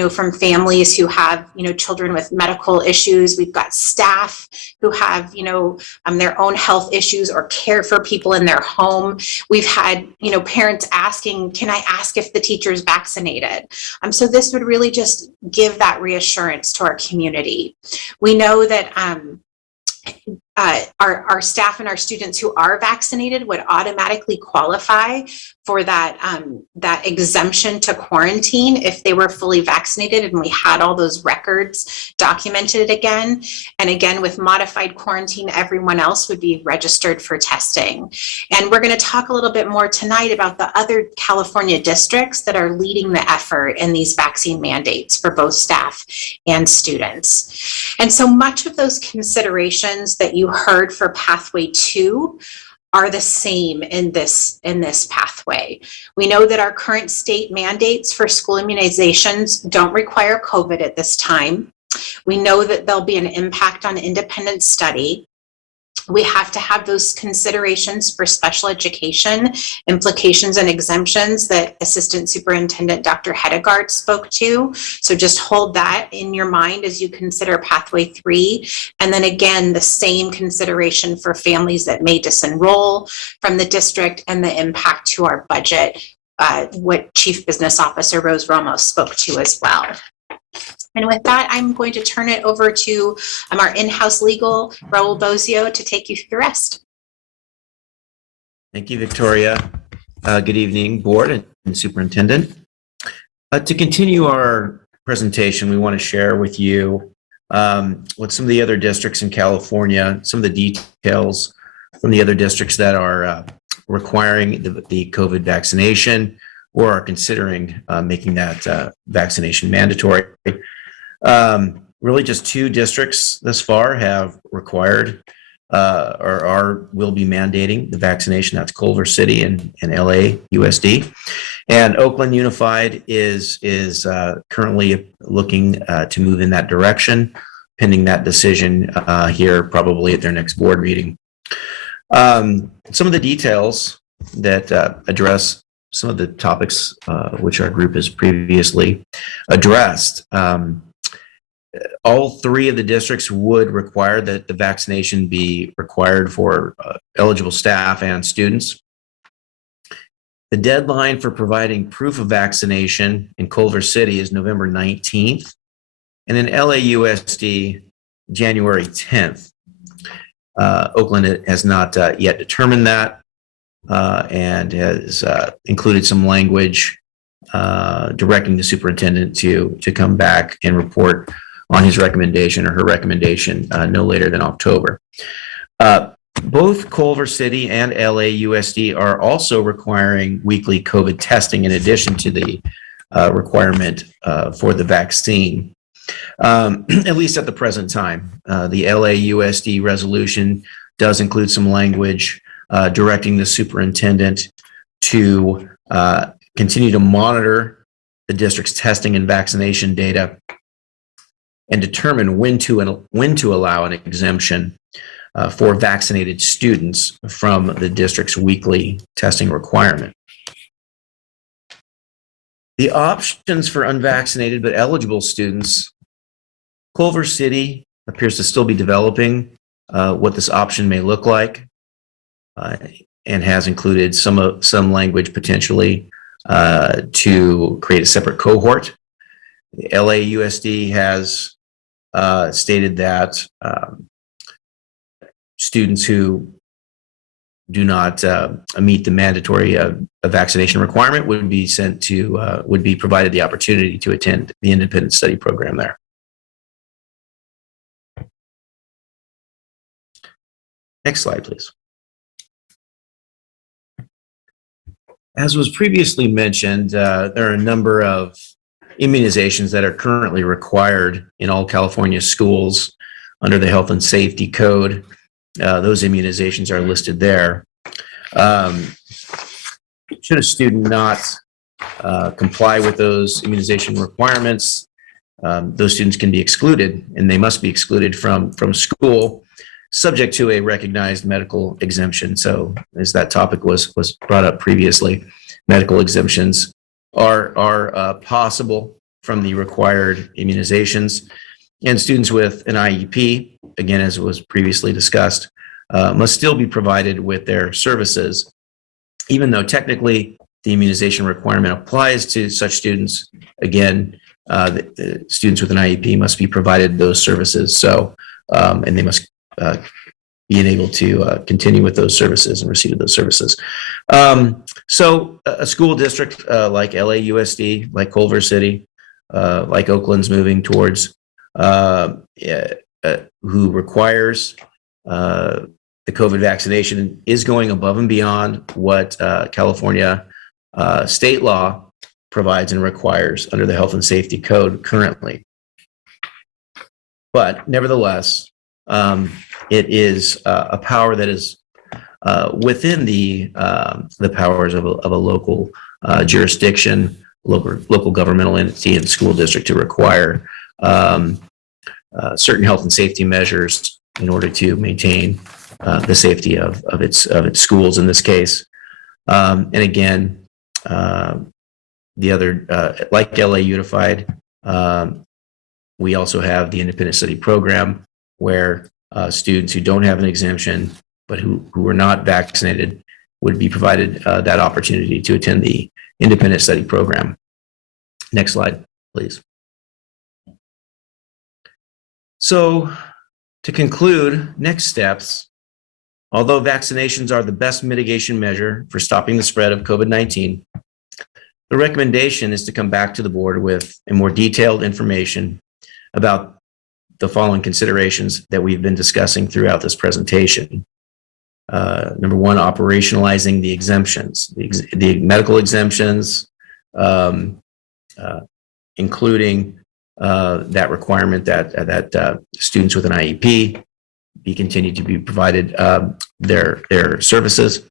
from families who have, children with medical issues. We've got staff who have, their own health issues or care for people in their home. We've had, parents asking, can I ask if the teacher's vaccinated? So this would really just give that reassurance to our community. We know that our staff and our students who are vaccinated would automatically qualify for that exemption to quarantine if they were fully vaccinated and we had all those records documented again. And again, with modified quarantine, everyone else would be registered for testing. And we're going to talk a little bit more tonight about the other California districts that are leading the effort in these vaccine mandates for both staff and students. And so much of those considerations that you heard for pathway 2 are the same in this pathway. We know that our current state mandates for school immunizations don't require COVID at this time. We know that there'll be an impact on independent study. We have to have those considerations for special education, implications and exemptions that Assistant Superintendent Dr. Hedegaard spoke to. So just hold that in your mind as you consider pathway 3. And then again, the same consideration for families that may disenroll from the district and the impact to our budget, what Chief Business Officer Rose Ramos spoke to as well. And with that, I'm going to turn it over to our in-house legal, Raul Bozio, to take you through the rest. Thank you, Victoria. Good evening, board and superintendent. To continue our presentation, we want to share with you what some of the other districts in California, some of the details from the other districts that are requiring the COVID vaccination or are considering making that vaccination mandatory. Really just 2 districts thus far have required or will be mandating the vaccination. That's Culver City and LA USD. And Oakland Unified is currently looking to move in that direction, pending that decision here probably at their next board meeting. Some of the details that address some of the topics which our group has previously addressed. All 3 of the districts would require that the vaccination be required for eligible staff and students. The deadline for providing proof of vaccination in Culver City is November 19th, and in LAUSD, January 10th. Oakland has not yet determined that and has included some language directing the superintendent to come back and report on his recommendation or her recommendation no later than October. Both Culver City and LAUSD are also requiring weekly COVID testing in addition to the requirement for the vaccine, at least at the present time. The LAUSD resolution does include some language directing the superintendent to continue to monitor the district's testing and vaccination data and determine when to allow an exemption for vaccinated students from the district's weekly testing requirement. The options for unvaccinated but eligible students Culver City appears to still be developing what this option may look like, and has included some language potentially to create a separate cohort. LAUSD has stated that students who do not meet the mandatory vaccination requirement would be provided the opportunity to attend the independent study program there. Next slide, please. As was previously mentioned, there are a number of immunizations that are currently required in all California schools under the Health and Safety Code. Those immunizations are listed there. Should a student not comply with those immunization requirements, those students can be excluded, and they must be excluded from school, subject to a recognized medical exemption. So as that topic was brought up previously, medical exemptions are possible from the required immunizations. And students with an IEP, again, as was previously discussed, must still be provided with their services, even though technically the immunization requirement applies to such students. Again, the students with an IEP must be provided those services. So, and they must be able to continue with those services and receive those services. So a school district like LAUSD, like Culver City, like Oakland's moving towards, who requires the COVID vaccination, is going above and beyond what California state law provides and requires under the Health and Safety Code currently. But nevertheless, it is a power that is within the powers of a local jurisdiction, local governmental entity, and school district to require certain health and safety measures in order to maintain the safety of its schools in this case. And again, the other, like LA Unified, we also have the independent study program where students who don't have an exemption but who are not vaccinated would be provided that opportunity to attend the independent study program. Next slide, please. So to conclude, next steps. Although vaccinations are the best mitigation measure for stopping the spread of COVID-19, the recommendation is to come back to the board with a more detailed information about the following considerations that we've been discussing throughout this presentation. Number one, operationalizing the exemptions, the medical exemptions, including that requirement that students with an IEP be continued to be provided their services.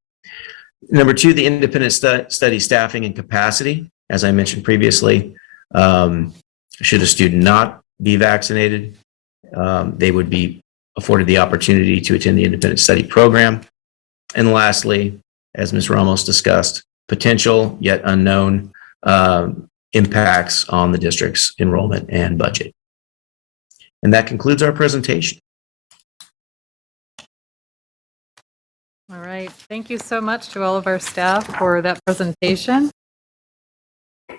Number two, the independent study staffing and capacity. As I mentioned previously, should a student not be vaccinated, they would be afforded the opportunity to attend the independent study program. And lastly, as Ms. Ramos discussed, potential yet unknown impacts on the district's enrollment and budget. And that concludes our presentation. All right. Thank you so much to all of our staff for that presentation.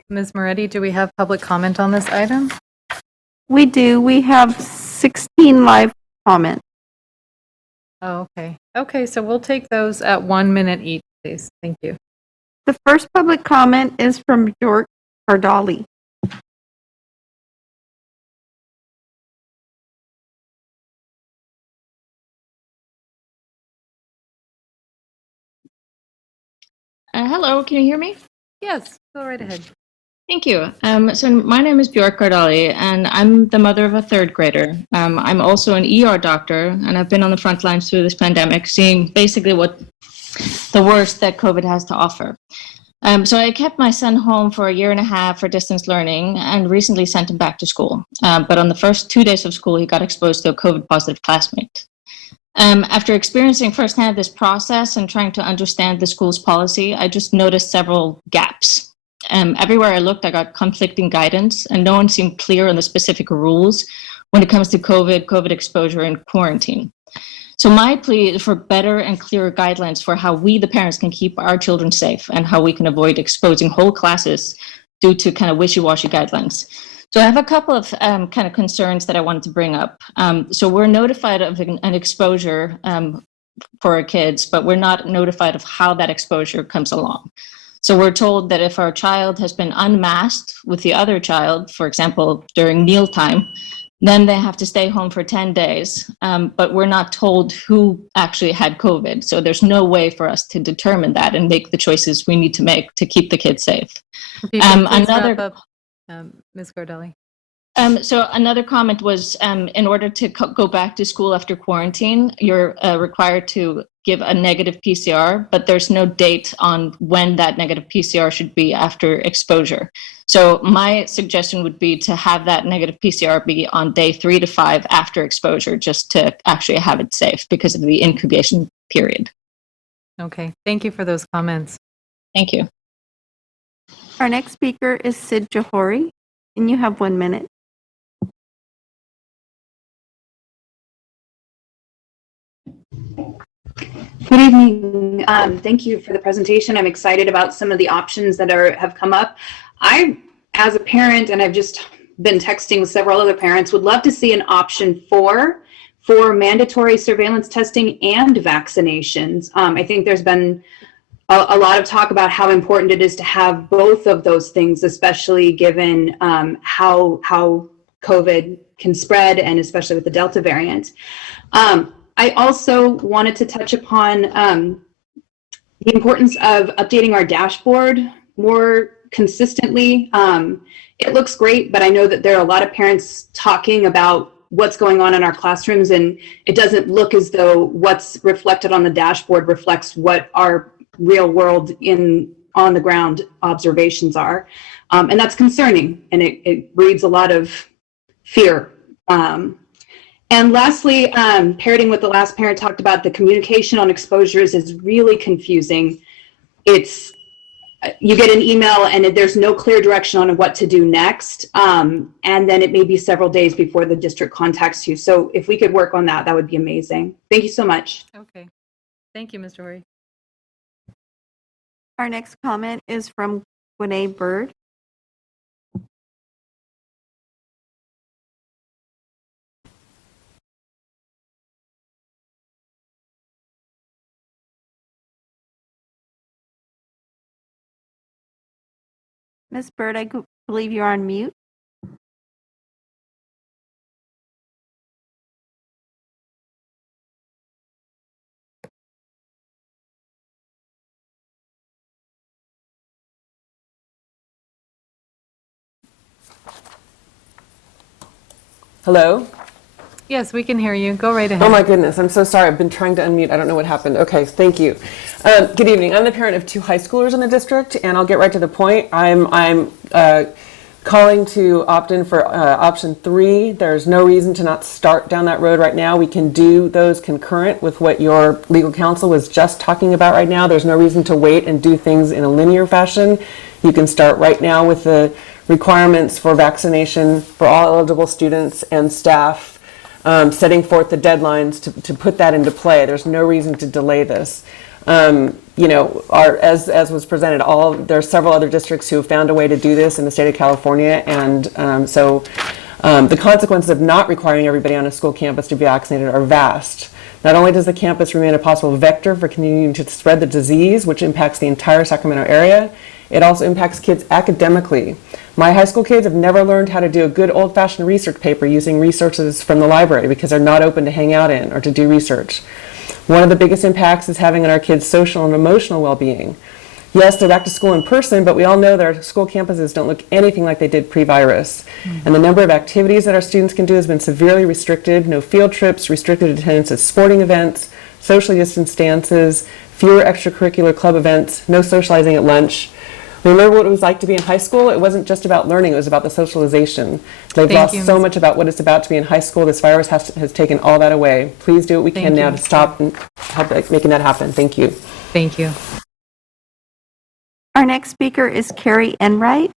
Ms. Moretti, do we have public comment on this item? We do. We have 16 live comments. Oh, okay. Okay, so we'll take those at 1 minute each, please. Thank you. The first public comment is from York Cardali. Hello, can you hear me? Yes, go right ahead. Thank you. So my name is Bjork Gardali, and I'm the mother of a third grader. I'm also an ER doctor, and I've been on the front lines through this pandemic, seeing basically what the worst that COVID has to offer. So I kept my son home for 1.5 years for distance learning and recently sent him back to school. But on the first 2 days of school, he got exposed to a COVID positive classmate. After experiencing firsthand this process and trying to understand the school's policy, I just noticed several gaps. Everywhere I looked, I got conflicting guidance, and no one seemed clear on the specific rules when it comes to COVID exposure, and quarantine. So my plea is for better and clearer guidelines for how we, the parents, can keep our children safe and how we can avoid exposing whole classes due to kind of wishy-washy guidelines. So I have a couple of kind of concerns that I wanted to bring up. So we're notified of an exposure for our kids, but we're not notified of how that exposure comes along. So we're told that if our child has been unmasked with the other child, for example, during mealtime, then they have to stay home for 10 days, but we're not told who actually had COVID. So there's no way for us to determine that and make the choices we need to make to keep the kids safe. If you could please wrap up, Ms. Gordelli. So another comment was, in order to go back to school after quarantine, you're required to give a negative PCR, but there's no date on when that negative PCR should be after exposure. So my suggestion would be to have that negative PCR be on day 3 to 5 after exposure, just to actually have it safe because of the incubation period. Okay, thank you for those comments. Thank you. Our next speaker is Sid Johori, and you have 1 minute. Good evening. Thank you for the presentation. I'm excited about some of the options that have come up. I, as a parent, and I've just been texting with several other parents, would love to see an option for mandatory surveillance testing and vaccinations. I think there's been a lot of talk about how important it is to have both of those things, especially given how COVID can spread, and especially with the Delta variant. I also wanted to touch upon the importance of updating our dashboard more consistently. It looks great, but I know that there are a lot of parents talking about what's going on in our classrooms, and it doesn't look as though what's reflected on the dashboard reflects what our real world on the ground observations are. And that's concerning, and it breeds a lot of fear. And lastly, parroting what the last parent talked about, the communication on exposures is really confusing. You get an email and there's no clear direction on what to do next. And then it may be several days before the district contacts you. So if we could work on that, that would be amazing. Thank you so much. Okay. Thank you, Mr. Horry. Our next comment is from Gwyneth Bird. Ms. Bird, I believe you're on mute. Hello? Yes, we can hear you. Go right ahead. Oh my goodness, I'm so sorry. I've been trying to unmute. I don't know what happened. Okay, thank you. Good evening. I'm the parent of 2 high schoolers in the district, and I'll get right to the point. I'm calling to opt in for option 3. There's no reason to not start down that road right now. We can do those concurrent with what your legal counsel was just talking about right now. There's no reason to wait and do things in a linear fashion. You can start right now with the requirements for vaccination for all eligible students and staff, setting forth the deadlines to put that into play. There's no reason to delay this. As was presented, there are several other districts who have found a way to do this in the state of California, and so the consequences of not requiring everybody on a school campus to be vaccinated are vast. Not only does the campus remain a possible vector for continuing to spread the disease, which impacts the entire Sacramento area, it also impacts kids academically. My high school kids have never learned how to do a good old-fashioned research paper using resources from the library because they're not open to hang out in or to do research. One of the biggest impacts is having on our kids' social and emotional well-being. Yes, they're back to school in person, but we all know that our school campuses don't look anything like they did pre-virus. And the number of activities that our students can do has been severely restricted. No field trips, restricted attendance at sporting events, socially distanced dances, fewer extracurricular club events, no socializing at lunch. Remember what it was like to be in high school? It wasn't just about learning, it was about the socialization. They've lost so much about what it's about to be in high school. This virus has taken all that away. Please do what we can now to stop and help making that happen. Thank you. Thank you. Our next speaker is Carrie Enright.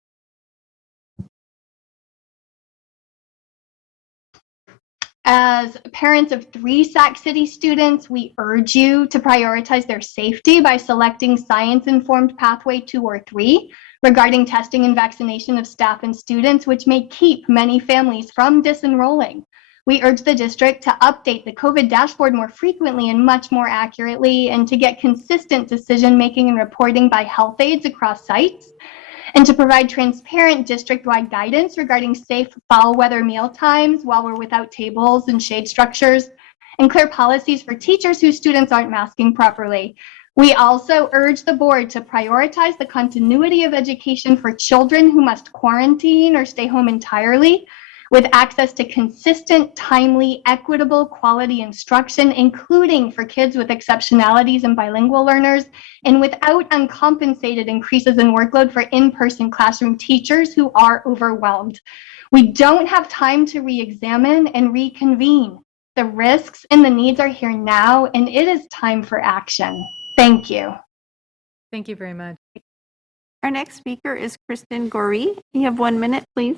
As parents of 3 Sac City students, we urge you to prioritize their safety by selecting science-informed pathway 2 or 3 regarding testing and vaccination of staff and students, which may keep many families from disenrolling. We urge the district to update the COVID dashboard more frequently and much more accurately, and to get consistent decision-making and reporting by health aides across sites, and to provide transparent district-wide guidance regarding safe fall weather meal times while we're without tables and shade structures, and clear policies for teachers whose students aren't masking properly. We also urge the board to prioritize the continuity of education for children who must quarantine or stay home entirely, with access to consistent, timely, equitable, quality instruction, including for kids with exceptionalities and bilingual learners, and without uncompensated increases in workload for in-person classroom teachers who are overwhelmed. We don't have time to re-examine and reconvene. The risks and the needs are here now, and it is time for action. Thank you. Thank you very much. Our next speaker is Kristen Gorey. You have 1 minute, please.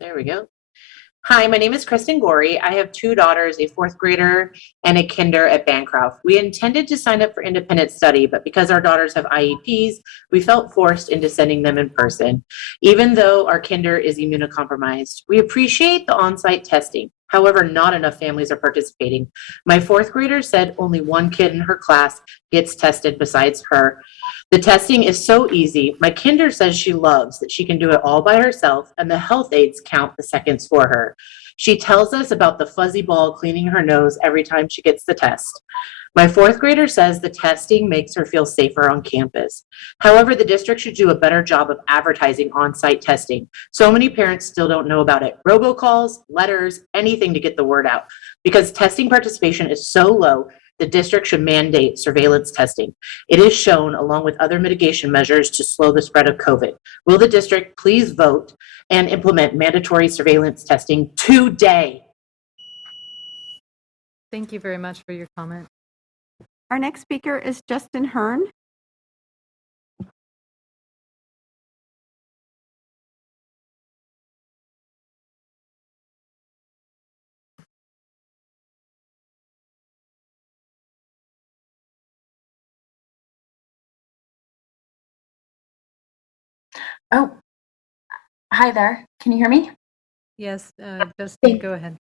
There we go. Hi, my name is Kristen Gorey. I have 2 daughters, a 4th grader and a kinder at Bancroft. We intended to sign up for independent study, but because our daughters have IEPs, we felt forced into sending them in person, even though our kinder is immunocompromised. We appreciate the on-site testing. However, not enough families are participating. My 4th grader said only 1 kid in her class gets tested besides her. The testing is so easy. My kinder says she loves that she can do it all by herself, and the health aides count the seconds for her. She tells us about the fuzzy ball cleaning her nose every time she gets the test. My 4th grader says the testing makes her feel safer on campus. However, the district should do a better job of advertising on-site testing. So many parents still don't know about it. Robocalls, letters, anything to get the word out. Because testing participation is so low, the district should mandate surveillance testing. It is shown, along with other mitigation measures, to slow the spread of COVID. Will the district please vote and implement mandatory surveillance testing today? Thank you very much for your comment. Our next speaker is Justin Hearn. Oh, hi there. Can you hear me? Yes, Justin, go ahead.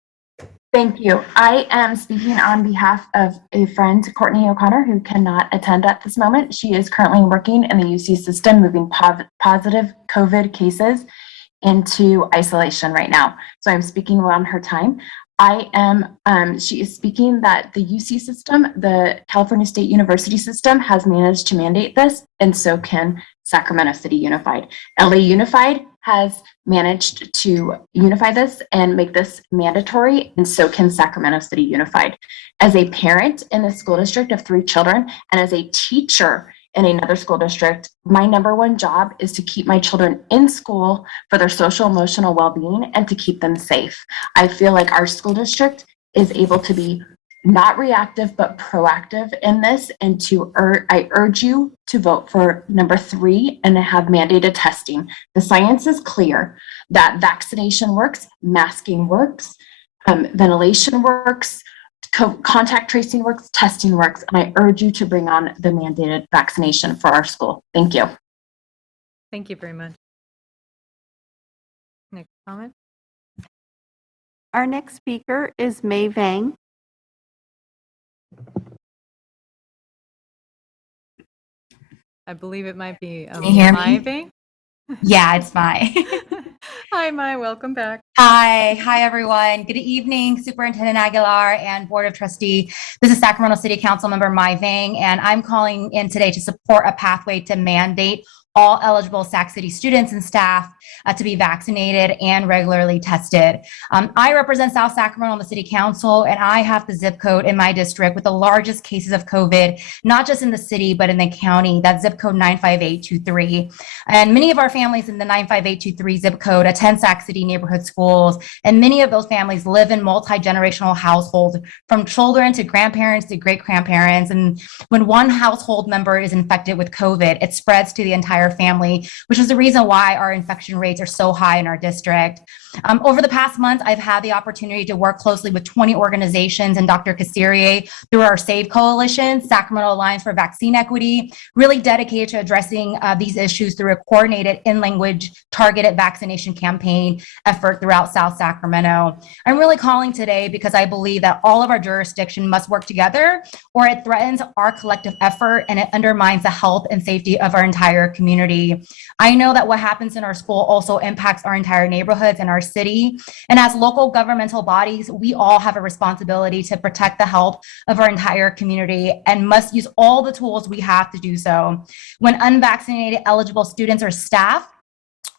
Thank you. I am speaking on behalf of a friend, Courtney O'Connor, who cannot attend at this moment. She is currently working in the UC system, moving positive COVID cases into isolation right now. So I'm speaking on her time. She is speaking that the UC system, the California State University system, has managed to mandate this, and so can Sacramento City Unified. LA Unified has managed to unify this and make this mandatory, and so can Sacramento City Unified. As a parent in the school district of 3 children, and as a teacher in another school district, my number 1 job is to keep my children in school for their social emotional well-being and to keep them safe. I feel like our school district is able to be not reactive but proactive in this, and I urge you to vote for number 3 and have mandated testing. The science is clear that vaccination works, masking works, ventilation works, contact tracing works, testing works, and I urge you to bring on the mandated vaccination for our school. Thank you. Thank you very much. Next comment. Our next speaker is May Vang. I believe it might be Can you hear Mai me? Vang. Yeah, it's Mai. Hi, Mai. Welcome back. Hi, everyone. Good evening, Superintendent Aguilar and Board of Trustee. This is Sacramento City Council Member Mai Vang, and I'm calling in today to support a pathway to mandate all eligible Sac City students and staff to be vaccinated and regularly tested. I represent South Sacramento on the City Council, and I have the zip code in my district with the largest cases of COVID, not just in the city, but in the county. That's zip code 95823. And many of our families in the 95823 zip code attend Sac City neighborhood schools schools. And many of those families live in multi-generational households, from children to grandparents to great-grandparents. And when one household member is infected with COVID, it spreads to the entire family, which is the reason why our infection rates are so high in our district. Over the past month, I've had the opportunity to work closely with 20 organizations and Dr. Kassirier through our SAVE Coalition, Sacramento Alliance for Vaccine Equity, really dedicated to addressing these issues through a coordinated in-language targeted vaccination campaign effort throughout South Sacramento. I'm really calling today because I believe that all of our jurisdiction must work together, or it threatens our collective effort and it undermines the health and safety of our entire community. I know that what happens in our school also impacts our entire neighborhoods and our city. And as local governmental bodies, we all have a responsibility to protect the health of our entire community and must use all the tools we have to do so. When unvaccinated eligible students or staff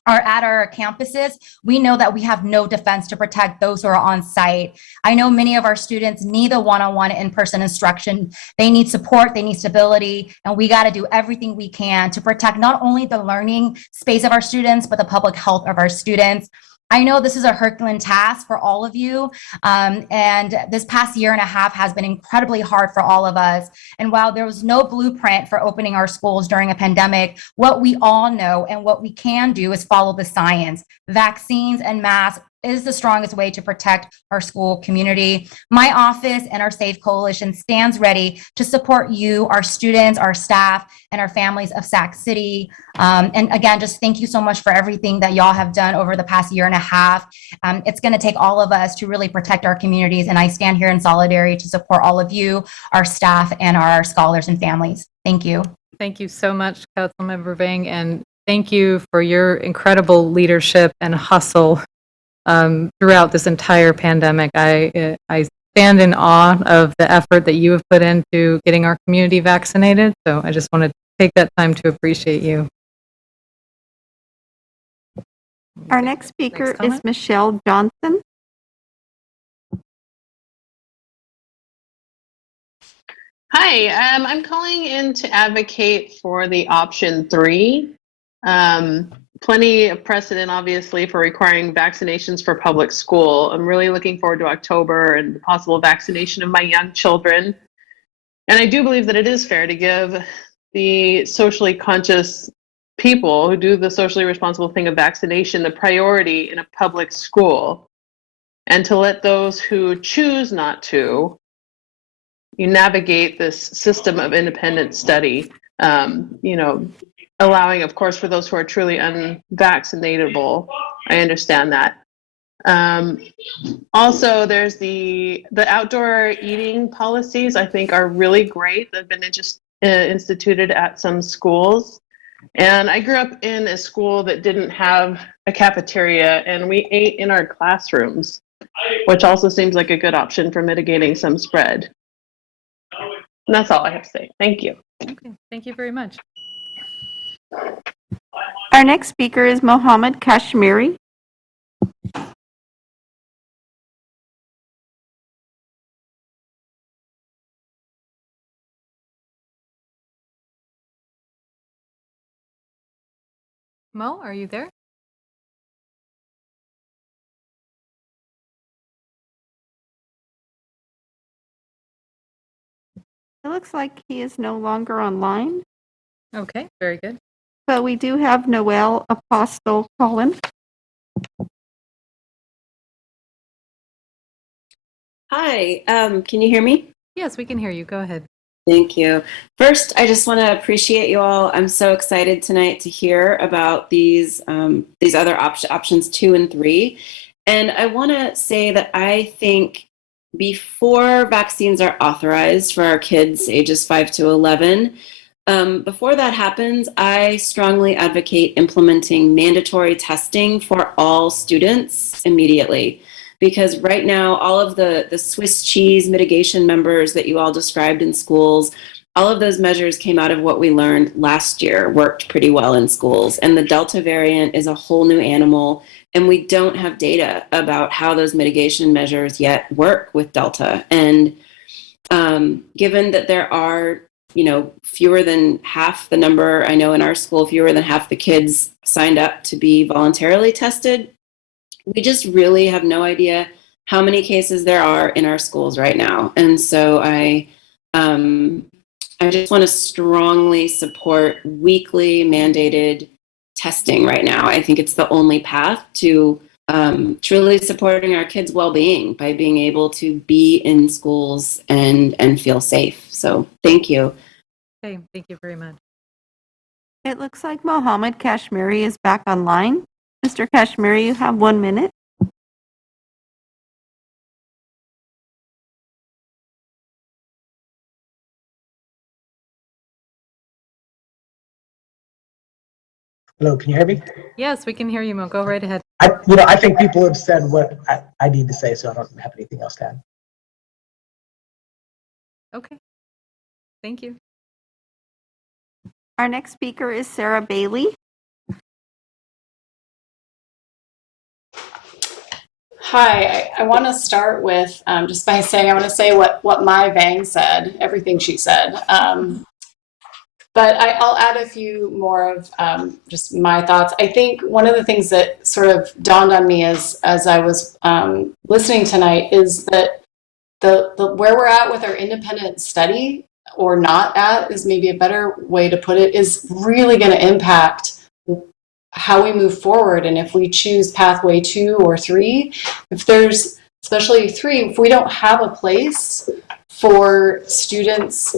are at our campuses, we know that we have no defense to protect those who are on site. I know many of our students need the one-on-one in-person instruction. They need support, they need stability, and we got to do everything we can to protect not only the learning space of our students, but the public health of our students. I know this is a Herculean task for all of you, and this past year and a half has been incredibly hard for all of us. And while there was no blueprint for opening our schools during a pandemic, what we all know and what we can do is follow the science. Vaccines and masks is the strongest way to protect our school community. My office and our SAFE Coalition stands ready to support you, our students, our staff, and our families of Sac City. And again, just thank you so much for everything that y'all have done over the past year and a half. It's going to take all of us to really protect our communities, and I stand here in solidarity to support all of you, our staff, and our scholars and families. Thank you. Thank you so much, Councilmember Vang, and thank you for your incredible leadership and hustle throughout this entire pandemic. I stand in awe of the effort that you have put into getting our community vaccinated. So I just want to take that time to appreciate you. Our next speaker is Michelle Johnson. Hi, I'm calling in to advocate for the option 3. Plenty of precedent, obviously, for requiring vaccinations for public school. I'm really looking forward to October and the possible vaccination of my young children. And I do believe that it is fair to give the socially conscious people who do the socially responsible thing of vaccination the priority in a public school, and to let those who choose not to navigate this system of independent study, allowing, of course, for those who are truly unvaccinatable. I understand that. Also, there's the outdoor eating policies, I think, are really great. They've been instituted at some schools. And I grew up in a school that didn't have a cafeteria, and we ate in our classrooms, which also seems like a good option for mitigating some spread. And that's all I have to say. Thank you. Okay, thank you very much. Our next speaker is Mohammed Kashmiri. Mo, are you there? It looks like he is no longer online, Okay, very good. but we do have Noel Apostle Cullen. Hi, can you hear me? Yes, we can hear you. Go ahead. Thank you. First, I just want to appreciate you all. I'm so excited tonight to hear about these other options 2 and 3. And I want to say that I think before vaccines are authorized for our kids ages 5 to 11, before that happens, I strongly advocate implementing mandatory testing for all students immediately. Because right now, all of the Swiss cheese mitigation measures that you all described in schools, all of those measures came out of what we learned last year, worked pretty well in schools. And the Delta variant is a whole new animal, and we don't have data about how those mitigation measures yet work with Delta. And given that there are, fewer than half the number, I know in our school, fewer than half the kids signed up to be voluntarily tested, we just really have no idea how many cases there are in our schools right now. And so I just want to strongly support weekly mandated testing right now. I think it's the only path to truly supporting our kids' well-being by being able to be in schools and feel safe. So thank you. Okay, thank you very much. It looks like Mohammed Kashmiri is back online. Mr. Kashmiri, you have 1 minute. Hello, can you hear me? Yes, we can hear you, Mo. Go right ahead. I think people have said what I need to say, so I don't have anything else to add. Okay. Thank you. Our next speaker is Sarah Bailey. Hi, I want to start with just by saying I want to say what my Vang said, everything she said. But I'll add a few more of just my thoughts. I think one of the things that sort of dawned on me as I was listening tonight is that the where we're at with our independent study, or not at is maybe a better way to put it, is really going to impact how we move forward. And if we choose pathway 2 or 3, if there's, especially 3, if we don't have a place for students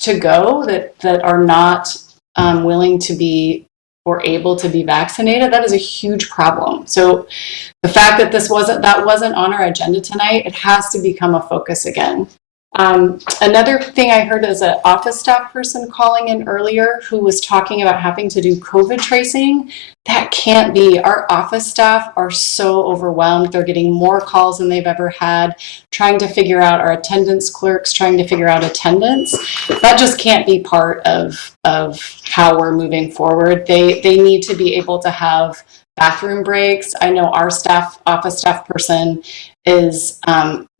to go that are not willing to be or able to be vaccinated, that is a huge problem. So the fact that that wasn't on our agenda tonight, it has to become a focus again. Another thing I heard is an office staff person calling in earlier who was talking about having to do COVID tracing. That can't be. Our office staff are so overwhelmed. They're getting more calls than they've ever had, trying to figure out, our attendance clerks trying to figure out attendance. That just can't be part of how we're moving forward. They need to be able to have bathroom breaks. I know our office staff person is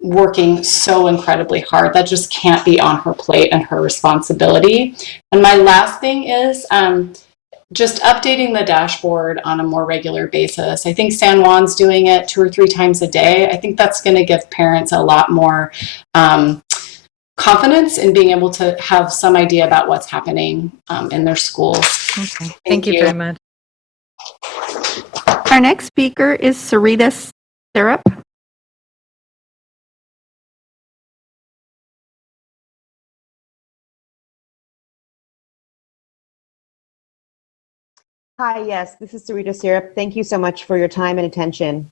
working so incredibly hard. That just can't be on her plate and her responsibility. And my last thing is just updating the dashboard on a more regular basis. I think San Juan's doing it 2 or 3 times a day. I think that's going to give parents a lot more confidence in being able to have some idea about what's happening in their schools. Okay. Thank you very much. Our next speaker is Sarita Syrup. Hi, yes, this is Sarita Syrup. Thank you so much for your time and attention.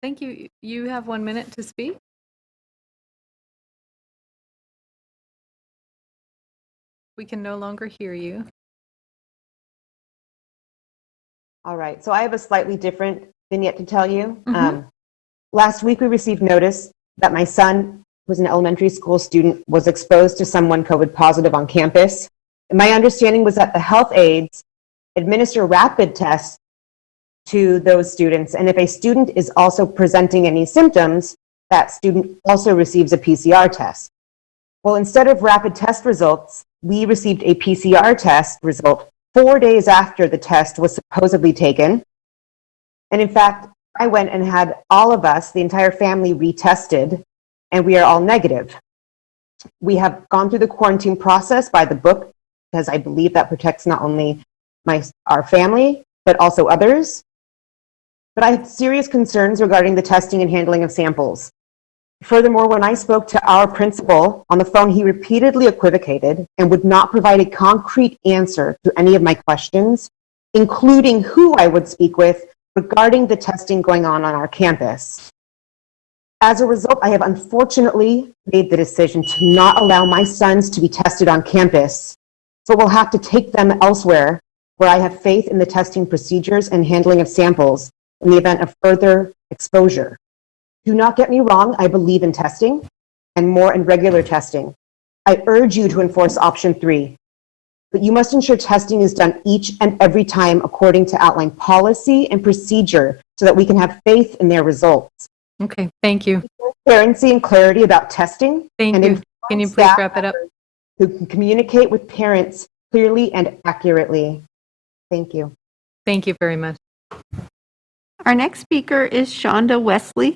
Thank you. You have 1 minute to speak. We can no longer hear you. All right, so I have a slightly different vignette to tell you. Last week, we received notice that my son, who's an elementary school student, was exposed to someone COVID positive on campus. And my understanding was that the health aides administer rapid tests to those students. And if a student is also presenting any symptoms, that student also receives a PCR test. Well, instead of rapid test results, we received a PCR test result 4 days after the test was supposedly taken. And in fact, I went and had all of us, the entire family, retested, and we are all negative. We have gone through the quarantine process by the book, because I believe that protects not only our family, but also others. But I have serious concerns regarding the testing and handling of samples. Furthermore, when I spoke to our principal on the phone, he repeatedly equivocated and would not provide a concrete answer to any of my questions, including who I would speak with regarding the testing going on our campus. As a result, I have unfortunately made the decision to not allow my sons to be tested on campus, so we'll have to take them elsewhere where I have faith in the testing procedures and handling of samples in the event of further exposure. Do not get me wrong, I believe in testing and more in regular testing. I urge you to enforce option 3, but you must ensure testing is done each and every time according to outlined policy and procedure so that we can have faith in their results. Okay, thank you. Transparency and clarity about testing. Thank you. Can you please wrap it up? Who can communicate with parents clearly and accurately. Thank you. Thank you very much. Our next speaker is Shonda Wesley.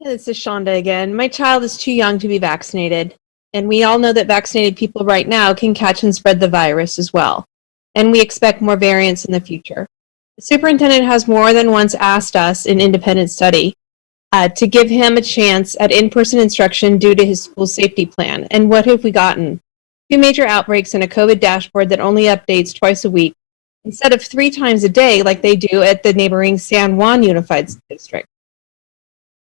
This is Shonda again. My child is too young to be vaccinated, and we all know that vaccinated people right now can catch and spread the virus as well, and we expect more variants in the future. The superintendent has more than once asked us in independent study to give him a chance at in-person instruction due to his school safety plan, and what have we gotten? 2 major outbreaks and a COVID dashboard that only updates twice a week, instead of 3 times a day like they do at the neighboring San Juan Unified District.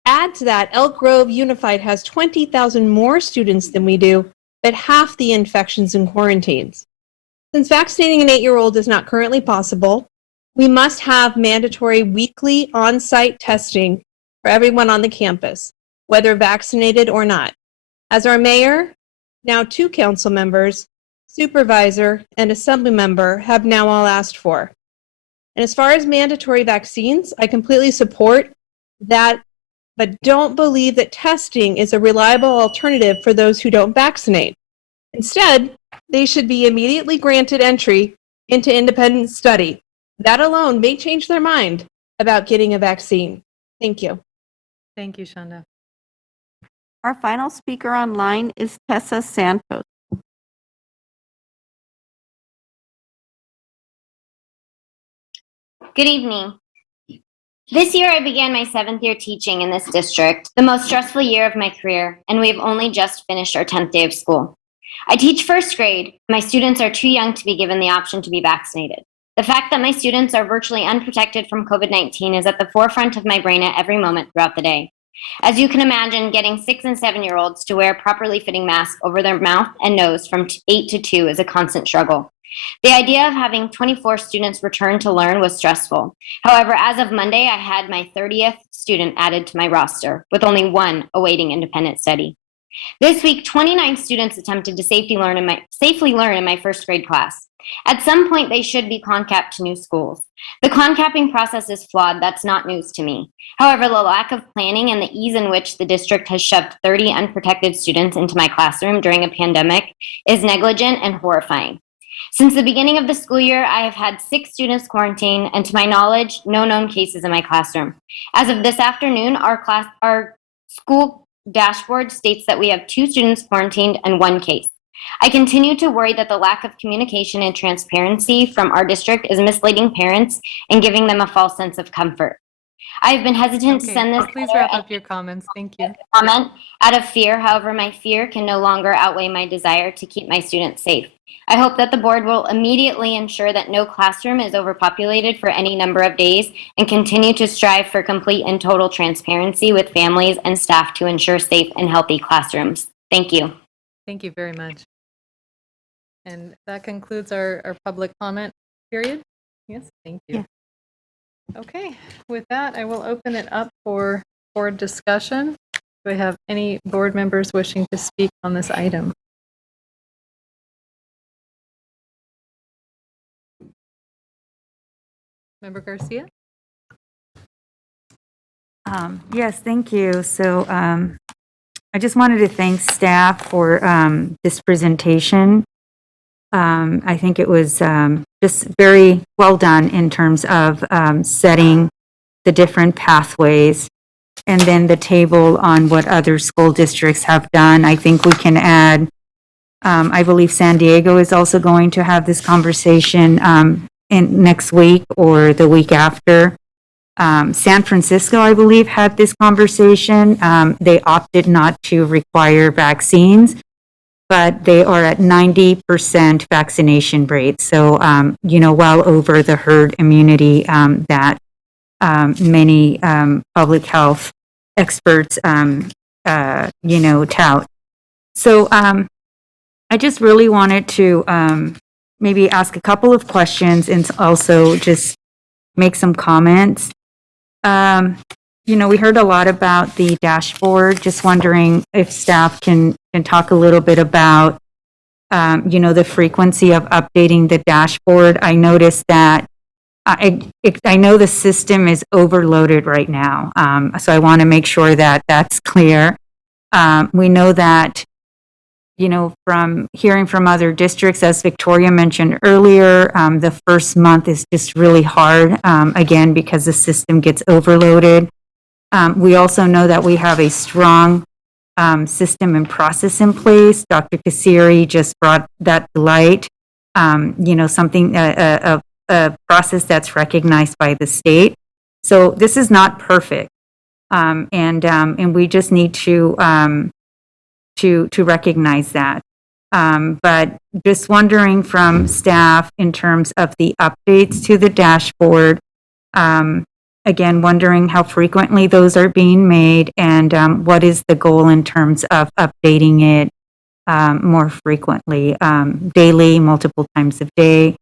Add to that, Elk Grove Unified has 20,000 more students than we do, but half the infections and quarantines. Since vaccinating an 8-year-old is not currently possible, we must have mandatory weekly on-site testing for everyone on the campus, whether vaccinated or not. As our mayor, now 2 council members, supervisor, and assembly member have now all asked for. And as far as mandatory vaccines, I completely support that, but don't believe that testing is a reliable alternative for those who don't vaccinate. Instead, they should be immediately granted entry into independent study. That alone may change their mind about getting a vaccine. Thank you. Thank you, Shonda. Our final speaker online is Tessa Santos. Good evening. This year, I began my 7th year teaching in this district, the most stressful year of my career, and we have only just finished our 10th day of school. I teach 1st grade. My students are too young to be given the option to be vaccinated. The fact that my students are virtually unprotected from COVID-19 is at the forefront of my brain at every moment throughout the day. As you can imagine, getting 6- and 7-year-olds to wear properly fitting masks over their mouth and nose from 8 to 2 is a constant struggle. The idea of having 24 students return to learn was stressful. However, as of Monday, I had my 30th student added to my roster, with only 1 awaiting independent study. This week, 29 students attempted to safely learn in my 1st grade class. At some point, they should be concapped to new schools. The concapping process is flawed. That's not news to me. However, the lack of planning and the ease in which the district has shoved 30 unprotected students into my classroom during a pandemic is negligent and horrifying. Since the beginning of the school year, I have had 6 students quarantined, and to my knowledge, no known cases in my classroom. As of this afternoon, our school dashboard states that we have 2 students quarantined and 1 case. I continue to worry that the lack of communication and transparency from our district is misleading parents and giving them a false sense of comfort. I have been hesitant to send this Please letter wrap up your comments. Thank you. comment out of fear. However, my fear can no longer outweigh my desire to keep my students safe. I hope that the board will immediately ensure that no classroom is overpopulated for any number of days and continue to strive for complete and total transparency with families and staff to ensure safe and healthy classrooms. Thank you. Thank you very much. And that concludes our public comment period. Yes, thank you. Okay, with that, I will open it up for board discussion. Do I have any board members wishing to speak on this item? Member Garcia? Yes, thank you. So I just wanted to thank staff for this presentation. I think it was just very well done in terms of setting the different pathways and then the table on what other school districts have done. I think we can add, I believe San Diego is also going to have this conversation in next week or the week after. San Francisco, I believe, had this conversation. They opted not to require vaccines, but they are at 90% vaccination rate. So, well over the herd immunity that many public health experts, tout. So, I just really wanted to maybe ask a couple of questions and also just make some comments. We heard a lot about the dashboard. Just wondering if staff can talk a little bit about, the frequency of updating the dashboard. I noticed that I know the system is overloaded right now, so I want to make sure that that's clear. We know that, from hearing from other districts, as Victoria mentioned earlier, the first month is just really hard, again, because the system gets overloaded. We also know that we have a strong system and process in place. Dr. Kassiri just brought that to light. Something, a process that's recognized by the state. So this is not perfect, and we just need to recognize that. But just wondering from staff in terms of the updates to the dashboard. Again, wondering how frequently those are being made and what is the goal in terms of updating it more frequently, daily, multiple times a day.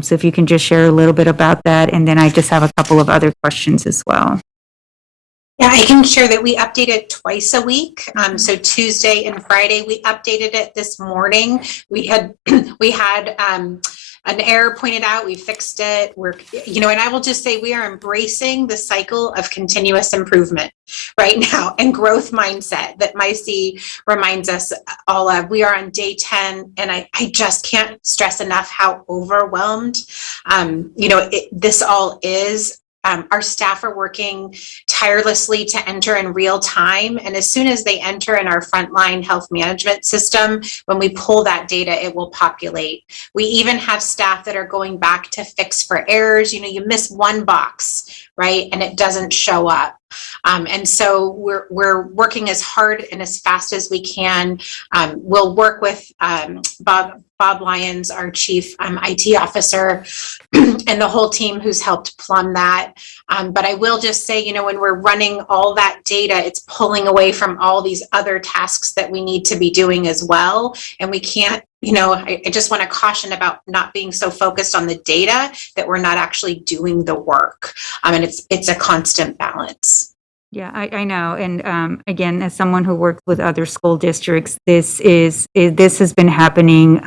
So if you can just share a little bit about that, and then I just have a couple of other questions as well. Yeah, I can share that we update it twice a week. So Tuesday and Friday, we updated it this morning. We had an error pointed out, we fixed it. And I will just say we are embracing the cycle of continuous improvement right now and growth mindset that MyC reminds us all of. We are on day 10, and I just can't stress enough how overwhelmed, this all is. Our staff are working tirelessly to enter in real time. And as soon as they enter in our frontline health management system, when we pull that data, it will populate. We even have staff that are going back to fix for errors. You miss one box, right? And it doesn't show up. And so we're working as hard and as fast as we can. We'll work with Bob Lyons, our chief IT officer, and the whole team who's helped plumb that. But I will just say, when we're running all that data, it's pulling away from all these other tasks that we need to be doing as well. And we can't, I just want to caution about not being so focused on the data that we're not actually doing the work. And it's a constant balance. Yeah, I know. And again, as someone who works with other school districts, this has been happening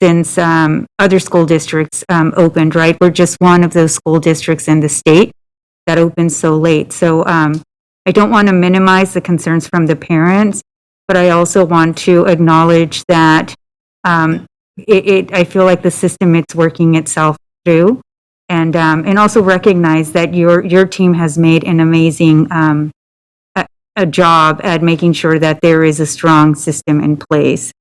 since other school districts opened, right? We're just one of those school districts in the state that opened so late. So I don't want to minimize the concerns from the parents, but I also want to acknowledge that I feel like the system, it's working itself through. And also recognize that your team has made an amazing a job at making sure that there is a strong system in place.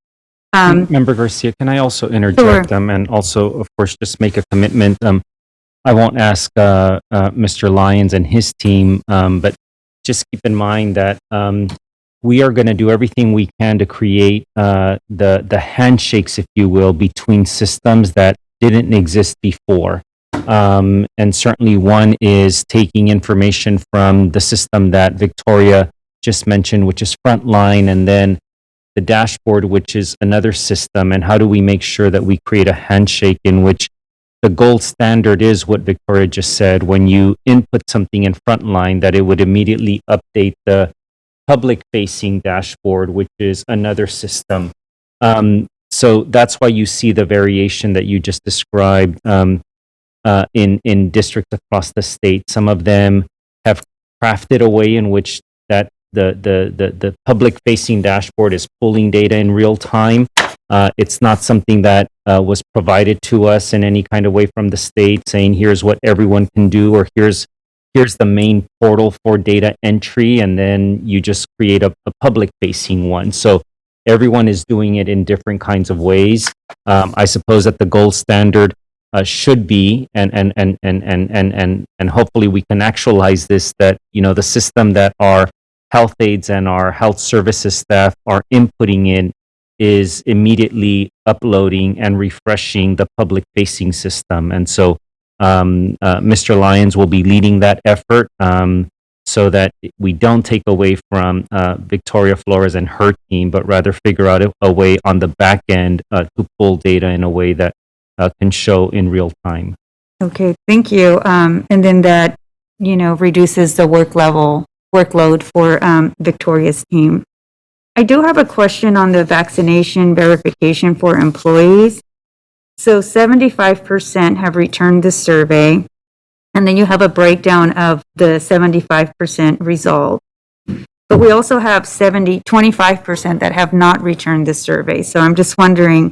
Member Garcia, can I also interject and also, of course, just make a commitment? I won't ask Mr. Lyons and his team, but just keep in mind that we are going to do everything we can to create the handshakes, if you will, between systems that didn't exist before. And certainly one is taking information from the system that Victoria just mentioned, which is Frontline, and then the dashboard, which is another system. And how do we make sure that we create a handshake in which the gold standard is what Victoria just said, when you input something in Frontline, that it would immediately update the public-facing dashboard, which is another system. So that's why you see the variation that you just described in districts across the state. Some of them have crafted a way in which that the public-facing dashboard is pulling data in real time. It's not something that was provided to us in any kind of way from the state, saying here's what everyone can do, or here's the main portal for data entry, and then you just create a public-facing one. So everyone is doing it in different kinds of ways. I suppose that the gold standard should be, and hopefully we can actualize this, that the system that our health aides and our health services staff are inputting in is immediately uploading and refreshing the public-facing system. And so Mr. Lyons will be leading that effort so that we don't take away from Victoria Flores and her team, but rather figure out a way on the back end to pull data in a way that can show in real time. Okay, thank you. And then that, reduces the workload for Victoria's team. I do have a question on the vaccination verification for employees. So 75% have returned the survey, and then you have a breakdown of the 75% result. But we also have 25% that have not returned the survey. So I'm just wondering,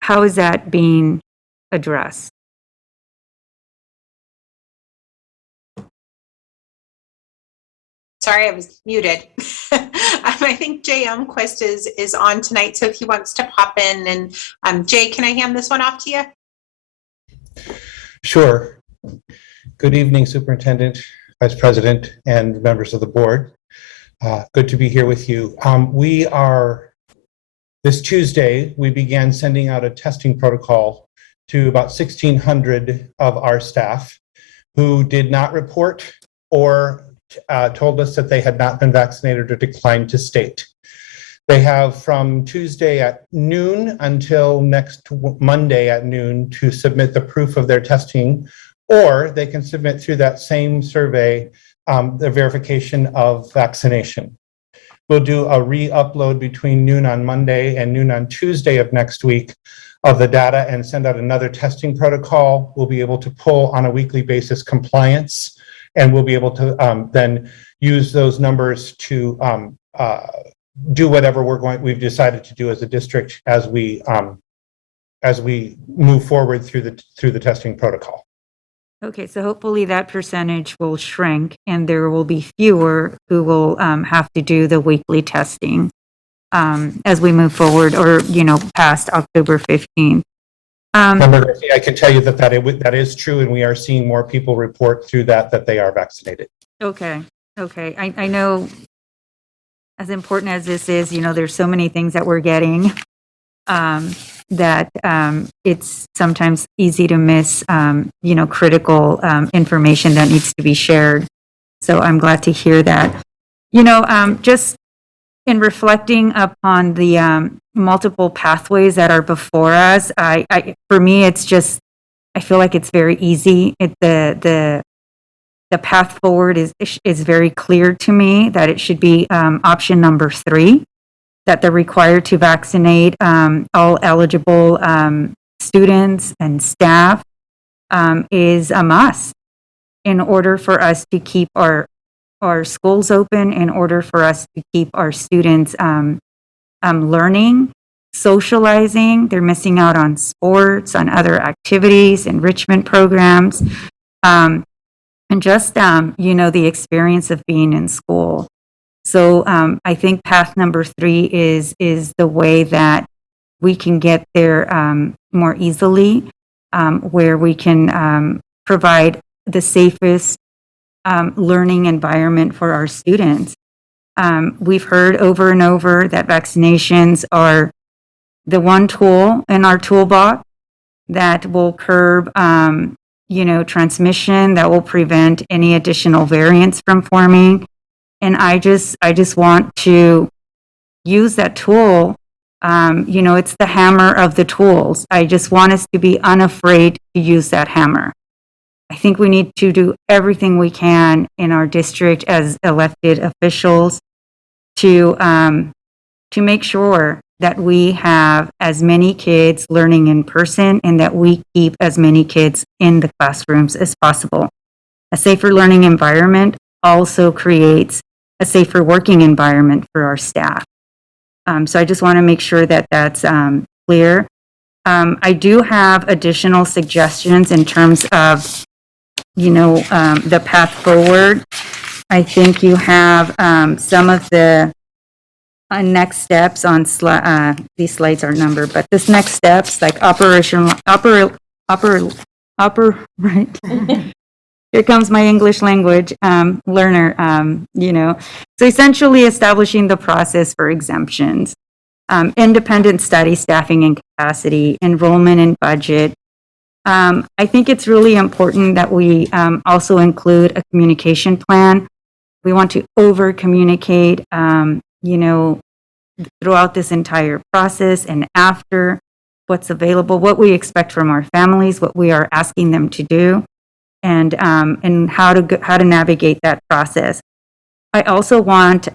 how is that being addressed? Sorry, I was muted. I think Jay Umquist is on tonight, so if he wants to pop in, and Jay, can I hand this one off to you? Sure. Good evening, Superintendent, Vice President, and members of the board. Good to be here with you. This Tuesday, we began sending out a testing protocol to about 1,600 of our staff who did not report or told us that they had not been vaccinated or declined to state. They have from Tuesday at noon until next Monday at noon to submit the proof of their testing, or they can submit through that same survey the verification of vaccination. We'll do a re-upload between noon on Monday and noon on Tuesday of next week of the data and send out another testing protocol. We'll be able to pull on a weekly basis compliance, and we'll be able to then use those numbers to do whatever we've decided to do as a district as we move forward through the testing protocol. Okay, so hopefully that percentage will shrink and there will be fewer who will have to do the weekly testing as we move forward, or, past October 15th. I can tell you that is true, and we are seeing more people report through that they are vaccinated. Okay. I know, as important as this is, there's so many things that we're getting that it's sometimes easy to miss, critical information that needs to be shared. So I'm glad to hear that. Just in reflecting upon the multiple pathways that are before us, for me, it's just, I feel like it's very easy. The path forward is very clear to me, that it should be option number 3, that they're required to vaccinate all eligible students and staff is a must in order for us to keep our schools open, in order for us to keep our students learning, socializing. They're missing out on sports, on other activities, enrichment programs, and just, the experience of being in school. So I think path number 3 is the way that we can get there more easily, where we can provide the safest learning environment for our students. We've heard over and over that vaccinations are the one tool in our toolbox that will curb, transmission, that will prevent any additional variants from forming. And I just want to use that tool. It's the hammer of the tools. I just want us to be unafraid to use that hammer. I think we need to do everything we can in our district as elected officials to make sure that we have as many kids learning in person and that we keep as many kids in the classrooms as possible. A safer learning environment also creates a safer working environment for our staff. So I just want to make sure that that's clear. I do have additional suggestions in terms of, the path forward. I think you have some of the next steps on these slides are numbered, but this next steps like right. Here comes my English language learner, So essentially establishing the process for exemptions, independent study, staffing and capacity, enrollment and budget. I think it's really important that we also include a communication plan. We want to over-communicate, throughout this entire process and after, what's available, what we expect from our families, what we are asking them to do, and how to navigate that process. I also want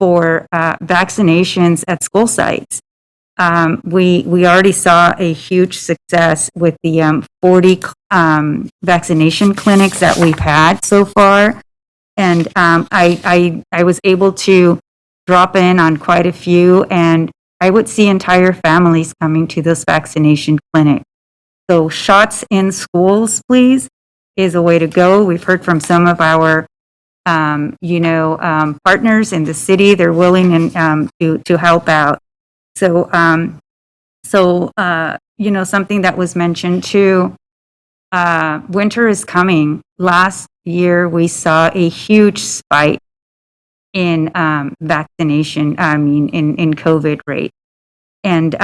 for vaccinations at school sites. We already saw a huge success with the 40 vaccination clinics that we've had so far. And I was able to drop in on quite a few, and I would see entire families coming to this vaccination clinic. So shots in schools, please, is a way to go. We've heard from some of our partners in the city. They're willing and to help out. So something that was mentioned too. Winter is coming. Last year we saw a huge spike in vaccination. In COVID rate. And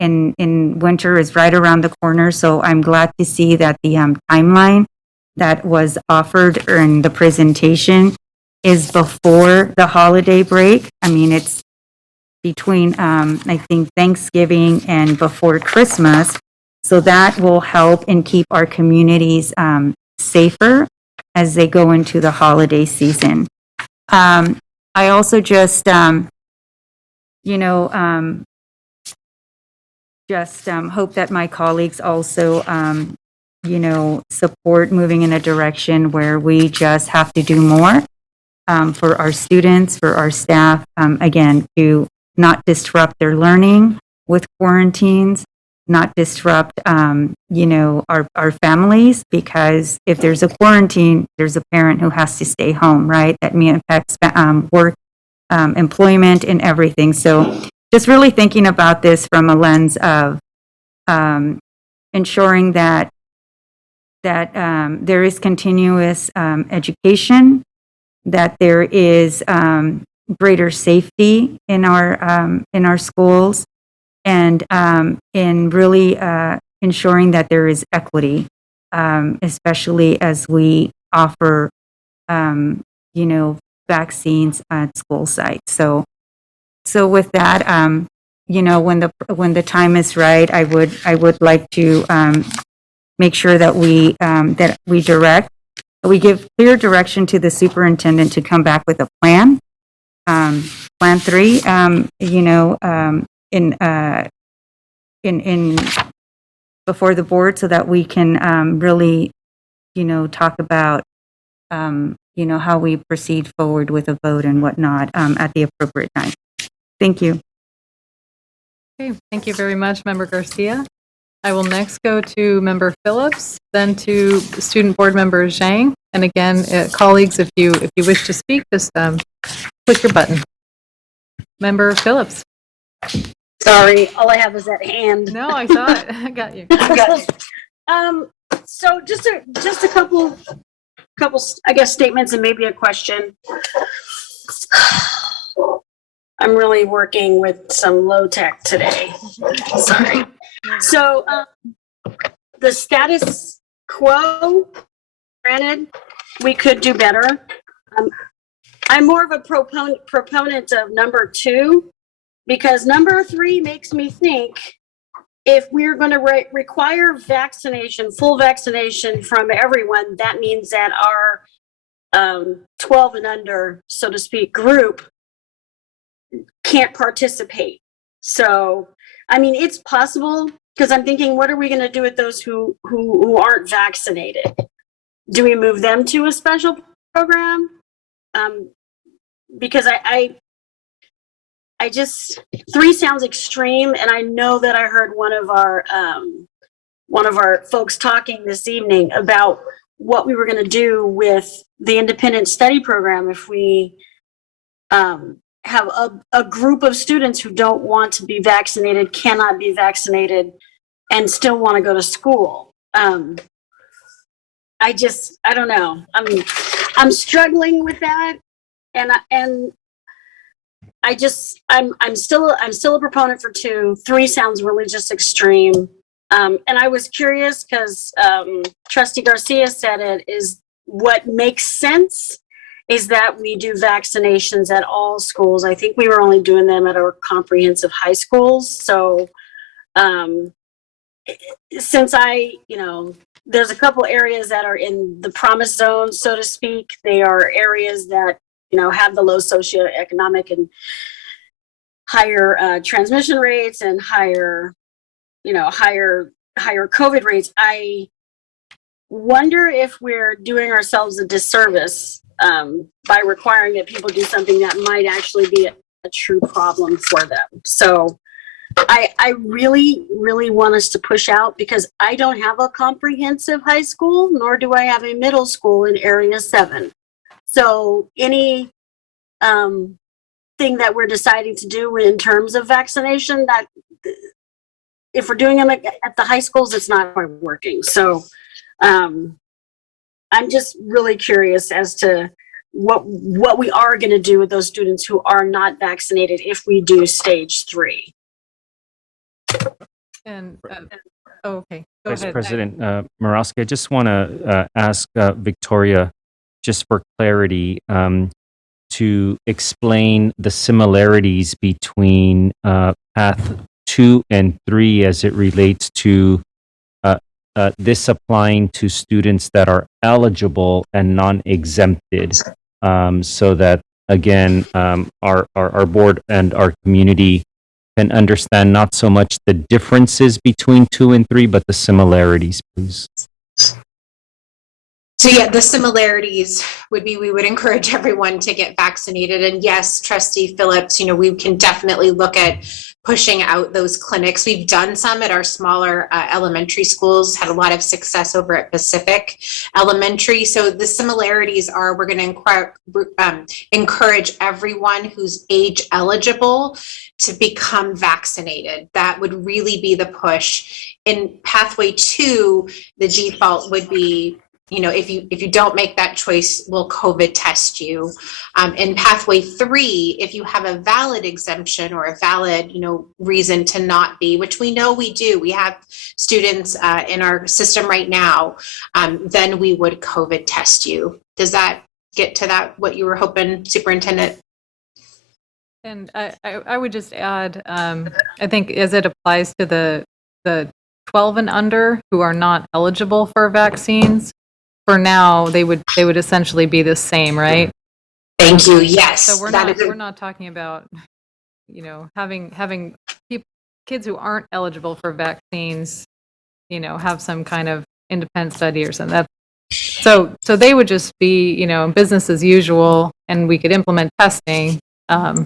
in winter is right around the corner. So I'm glad to see that the timeline that was offered in the presentation is before the holiday break. I mean, it's between, I think, Thanksgiving and before Christmas. So that will help and keep our communities safer as they go into the holiday season. I also just hope that my colleagues also support moving in a direction where we just have to do more for our students, for our staff, again, to not disrupt their learning with quarantines, not disrupt, our families, because if there's a quarantine, there's a parent who has to stay home, right? That affects work, employment, and everything. So just really thinking about this from a lens of ensuring that there is continuous education, that there is greater safety in our schools, and in really ensuring that there is equity, especially as we offer vaccines at school sites. So with that, when the time is right, I would like to make sure that we give clear direction to the superintendent to come back with a plan, plan 3, in before the board, so that we can really, talk about, how we proceed forward with a vote and whatnot at the appropriate time. Thank you. Okay, thank you very much, Member Garcia. I will next go to Member Phillips, then to Student Board Member Zhang. And again, colleagues, if you wish to speak, just click your button. Member Phillips. Sorry, all I have is that hand. No, I saw it. I got you. So just a couple, I guess, statements and maybe a question. I'm really working with some low tech today. Sorry. So the status quo, granted, we could do better. I'm more of a proponent of number 2, because number 3 makes me think if we're going to require vaccination, full vaccination from everyone, that means that our 12 and under, so to speak, group can't participate. So, I mean, it's possible, because I'm thinking, what are we going to do with those who aren't vaccinated? Do we move them to a special program? Because I just, 3 sounds extreme, and I know that I heard one of our folks talking this evening about what we were going to do with the independent study program if we have a group of students who don't want to be vaccinated, cannot be vaccinated, and still want to go to school. I don't know. I'm struggling with that, and I'm still a proponent for 2. 3 sounds really just extreme. And I was curious because Trustee Garcia said it is what makes sense is that we do vaccinations at all schools. I think we were only doing them at our comprehensive high schools. So since there's a couple areas that are in the promise zone, so to speak. They are areas that, have the low socioeconomic and higher transmission rates and higher COVID rates. I wonder if we're doing ourselves a disservice by requiring that people do something that might actually be a true problem for them. So I really, really want us to push out because I don't have a comprehensive high school, nor do I have a middle school in Area 7. So any thing that we're deciding to do in terms of vaccination, that if we're doing them at the high schools, it's not quite working. So I'm just really curious as to what we are going to do with those students who are not vaccinated if we do stage 3. And, okay, go Vice ahead. President Morawski, I just want to ask Victoria, just for clarity, to explain the similarities between Path 2 and 3 as it relates to this applying to students that are eligible and non-exempted, so that, again, our board and our community can understand not so much the differences between 2 and 3, but the similarities, please. So yeah, the similarities would be we would encourage everyone to get vaccinated. And yes, Trustee Phillips, we can definitely look at pushing out those clinics. We've done some at our smaller elementary schools, had a lot of success over at Pacific Elementary. So the similarities are we're going to encourage everyone who's age eligible to become vaccinated. That would really be the push. In Pathway 2, the default would be, if you don't make that choice, we'll COVID test you. In Pathway 3, if you have a valid exemption or a valid, reason to not be, which we know we do, we have students in our system right now, then we would COVID test you. Does that get to that, what you were hoping, Superintendent? And I would just add, I think as it applies to the 12 and under who are not eligible for vaccines, for now, they would essentially be the same, right? Thank you. Yes. So we're not talking about, having kids who aren't eligible for vaccines, have some kind of independent study or something. So they would just be, business as usual, and we could implement testing for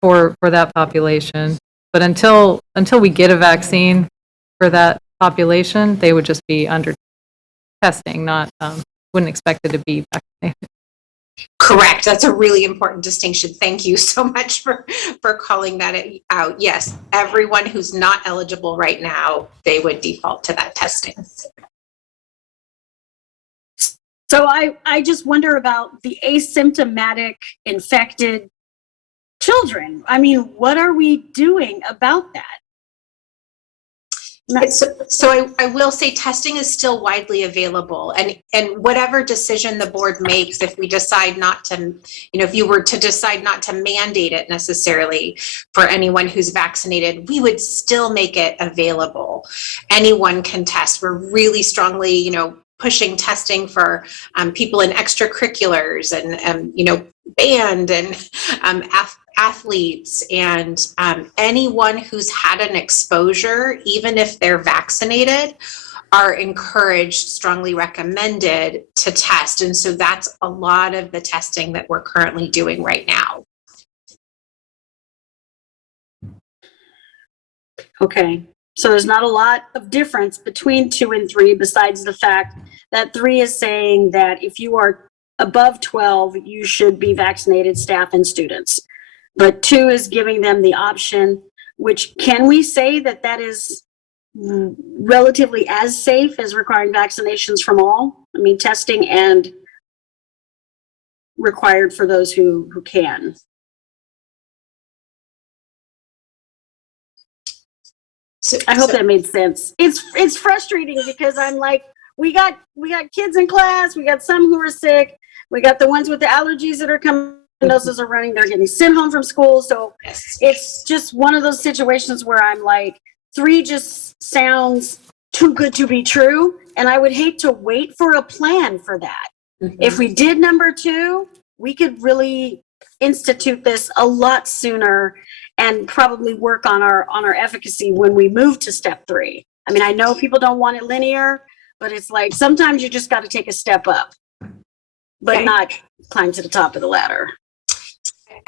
that population. But until we get a vaccine for that population, they would just be under testing, wouldn't expect it to be vaccinated. Correct. That's a really important distinction. Thank you so much for calling that out. Yes, everyone who's not eligible right now, they would default to that testing. So I just wonder about the asymptomatic infected children. I mean, what are we doing about that? So I will say testing is still widely available, and whatever decision the board makes, if we decide not to, if you were to decide not to mandate it necessarily for anyone who's vaccinated, we would still make it available. Anyone can test. We're really strongly, pushing testing for people in extracurriculars and band and athletes and anyone who's had an exposure, even if they're vaccinated, are encouraged, strongly recommended to test. And so that's a lot of the testing that we're currently doing right now. Okay. So there's not a lot of difference between 2 and 3, besides the fact that 3 is saying that if you are above 12, you should be vaccinated, staff and students. But 2 is giving them the option, which can we say that is relatively as safe as requiring vaccinations from all? I mean, testing and required for those who can. I hope that made sense. It's frustrating because I'm like, we got kids in class, we got some who are sick, we got the ones with the allergies that are coming, noses are running, they're getting sent home from school. So it's just one of those situations where I'm like, 3 just sounds too good to be true. And I would hate to wait for a plan for that. Mm-hmm. If we did number 2, we could really institute this a lot sooner and probably work on our efficacy when we move to step 3. I mean, I know people don't want it linear, but it's like sometimes you just got to take a step up. but Okay. not climb to the top of the ladder.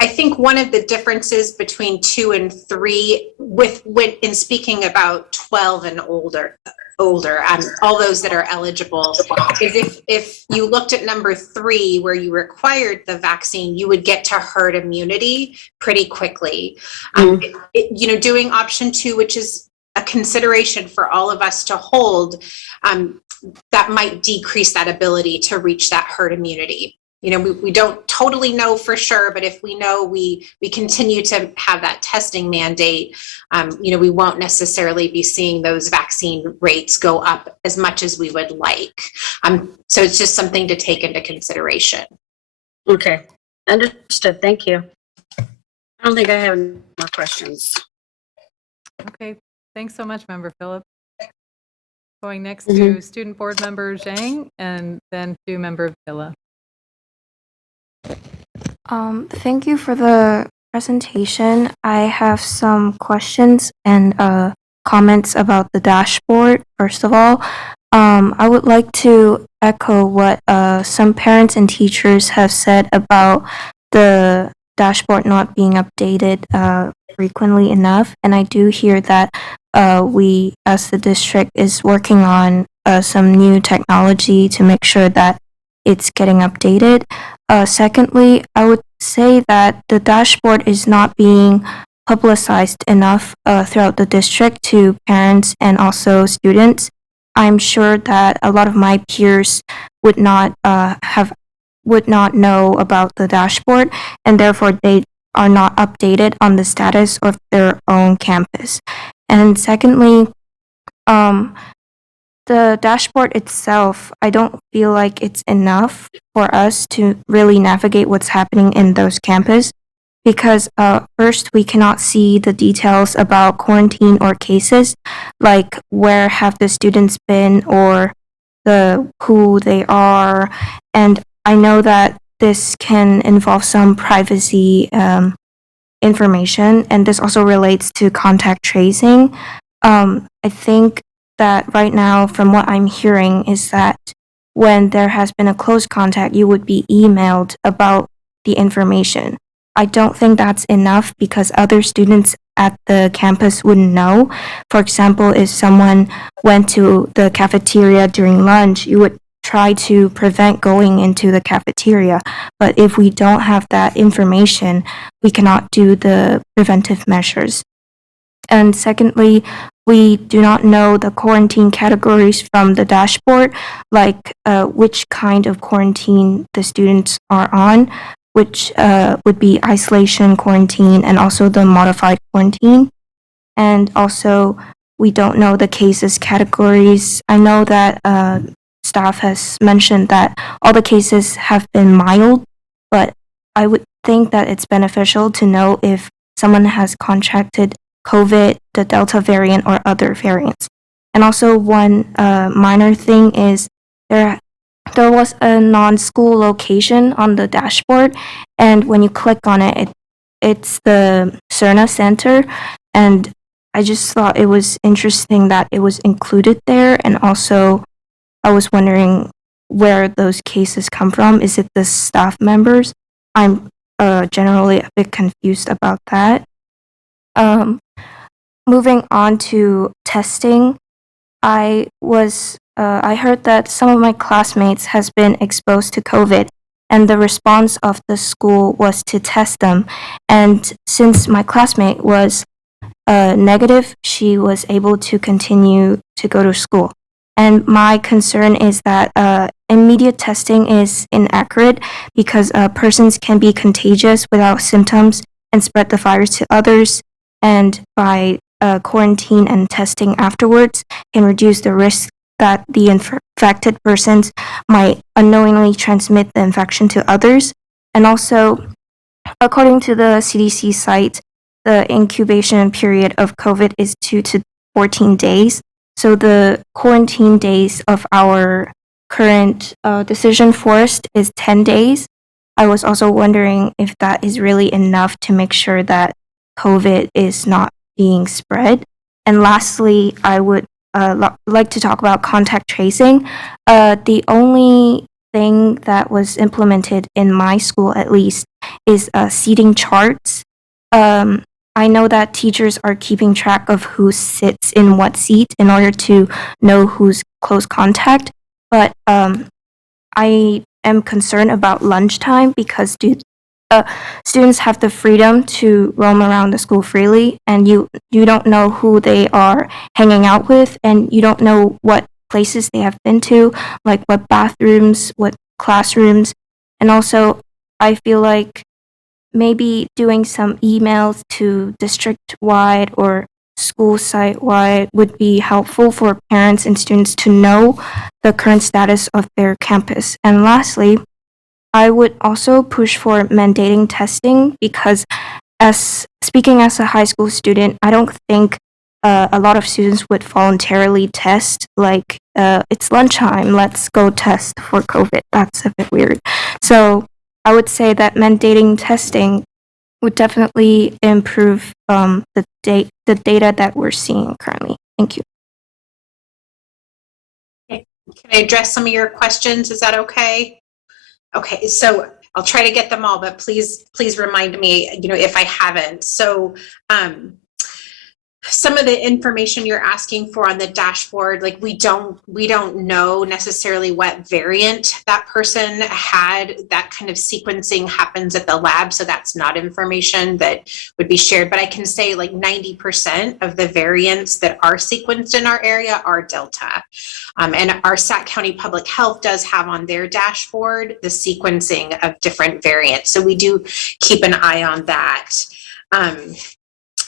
I think one of the differences between 2 and 3 in speaking about 12 and older, all those that are eligible, is if you looked at number 3 where you required the vaccine, you would get to herd immunity pretty quickly. Doing option 2, which is a consideration for all of us to hold, that might decrease that ability to reach that herd immunity. We don't totally know for sure, but if we know we continue to have that testing mandate, we won't necessarily be seeing those vaccine rates go up as much as we would like. So it's just something to take into consideration. Okay, understood. Thank you. I don't think I have any more questions. Okay, thanks so much, Member Phillips. Going next to Student Board Member Zhang and then to Member Villa. Thank you for the presentation. I have some questions and comments about the dashboard. First of all, I would like to echo what some parents and teachers have said about the dashboard not being updated frequently enough. And I do hear that we, as the district, is working on some new technology to make sure that it's getting updated. Secondly, I would say that the dashboard is not being publicized enough throughout the district to parents and also students. I'm sure that a lot of my peers would not know about the dashboard, and therefore they are not updated on the status of their own campus. And secondly, the dashboard itself, I don't feel like it's enough for us to really navigate what's happening in those campuses because first, we cannot see the details about quarantine or cases, like where have the students been or who they are. And I know that this can involve some privacy information, and this also relates to contact tracing. I think that right now, from what I'm hearing, is that when there has been a close contact, you would be emailed about the information. I don't think that's enough because other students at the campus wouldn't know. For example, if someone went to the cafeteria during lunch, you would try to prevent going into the cafeteria. But if we don't have that information, we cannot do the preventive measures. And secondly, we do not know the quarantine categories from the dashboard, like which kind of quarantine the students are on, which would be isolation quarantine and also the modified quarantine. And also, we don't know the cases categories. I know that staff has mentioned that all the cases have been mild, but I would think that it's beneficial to know if someone has contracted COVID, the Delta variant, or other variants. And also one minor thing is there was a non-school location on the dashboard, and when you click on it, it's the Cerna Center, and I just thought it was interesting that it was included there, and also I was wondering where those cases come from. Is it the staff members? I'm generally a bit confused about that. Moving on to testing, I heard that some of my classmates has been exposed to COVID, and the response of the school was to test them. And since my classmate was negative, she was able to continue to go to school. And my concern is that immediate testing is inaccurate because persons can be contagious without symptoms and spread the virus to others. And by quarantine and testing afterwards can reduce the risk that the infected persons might unknowingly transmit the infection to others. And also, according to the CDC site, the incubation period of COVID is 2 to 14 days. So the quarantine days of our current decision forest is 10 days. I was also wondering if that is really enough to make sure that COVID is not being spread. And lastly, I would like to talk about contact tracing. The only thing that was implemented in my school, at least, is seating charts. I know that teachers are keeping track of who sits in what seat in order to know who's close contact, but I am concerned about lunchtime because students have the freedom to roam around the school freely, and you don't know who they are hanging out with, and you don't know what places they have been to, like what bathrooms, what classrooms. And also, I feel like maybe doing some emails to district-wide or school site-wide would be helpful for parents and students to know the current status of their campus. And lastly, I would also push for mandating testing because speaking as a high school student, I don't think a lot of students would voluntarily test, like, it's lunchtime, let's go test for COVID. That's a bit weird. So I would say that mandating testing would definitely improve the data that we're seeing currently. Thank you. Can I address some of your questions? Is that okay? Okay, so I'll try to get them all, but please remind me, if I haven't. So, some of the information you're asking for on the dashboard, like we don't know necessarily what variant that person had. That kind of sequencing happens at the lab, so that's not information that would be shared. But I can say like 90% of the variants that are sequenced in our area are Delta. And our Sac County Public Health does have on their dashboard the sequencing of different variants. So we do keep an eye on that.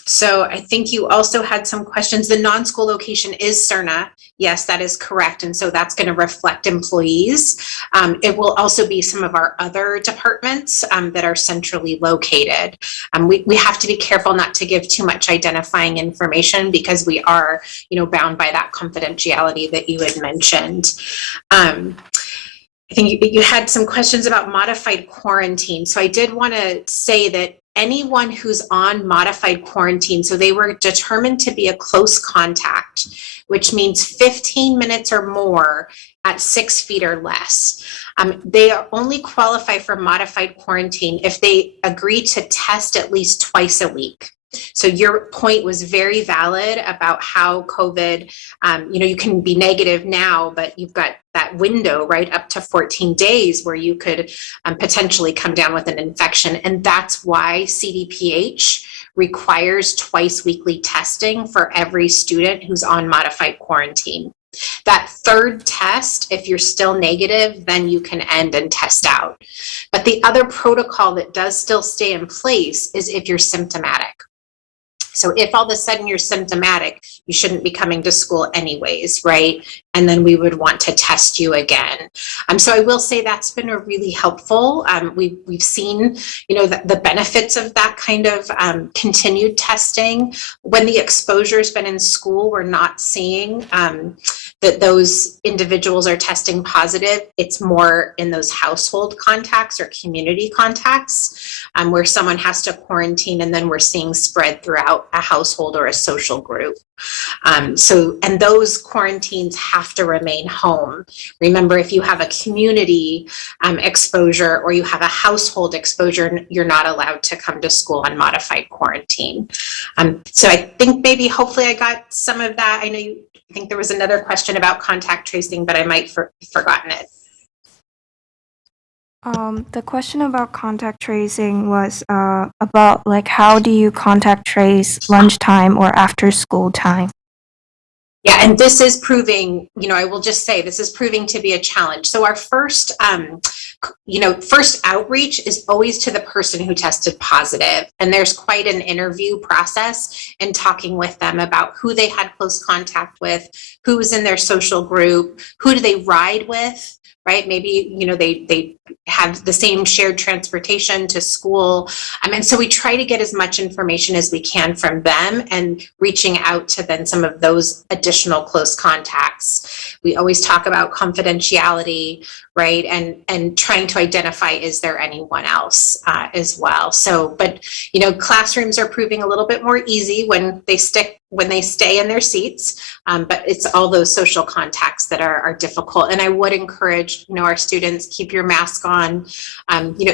So I think you also had some questions. The non-school location is Cerna. Yes, that is correct. And so that's going to reflect employees. It will also be some of our other departments that are centrally located. We have to be careful not to give too much identifying information because we are, bound by that confidentiality that you had mentioned. I think you had some questions about modified quarantine. So I did want to say that anyone who's on modified quarantine, so they were determined to be a close contact, which means 15 minutes or more at 6 feet or less. They only qualify for modified quarantine if they agree to test at least twice a week. So your point was very valid about how COVID, you can be negative now, but you've got that window right up to 14 days where you could potentially come down with an infection. And that's why CDPH requires twice weekly testing for every student who's on modified quarantine. That third test, if you're still negative, then you can end and test out. But the other protocol that does still stay in place is if you're symptomatic. So if all of a sudden you're symptomatic, you shouldn't be coming to school anyways, right? And then we would want to test you again. So I will say that's been a really helpful. We've seen, the benefits of that kind of continued testing. When the exposure's been in school, we're not seeing that those individuals are testing positive. It's more in those household contacts or community contacts where someone has to quarantine and then we're seeing spread throughout a household or a social group. And those quarantines have to remain home. Remember, if you have a community exposure or you have a household exposure, you're not allowed to come to school on modified quarantine. So I think hopefully I got some of that. I think there was another question about contact tracing, but I might have forgotten it. The question about contact tracing was about how do you contact trace lunchtime or after school time? Yeah, and this is proving, I will just say this is proving to be a challenge. So our first, first outreach is always to the person who tested positive. And there's quite an interview process and talking with them about who they had close contact with, who was in their social group, who do they ride with, right? Maybe, they have the same shared transportation to school. And so we try to get as much information as we can from them and reaching out to then some of those additional close contacts. We always talk about confidentiality, right? And trying to identify, is there anyone else as well? So, but, classrooms are proving a little bit more easy when they stick when they stay in their seats, but it's all those social contacts that are difficult. And I would encourage, our students, keep your mask on,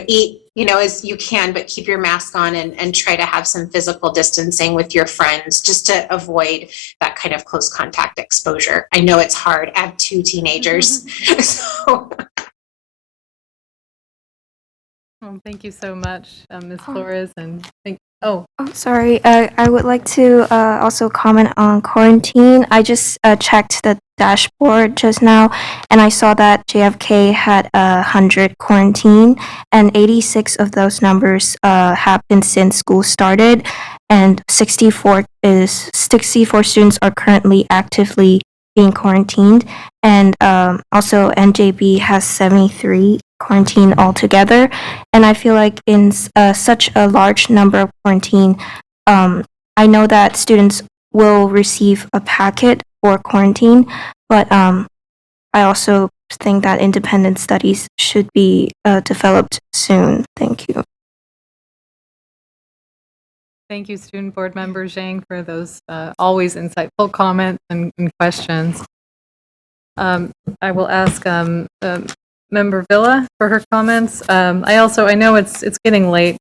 eat, as you can, but keep your mask on and try to have some physical distancing with your friends just to avoid that kind of close contact exposure. I know it's hard. I have 2 teenagers. So. Well, thank you so much, Ms. Oh. Flores, and Oh, sorry. I would like to also comment on quarantine. I just checked the dashboard just now, and I saw that JFK had 100 quarantine, and 86 of those numbers happened since school started, and 64 students are currently actively being quarantined, and also NJB has 73 quarantine altogether. And I feel like in such a large number of quarantine, I know that students will receive a packet for quarantine, but I also think that independent studies should be developed soon. Thank you. thank you, Student Board Member Zhang, for those always insightful comments and questions. I will ask Member Villa for her comments. I know it's getting late,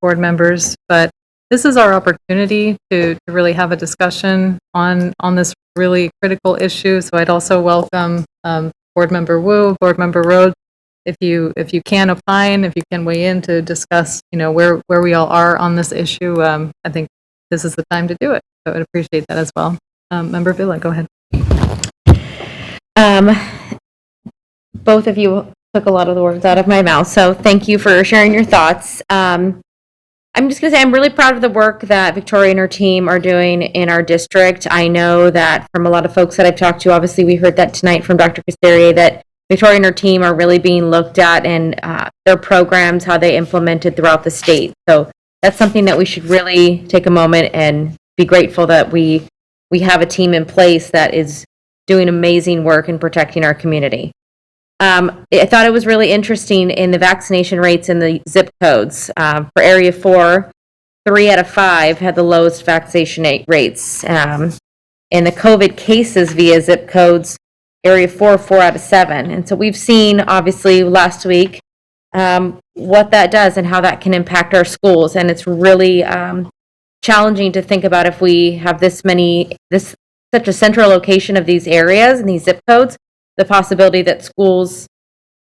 board members, but this is our opportunity to really have a discussion on this really critical issue. So I'd also welcome Board Member Wu, Board Member Rhodes, if you can opine, if you can weigh in to discuss, where we all are on this issue. I think this is the time to do it. So I'd appreciate that as well. Member Villa, go ahead. Both of you took a lot of the words out of my mouth, so thank you for sharing your thoughts. I'm just going to say I'm really proud of the work that Victoria and her team are doing in our district. I know that from a lot of folks that I've talked to, obviously we heard that tonight from Dr. Casteria, that Victoria and her team are really being looked at and their programs, how they implemented throughout the state. So that's something that we should really take a moment and be grateful that we have a team in place that is doing amazing work in protecting our community. I thought it was really interesting in the vaccination rates in the zip codes. For Area 4, 3 out of 5 had the lowest vaccination rates. In the COVID cases via zip codes, Area 4, 4 out of 7. And so we've seen, obviously, last week, what that does and how that can impact our schools. And it's really challenging to think about if we have such a central location of these areas and these zip codes, the possibility that schools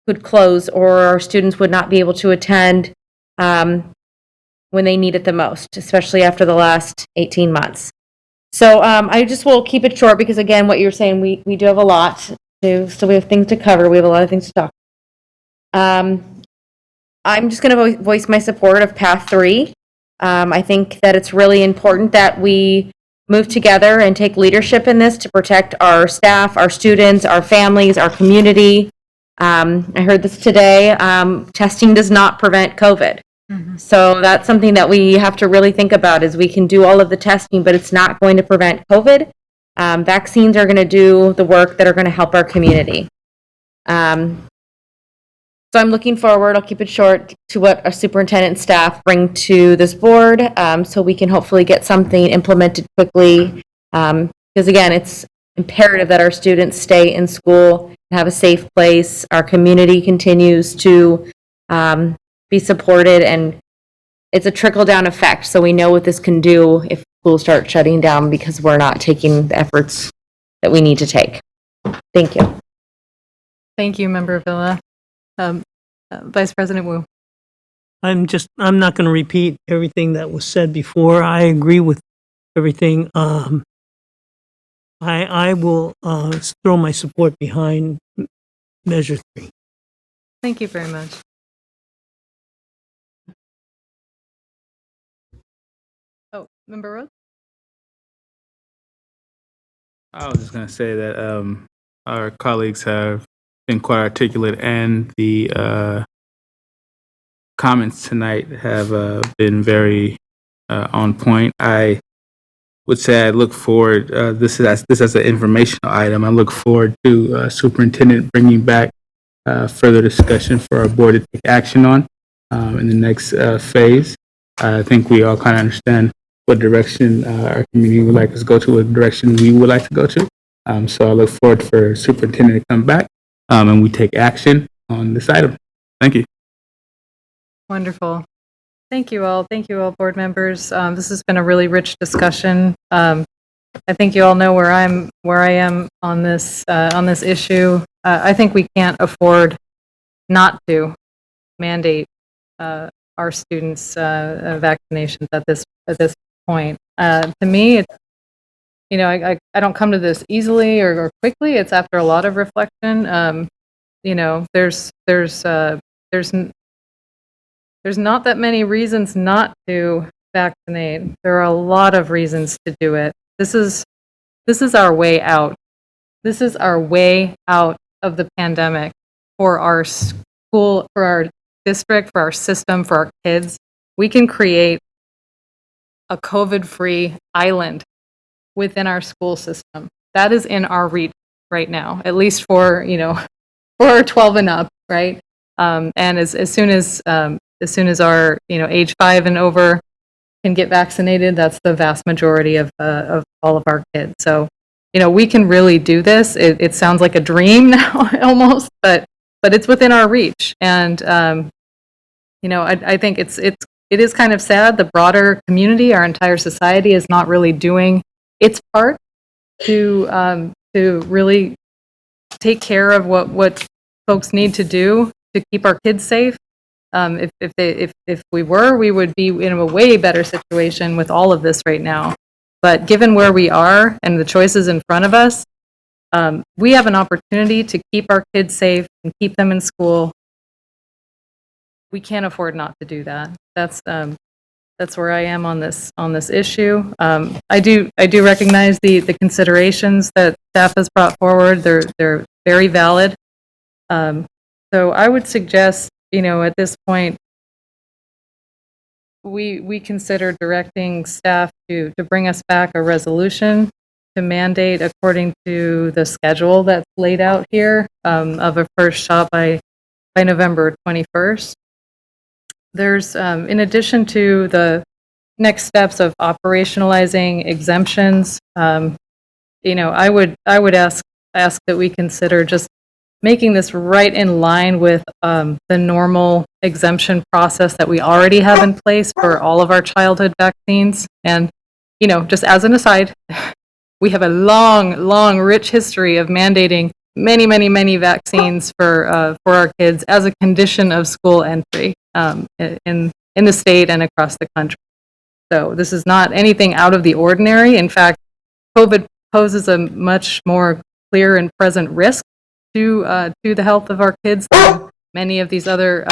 could close or our students would not be able to attend when they need it the most, especially after the last 18 months. So I just will keep it short because, again, what you're saying, we do have a lot to, so we have things to cover. We have a lot of things to talk. I'm just going to voice my support of Path 3. I think that it's really important that we move together and take leadership in this to protect our staff, our students, our families, our community. I heard this today. Testing does not prevent COVID. So that's something that we have to really think about is we can do all of the testing, but it's not going to prevent COVID. Vaccines are going to do the work that are going to help our community. So I'm looking forward, I'll keep it short, to what our superintendent and staff bring to this board, so we can hopefully get something implemented quickly. Because again, it's imperative that our students stay in school, have a safe place, our community continues to be supported, and it's a trickle-down effect. So we know what this can do if schools start shutting down because we're not taking the efforts that we need to take. Thank you. Thank you, Member Villa. Vice President Wu. I'm not going to repeat everything that was said before. I agree with everything. I will throw my support behind Measure 3. Thank you very much. Oh, Member Rhodes? I was just going to say that our colleagues have been quite articulate, and the comments tonight have been very on point. I would say I look forward, this as an informational item, I look forward to Superintendent bringing back further discussion for our board to take action on in the next phase. I think we all kind of understand what direction our community would like us to go to, what direction we would like to go to. So I look forward for superintendent to come back and we take action on this item. Thank you. Wonderful. Thank you all. Thank you all, board members. This has been a really rich discussion. I think you all know where I am on this issue. I think we can't afford not to mandate our students' vaccinations at this point. To me, it's, I don't come to this easily or quickly. It's after a lot of reflection. There's not that many reasons not to vaccinate. There are a lot of reasons to do it. This is our way out. This is our way out of the pandemic for our school, for our district, for our system, for our kids. We can create a COVID-free island within our school system. That is in our reach right now, at least for 12 and up, right? And as soon as our age 5 and over can get vaccinated, that's the vast majority of all of our kids. So, we can really do this. It sounds like a dream now almost, but it's within our reach. And I think it is kind of sad. The broader community, our entire society, is not really doing its part to really take care of what folks need to do to keep our kids safe. If we were, we would be in a way better situation with all of this right now. But given where we are and the choices in front of us, we have an opportunity to keep our kids safe and keep them in school. We can't afford not to do that. That's where I am on this issue. I do recognize the considerations that staff has brought forward. They're very valid. So I would suggest, at this point, we consider directing staff to bring us back a resolution to mandate according to the schedule that's laid out here, of a first shot by November 21st. There's, in addition to the next steps of operationalizing exemptions, I would ask that we consider just making this right in line with the normal exemption process that we already have in place for all of our childhood vaccines. And, just as an aside, we have a long, rich history of mandating many vaccines for our kids as a condition of school entry in the state and across the country. So this is not anything out of the ordinary. In fact, COVID poses a much more clear and present risk to the health of our kids than many of these other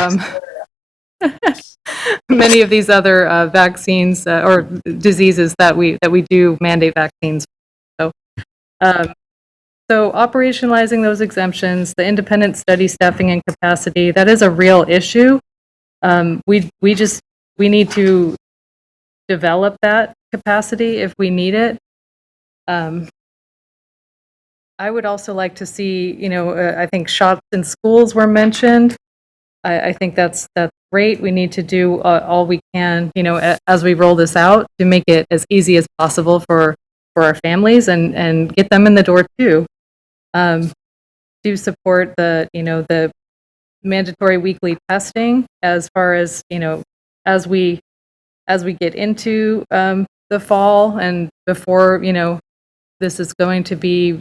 vaccines or diseases that we do mandate vaccines. So operationalizing those exemptions, the independent study staffing and capacity, that is a real issue. We need to develop that capacity if we need it. I would also like to see, I think shots in schools were mentioned. I think that's great. We need to do all we can, as we roll this out, to make it as easy as possible for our families and get them in the door too. Do support the mandatory weekly testing as far as, as we get into the fall and before, this is going to be,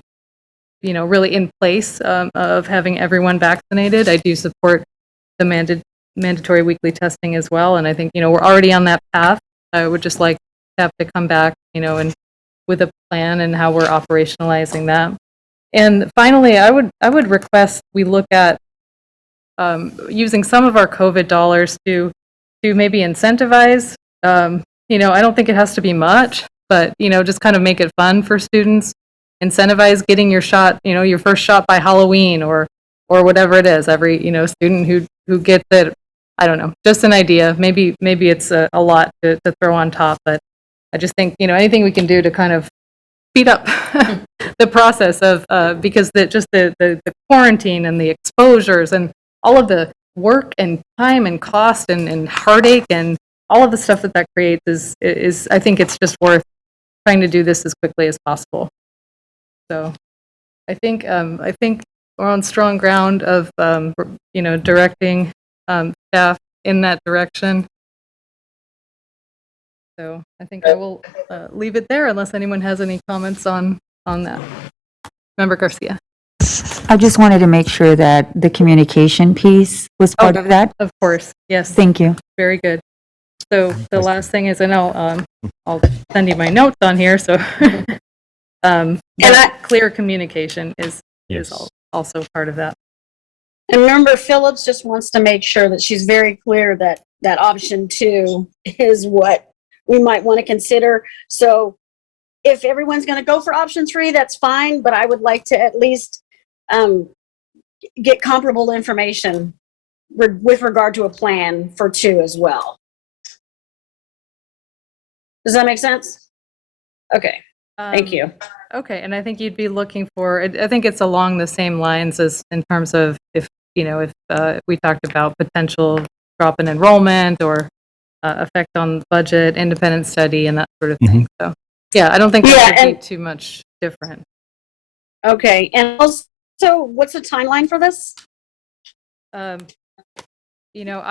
really in place of having everyone vaccinated. I do support the mandatory weekly testing as well. And I think, we're already on that path. I would just like to have to come back, and with a plan and how we're operationalizing that. And finally, I would request we look at using some of our COVID dollars to maybe incentivize. I don't think it has to be much, but just kind of make it fun for students. Incentivize getting your shot, your first shot by Halloween or whatever it is. Every student who gets it, I don't know, just an idea. Maybe it's a lot to throw on top, but I just think anything we can do to kind of speed up the process of because the quarantine and the exposures and all of the work and time and cost and heartache and all of the stuff that creates is I think it's just worth trying to do this as quickly as possible. So I think we're on strong ground of directing staff in that direction. So I think I will leave it there unless anyone has any comments on that. Member Garcia. I just wanted to make sure that the communication piece was part of that. Of course, yes. Thank you. Very good. So the last thing is, and I'll send you my notes on here. So, clear communication is also part of that. And Member Phillips just wants to make sure that she's very clear that option 2 is what we might want to consider. So if everyone's going to go for option 3, that's fine, but I would like to at least get comparable information with regard to a plan for 2 as well. Does that make sense? Okay, thank you. Okay, and I think you'd be looking for, I think it's along the same lines as in terms of if we talked about potential drop in enrollment or effect on budget, independent study, and that sort of thing. So, yeah, I don't think that would be too much different. Okay, and also, what's the timeline for this? I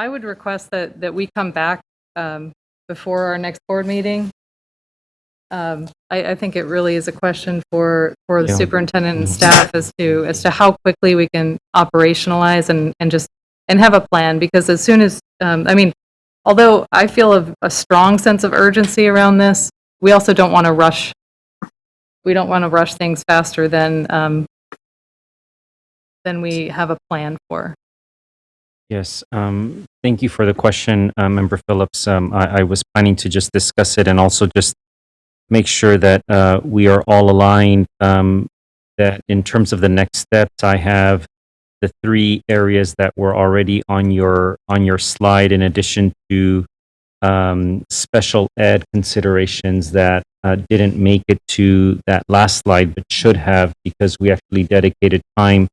would request that we come back before our next board meeting. I think it really is a question for the superintendent and staff as to how quickly we can operationalize and have a plan, because as soon as although I feel a strong sense of urgency around this, we also don't want to rush. We don't want to rush things faster than we have a plan for. Yes, thank you for the question, Member Phillips. I was planning to just discuss it and also just make sure that we are all aligned, that in terms of the next steps, I have the 3 areas that were already on your slide, in addition to special ed considerations that didn't make it to that last slide, but should have, because we actually dedicated time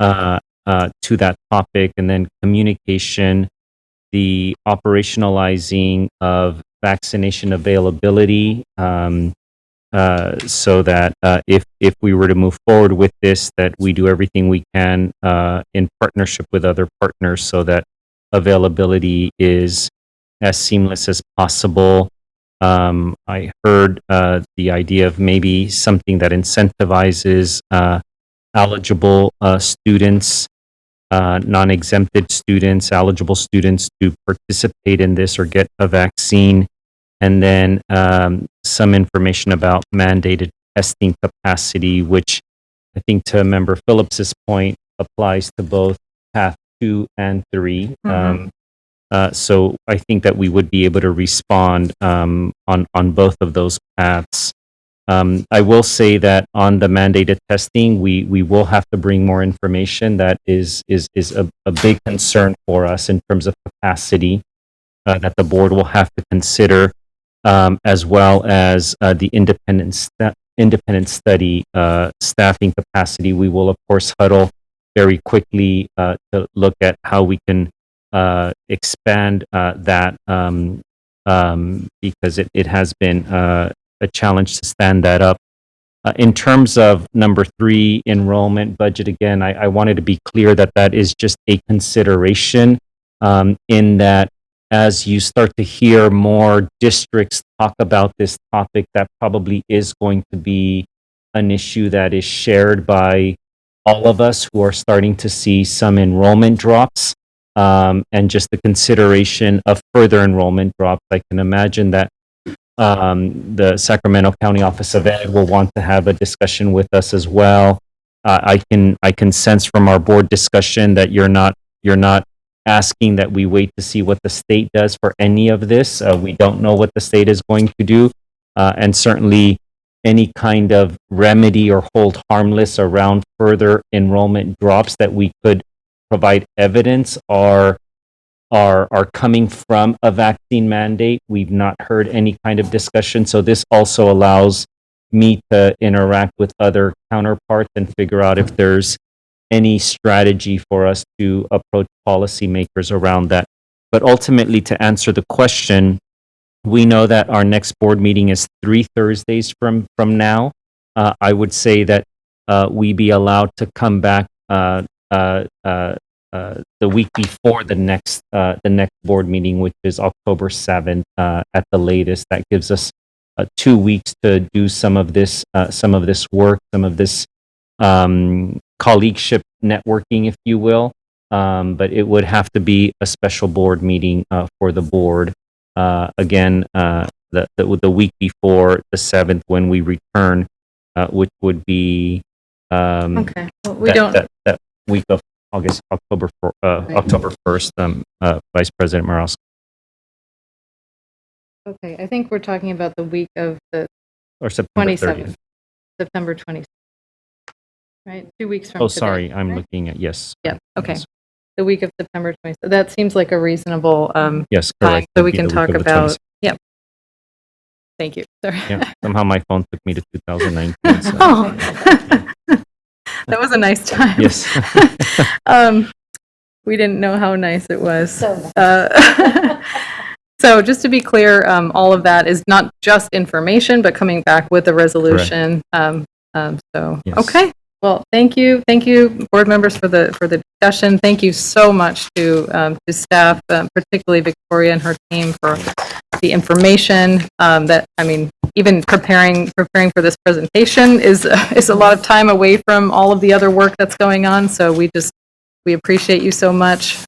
to that topic. And then communication, the operationalizing of vaccination availability, so that if we were to move forward with this, that we do everything we can in partnership with other partners so that availability is as seamless as possible. I heard the idea of maybe something that incentivizes eligible students, non-exempted students, eligible students to participate in this or get a vaccine, and then some information about mandated testing capacity, which I think, to Member Phillips's point, applies to both path 2 and 3. So I think that we would be able to respond on both of those paths. I will say that on the mandated testing, we will have to bring more information. That is a big concern for us in terms of capacity that the board will have to consider, as well as the independent study staffing capacity. We will, of course, huddle very quickly to look at how we can expand that, because it has been a challenge to stand that up. In terms of number 3, enrollment budget, again, I wanted to be clear that that is just a consideration, in that as you start to hear more districts talk about this topic, that probably is going to be an issue that is shared by all of us who are starting to see some enrollment drops, and just the consideration of further enrollment drops. I can imagine that the Sacramento County Office of Ed will want to have a discussion with us as well. I can sense from our board discussion that you're not asking that we wait to see what the state does for any of this. We don't know what the state is going to do, and certainly any kind of remedy or hold harmless around further enrollment drops that we could provide evidence are coming from a vaccine mandate. We've not heard any kind of discussion. So this also allows me to interact with other counterparts and figure out if there's any strategy for us to approach policymakers around that. But ultimately, to answer the question, we know that our next board meeting is 3 Thursdays from now. I would say that we be allowed to come back the week before the next board meeting, which is October 7th at the latest. That gives us 2 weeks to do some of this work, some of this colleagueship networking, if you will. But it would have to be a special board meeting for the board. Again, the week before the 7th when we return, which would be Okay. Well, we don't. that week of October 1st, Vice President Morales. Okay, I think we're talking about the week of the Or September 27th. 30th. September 27th. Right, 2 weeks from Oh, today. sorry, I'm right? looking at, yes. Yeah, okay. Yes. The week of September 27th. That seems like a reasonable Yes, time, correct. so It'd we be can the week talk of the about, 26th. yep. Thank you, sorry. Yeah, somehow my phone took me to 2019. So. Oh, that was a nice time. Yes. We didn't know how nice it was. So nice. So just to be clear, all of that is not just information, but coming back with a resolution. So, Yes. okay. Well, thank you, board members, for the discussion. Thank you so much to staff, particularly Victoria and her team, for the information. That, I mean, even preparing for this presentation is a lot of time away from all of the other work that's going on. So we appreciate you so much.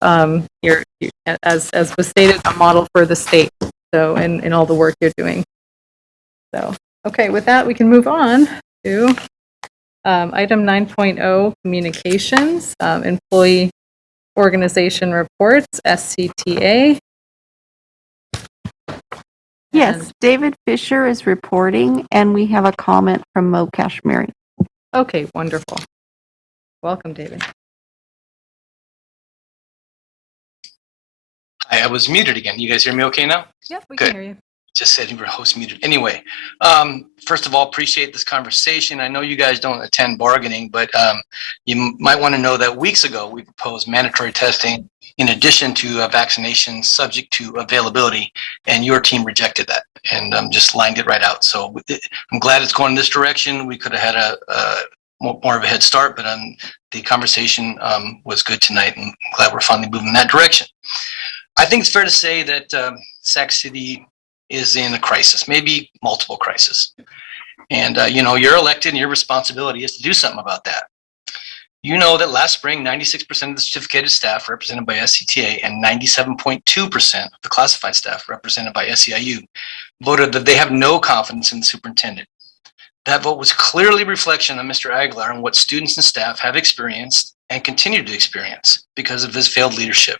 You're, as was stated, a model for the state. So in all the work you're doing. So, okay, with that, we can move on to item 9.0, communications, employee organization reports, SCTA. Yes, David Fisher is reporting, and we have a comment from Mo Kashmiri. Okay, wonderful. Welcome, David. I was muted again. You guys hear me okay now? Yep, we Good. can hear you. Just said you were host muted. Anyway, first of all, appreciate this conversation. I know you guys don't attend bargaining, but you might want to know that weeks ago we proposed mandatory testing in addition to vaccinations subject to availability, and your team rejected that and just lined it right out. So I'm glad it's going in this direction. We could have had a more of a head start, but the conversation was good tonight, and I'm glad we're finally moving in that direction. I think it's fair to say that Sac City is in a crisis, maybe multiple crises. And, you're elected and your responsibility is to do something about that. You know that last spring, 96% of the certificated staff represented by SCTA and 97.2% of the classified staff represented by SEIU voted that they have no confidence in the superintendent. That vote was clearly a reflection on Mr. Aguilar and what students and staff have experienced and continue to experience because of his failed leadership.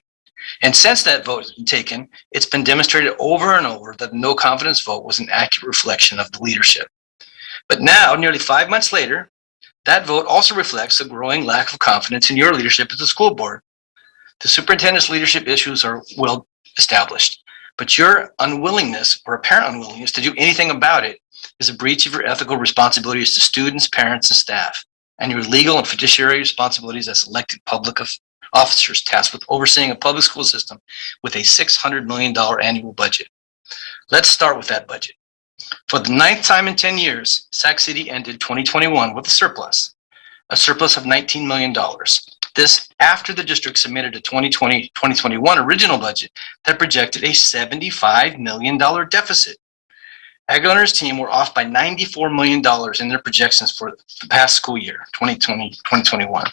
And since that vote has been taken, it's been demonstrated over and over that the no confidence vote was an accurate reflection of the leadership. But now, nearly 5 months later, that vote also reflects a growing lack of confidence in your leadership at the school board. The superintendent's leadership issues are well established, but your unwillingness or apparent unwillingness to do anything about it is a breach of your ethical responsibilities to students, parents, and staff, and your legal and fiduciary responsibilities as elected public officers tasked with overseeing a public school system with a $600 million annual budget. Let's start with that budget. For the 9th time in 10 years, Sac City ended 2021 with a surplus of $19 million. This after the district submitted a 2020-2021 original budget that projected a $75 million deficit. Aguilar and his team were off by $94 million in their projections for the past school year, 2020-2021.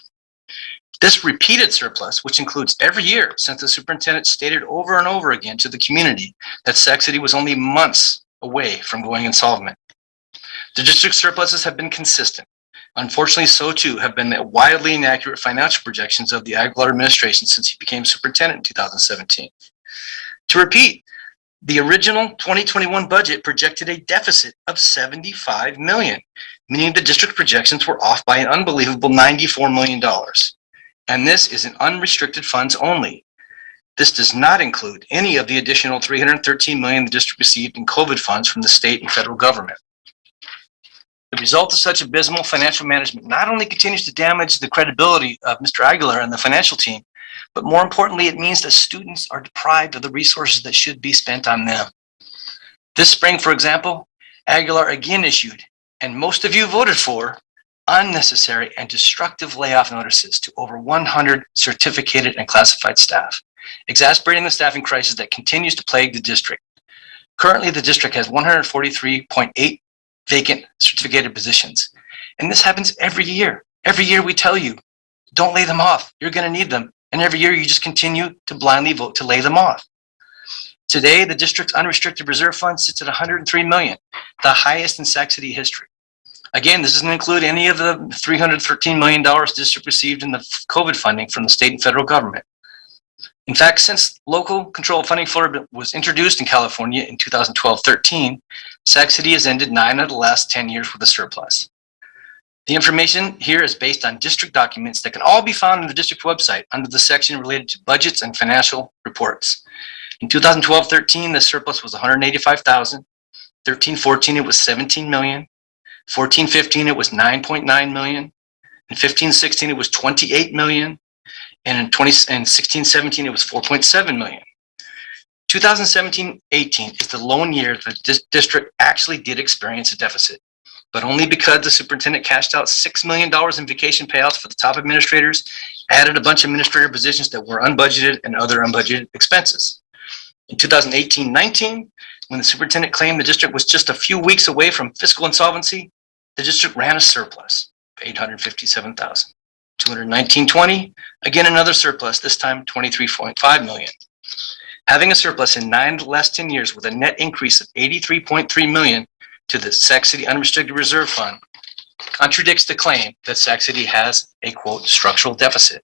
This repeated surplus, which includes every year since the superintendent stated over and over again to the community that Sac City was only months away from going insolvent. The district's surpluses have been consistent. Unfortunately, so too have been the wildly inaccurate financial projections of the Aguilar administration since he became superintendent in 2017. To repeat, the original 2021 budget projected a deficit of $75 million, meaning the district projections were off by an unbelievable $94 million. And this is in unrestricted funds only. This does not include any of the additional $313 million the district received in COVID funds from the state and federal government. The result of such abysmal financial management not only continues to damage the credibility of Mr. Aguilar and the financial team, but more importantly, it means that students are deprived of the resources that should be spent on them. This spring, for example, Aguilar again issued, and most of you voted for, unnecessary and destructive layoff notices to over 100 certificated and classified staff, exacerbating the staffing crisis that continues to plague the district. Currently, the district has 143.8 vacant certificated positions, and this happens every year. Every year we tell you, don't lay them off, you're going to need them, and every year you just continue to blindly vote to lay them off. Today, the district's unrestricted reserve fund sits at $103 million, the highest in Sac City history. Again, this doesn't include any of the $313 million the district received in the COVID funding from the state and federal government. In fact, since local control funding floor was introduced in California in 2012-13, Sac City has ended 9 of the last 10 years with a surplus. The information here is based on district documents that can all be found on the district website under the section related to budgets and financial reports. In 2012-13, the surplus was $185,000. 13-14, it was $17 million. 14-15, it was $9.9 million. In 15-16, it was $28 million. And in 16-17, it was $4.7 million. 2017-18 is the lone year the district actually did experience a deficit, but only because the superintendent cashed out $6 million in vacation payouts for the top administrators, added a bunch of administrator positions that were unbudgeted and other unbudgeted expenses. In 2018-19, when the superintendent claimed the district was just a few weeks away from fiscal insolvency, the district ran a surplus of $857,000. 2019-20, again another surplus, this time $23.5 million. Having a surplus in 9 of the last 10 years with a net increase of $83.3 million to the Sac City Unrestricted Reserve Fund contradicts the claim that Sac City has a, quote, structural deficit.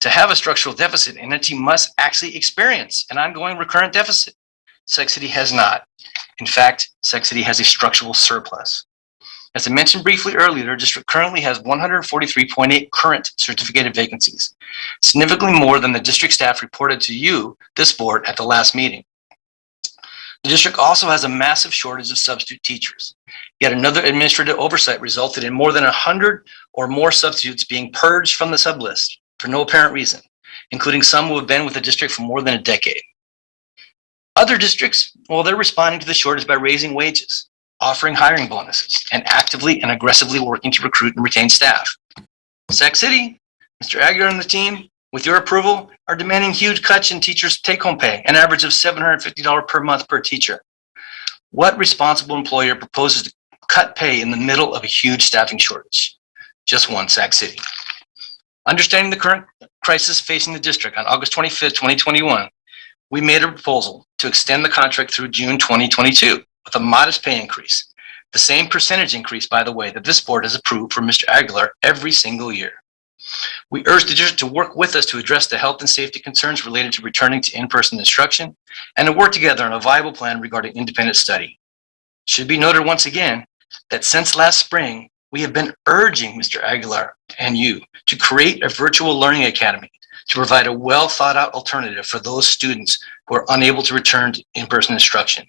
To have a structural deficit, an entity must actually experience an ongoing recurrent deficit. Sac City has not. In fact, Sac City has a structural surplus. As I mentioned briefly earlier, the district currently has 143.8 current certificated vacancies, significantly more than the district staff reported to you, this board, at the last meeting. The district also has a massive shortage of substitute teachers. Yet another administrative oversight resulted in more than 100 or more substitutes being purged from the sublist for no apparent reason, including some who have been with the district for more than a decade. Other districts, well, they're responding to the shortage by raising wages, offering hiring bonuses, and actively and aggressively working to recruit and retain staff. Sac City, Mr. Aguilar and the team, with your approval, are demanding huge cuts in teachers' take-home pay, an average of $750 per month per teacher. What responsible employer proposes to cut pay in the middle of a huge staffing shortage? Just one, Sac City. Understanding the current crisis facing the district, on August 25th, 2021, we made a proposal to extend the contract through June 2022 with a modest pay increase, the same percentage increase, by the way, that this board has approved for Mr. Aguilar every single year. We urge the district to work with us to address the health and safety concerns related to returning to in-person instruction and to work together on a viable plan regarding independent study. It should be noted once again that since last spring, we have been urging Mr. Aguilar and you to create a virtual learning academy to provide a well thought out alternative for those students who are unable to return to in-person instruction.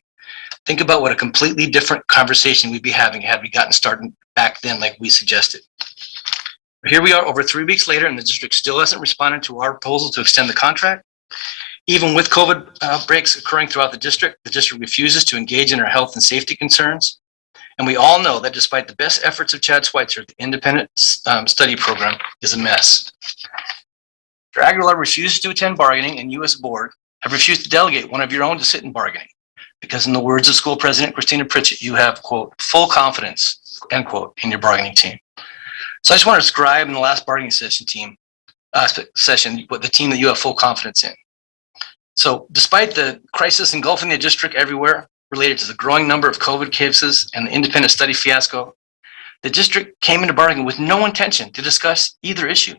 Think about what a completely different conversation we'd be having had we gotten started back then like we suggested. Here we are over 3 weeks later and the district still hasn't responded to our proposal to extend the contract. Even with COVID outbreaks occurring throughout the district refuses to engage in our health and safety concerns. And we all know that despite the best efforts of Chad Schweitzer, the independent study program is a mess. Mr. Aguilar refuses to attend bargaining, and you as a board have refused to delegate one of your own to sit in bargaining. Because in the words of school president Christina Pritchett, you have, quote, full confidence, end quote, in your bargaining team. So I just want to describe in the last bargaining session what the team that you have full confidence in. So despite the crisis engulfing the district everywhere related to the growing number of COVID cases and the independent study fiasco, the district came into bargaining with no intention to discuss either issue.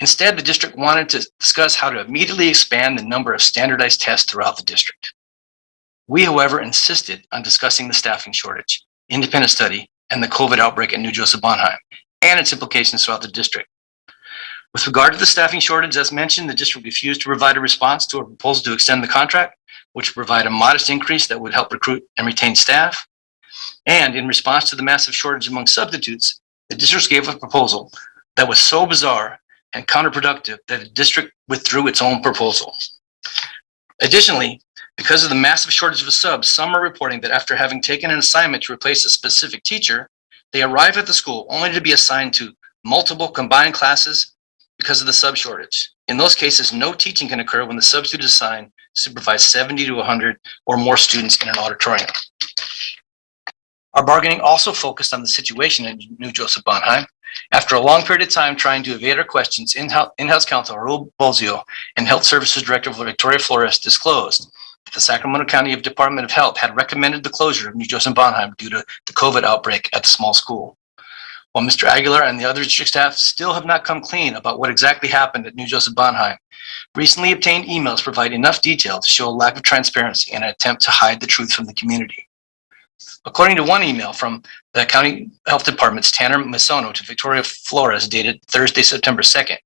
Instead, the district wanted to discuss how to immediately expand the number of standardized tests throughout the district. We, however, insisted on discussing the staffing shortage, independent study, and the COVID outbreak at New Joseph Bonheim, and its implications throughout the district. With regard to the staffing shortage, as mentioned, the district refused to provide a response to a proposal to extend the contract, which would provide a modest increase that would help recruit and retain staff. And in response to the massive shortage among substitutes, the district gave a proposal that was so bizarre and counterproductive that the district withdrew its own proposal. Additionally, Because of the massive shortage of subs, some are reporting that after having taken an assignment to replace a specific teacher, they arrive at the school only to be assigned to multiple combined classes because of the sub shortage. In those cases, no teaching can occur when the substitute is assigned to supervise 70 to 100 or more students in an auditorium. Our bargaining also focused on the situation in New Joseph Bonheim. After a long period of time trying to evade our questions, in-house counsel Raul Bolzio and Health Services Director Victoria Flores disclosed that the Sacramento County Department of Health had recommended the closure of New Joseph Bonheim due to the COVID outbreak at the small school. While Mr. Aguilar and the other district staff still have not come clean about what exactly happened at New Joseph Bonheim, recently obtained emails provide enough detail to show a lack of transparency and an attempt to hide the truth from the community. According to one email from the County Health Department's Tanner Misono to Victoria Flores dated Thursday, September 2nd,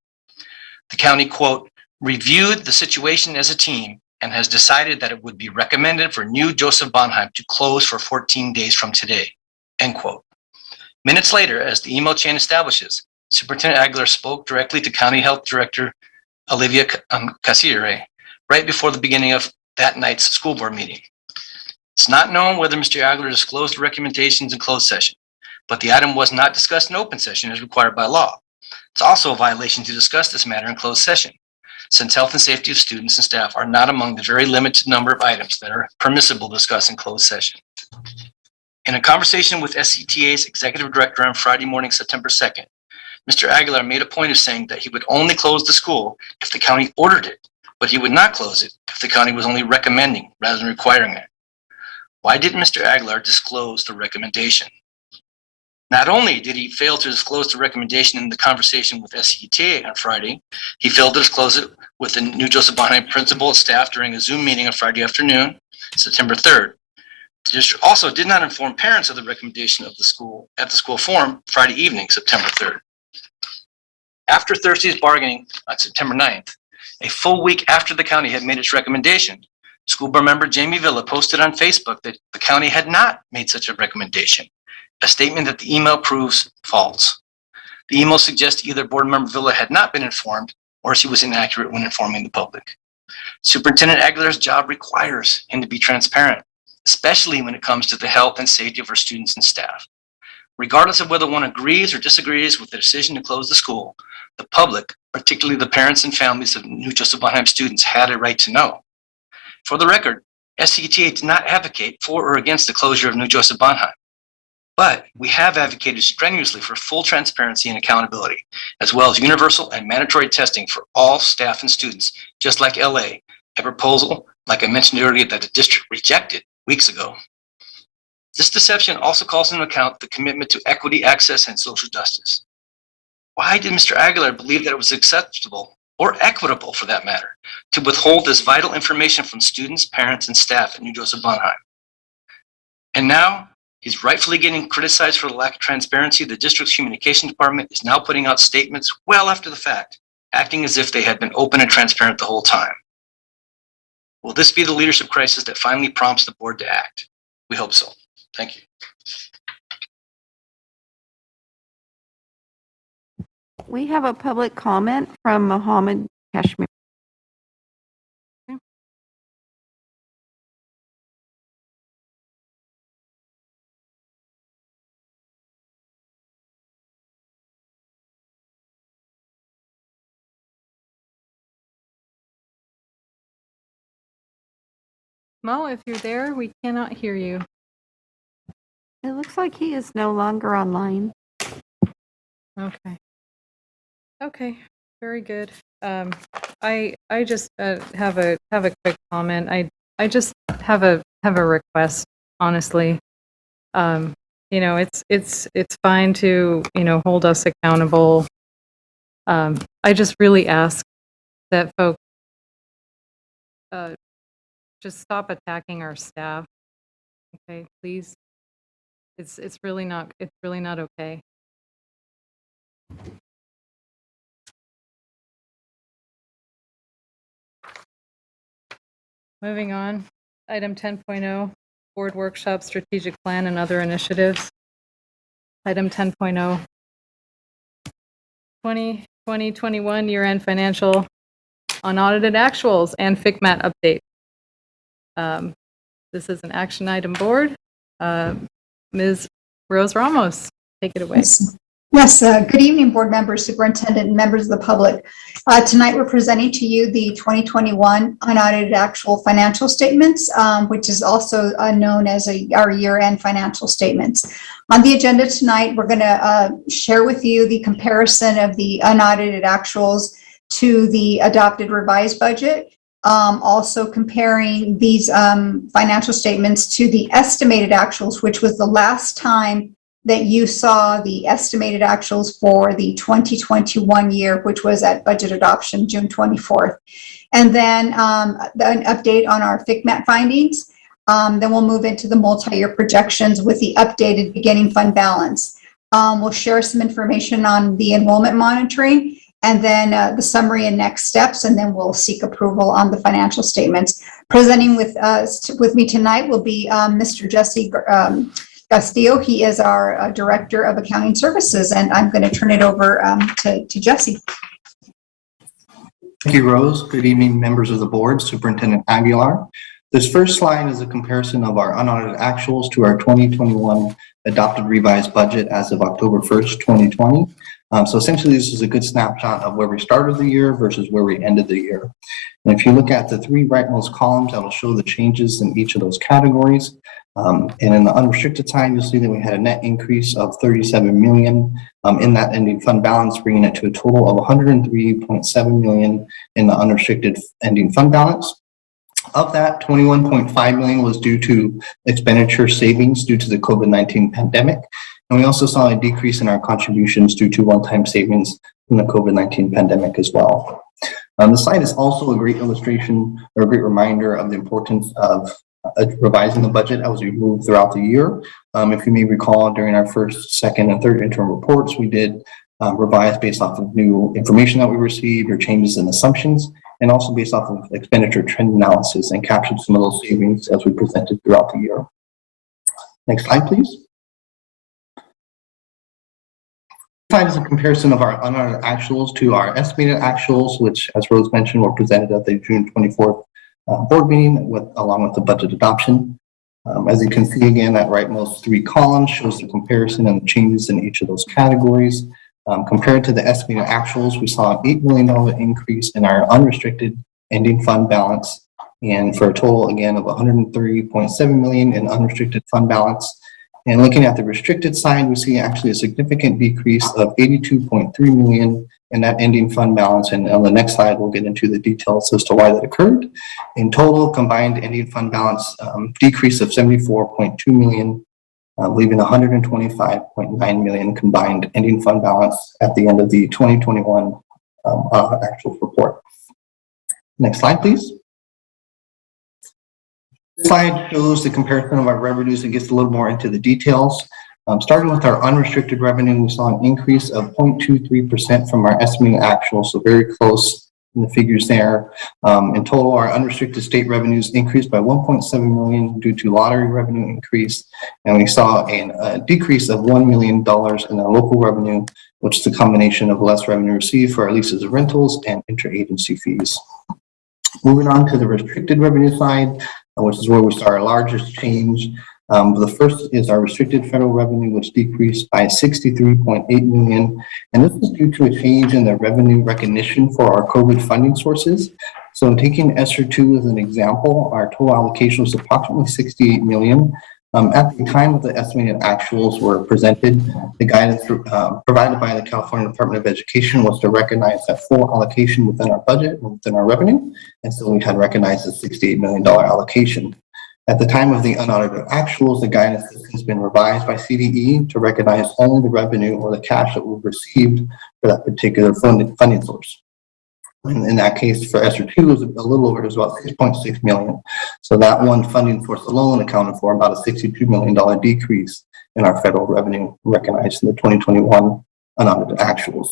the county, quote, reviewed the situation as a team and has decided that it would be recommended for New Joseph Bonheim to close for 14 days from today, end quote. Minutes later, as the email chain establishes, Superintendent Aguilar spoke directly to County Health Director Olivia Casire right before the beginning of that night's school board meeting. It's not known whether Mr. Aguilar disclosed the recommendations in closed session, but the item was not discussed in open session as required by law. It's also a violation to discuss this matter in closed session, since health and safety of students and staff are not among the very limited number of items that are permissible to discuss in closed session. In a conversation with SCTA's executive director on Friday morning, September 2nd, Mr. Aguilar made a point of saying that he would only close the school if the county ordered it, but he would not close it if the county was only recommending rather than requiring it. Why didn't Mr. Aguilar disclose the recommendation? Not only did he fail to disclose the recommendation in the conversation with SCTA on Friday, he failed to disclose it with the New Joseph Bonheim principal and staff during a Zoom meeting on Friday afternoon, September 3rd. The district also did not inform parents of the recommendation of the school at the school forum Friday evening, September 3rd. After Thursday's bargaining on September 9th, a full week after the county had made its recommendation, school board member Jamie Villa posted on Facebook that the county had not made such a recommendation, a statement that the email proves false. The email suggests either board member Villa had not been informed or she was inaccurate when informing the public. Superintendent Aguilar's job requires him to be transparent, especially when it comes to the health and safety of our students and staff. Regardless of whether one agrees or disagrees with the decision to close the school, the public, particularly the parents and families of New Joseph Bonheim students, had a right to know. For the record, SCTA did not advocate for or against the closure of New Joseph Bonheim, but we have advocated strenuously for full transparency and accountability, as well as universal and mandatory testing for all staff and students, just like LA, a proposal, like I mentioned earlier, that the district rejected weeks ago. This deception also calls into account the commitment to equity, access, and social justice. Why did Mr. Aguilar believe that it was acceptable, or equitable for that matter, to withhold this vital information from students, parents, and staff at New Joseph Bonheim? And now, he's rightfully getting criticized for the lack of transparency. The district's communication department is now putting out statements well after the fact, acting as if they had been open and transparent the whole time. Will this be the leadership crisis that finally prompts the board to act? We hope so. Thank you. We have a public comment from Mohammed Kashmir. Mo, if you're there, we cannot hear you. It looks like he is no longer online. Okay. Okay, very good. I just have a quick comment. I just have a request, honestly. It's fine to, hold us accountable. I just really ask that folks just stop attacking our staff. Okay, please. It's really not okay. Moving on, item 10.0, board workshop, strategic plan, and other initiatives. Item 10.0, 2020-21 year-end financial unaudited actuals and FICMAT update. This is an action item board. Ms. Rose Ramos, take it away. Yes, good evening, board members, superintendent, and members of the public. Tonight, we're presenting to you the 2021 unaudited actual financial statements, which is also known as our year-end financial statements. On the agenda tonight, we're going to share with you the comparison of the unaudited actuals to the adopted revised budget. Also comparing these financial statements to the estimated actuals, which was the last time that you saw the estimated actuals for the 2021 year, which was at budget adoption, June 24th. And then an update on our FCMAT findings. Then we'll move into the multi-year projections with the updated beginning fund balance. We'll share some information on the enrollment monitoring, and then the summary and next steps, and then we'll seek approval on the financial statements. Presenting with me tonight will be Mr. Jesse Castillo. He is our Director of Accounting Services, and I'm going to turn it over to Jesse. Thank you, Rose. Good evening, members of the board, Superintendent Aguilar. This first slide is a comparison of our unaudited actuals to our 2021 adopted revised budget as of October 1st, 2020. So essentially, this is a good snapshot of where we started the year versus where we ended the year. And if you look at the three rightmost columns, that'll show the changes in each of those categories. And in the unrestricted side, you'll see that we had a net increase of $37 million in that ending fund balance, bringing it to a total of $103.7 million in the unrestricted ending fund balance. Of that, $21.5 million was due to expenditure savings due to the COVID-19 pandemic. And we also saw a decrease in our contributions due to one-time savings from the COVID-19 pandemic as well. The slide is also a great illustration or a great reminder of the importance of revising the budget as we move throughout the year. If you may recall, during our first, second, and third interim reports, we did revise based off of new information that we received or changes in assumptions, and also based off of expenditure trend analysis, and captured some of those savings as we presented throughout the year. Next slide, please. This slide is a comparison of our unaudited actuals to our estimated actuals, which, as Rose mentioned, were presented at the June 24th board meeting along with the budget adoption. As you can see again, that rightmost three columns shows the comparison and the changes in each of those categories. Compared to the estimated actuals, we saw an $8 million increase in our unrestricted ending fund balance, and for a total again of $103.7 million in unrestricted fund balance. And looking at the restricted side, we see actually a significant decrease of $82.3 million in that ending fund balance. And on the next slide, we'll get into the details as to why that occurred. In total, combined ending fund balance decrease of $74.2 million, leaving $125.9 million combined ending fund balance at the end of the 2021 actual report. Next slide, please. This slide shows the comparison of our revenues and gets a little more into the details. Starting with our unrestricted revenue, we saw an increase of 0.23% from our estimated actual, so very close in the figures there. In total, our unrestricted state revenues increased by $1.7 million due to lottery revenue increase, and we saw a decrease of $1 million in our local revenue, which is a combination of less revenue received for our leases and rentals and interagency fees. Moving on to the restricted revenue side, which is where we saw our largest change. The first is our restricted federal revenue, which decreased by $63.8 million. And this is due to a change in the revenue recognition for our COVID funding sources. So taking ESSER 2 as an example, our total allocation was approximately $68 million. At the time of the estimated actuals were presented, the guidance provided by the California Department of Education was to recognize that full allocation within our budget and within our revenue. And so we had recognized a $68 million allocation. At the time of the unaudited actuals, the guidance has been revised by CDE to recognize only the revenue or the cash that we've received for that particular funding source. In that case, for ESSER 2, it was a little over, it was about $6.6 million. So that one funding source alone accounted for about a $62 million decrease in our federal revenue recognized in the 2021 unaudited actuals.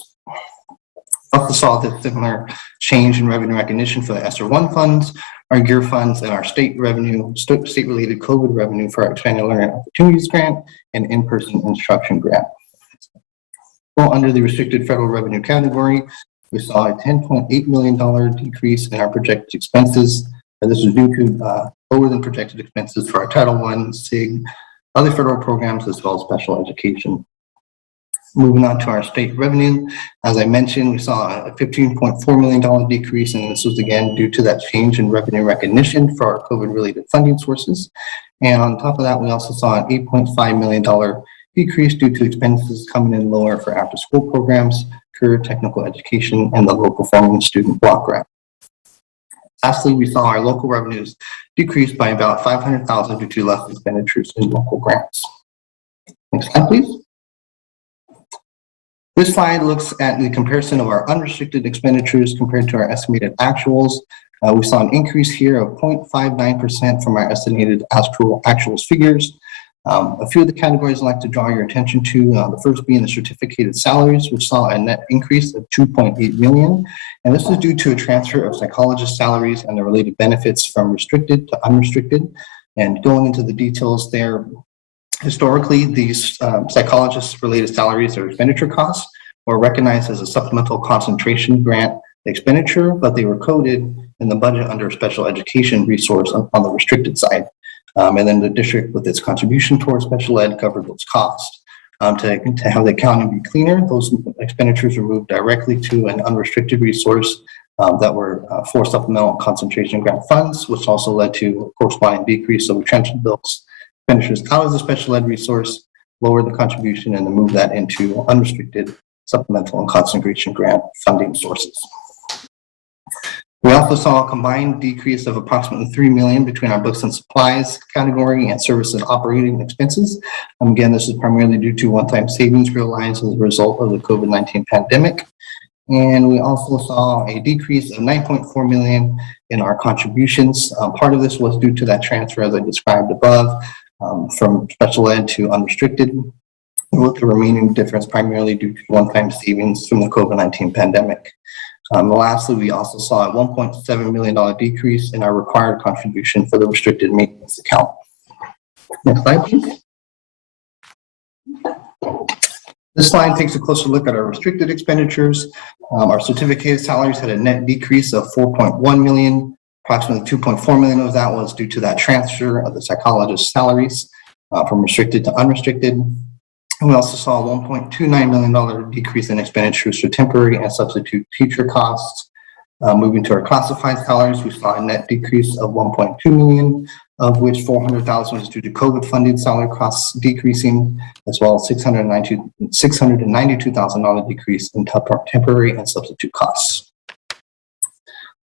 Also saw this similar change in revenue recognition for the ESSER 1 funds, our GEAR funds, and our state revenue, state-related COVID revenue for our Expanded Learning Opportunities Grant and in-person instruction grant. Well, under the restricted federal revenue category, we saw a $10.8 million decrease in our projected expenses. This was due to lower than projected expenses for our Title I, SIG, other federal programs, as well as special education. Moving on to our state revenue, as I mentioned, we saw a $15.4 million decrease, and this was again due to that change in revenue recognition for our COVID-related funding sources. And on top of that, we also saw an $8.5 million decrease due to expenses coming in lower for after-school programs, career technical education, and the low performing student block grant. Lastly, we saw our local revenues decrease by about $500,000 due to less expenditures in local grants. Next slide, please. This slide looks at the comparison of our unrestricted expenditures compared to our estimated actuals. We saw an increase here of 0.59% from our estimated actuals figures. A few of the categories I'd like to draw your attention to, the first being the certificated salaries, which saw a net increase of $2.8 million. And this is due to a transfer of psychologist salaries and the related benefits from restricted to unrestricted. And going into the details there, historically, these psychologist-related salaries or expenditure costs were recognized as a supplemental concentration grant expenditure, but they were coded in the budget under a special education resource on the restricted side. And then the district, with its contribution towards special ed, covered those costs. To have the accounting be cleaner, those expenditures were moved directly to an unrestricted resource that were for supplemental concentration grant funds, which also led to a corresponding decrease. So we transferred those expenditures out of the special ed resource, lowered the contribution, and then moved that into unrestricted supplemental and concentration grant funding sources. We also saw a combined decrease of approximately $3 million between our books and supplies category and service and operating expenses. Again, this is primarily due to one-time savings realized as a result of the COVID-19 pandemic. And we also saw a decrease of $9.4 million in our contributions. Part of this was due to that transfer, as I described above, from special ed to unrestricted, with the remaining difference primarily due to one-time savings from the COVID-19 pandemic. Lastly, we also saw a $1.7 million decrease in our required contribution for the restricted maintenance account. Next slide, please. This slide takes a closer look at our restricted expenditures. Our certificated salaries had a net decrease of $4.1 million. Approximately $2.4 million of that was due to that transfer of the psychologist salaries from restricted to unrestricted. And we also saw a $1.29 million decrease in expenditures for temporary and substitute teacher costs. Moving to our classified salaries, we saw a net decrease of $1.2 million, of which $400,000 was due to COVID-funded salary costs decreasing, as well as $692,000 decrease in temporary and substitute costs.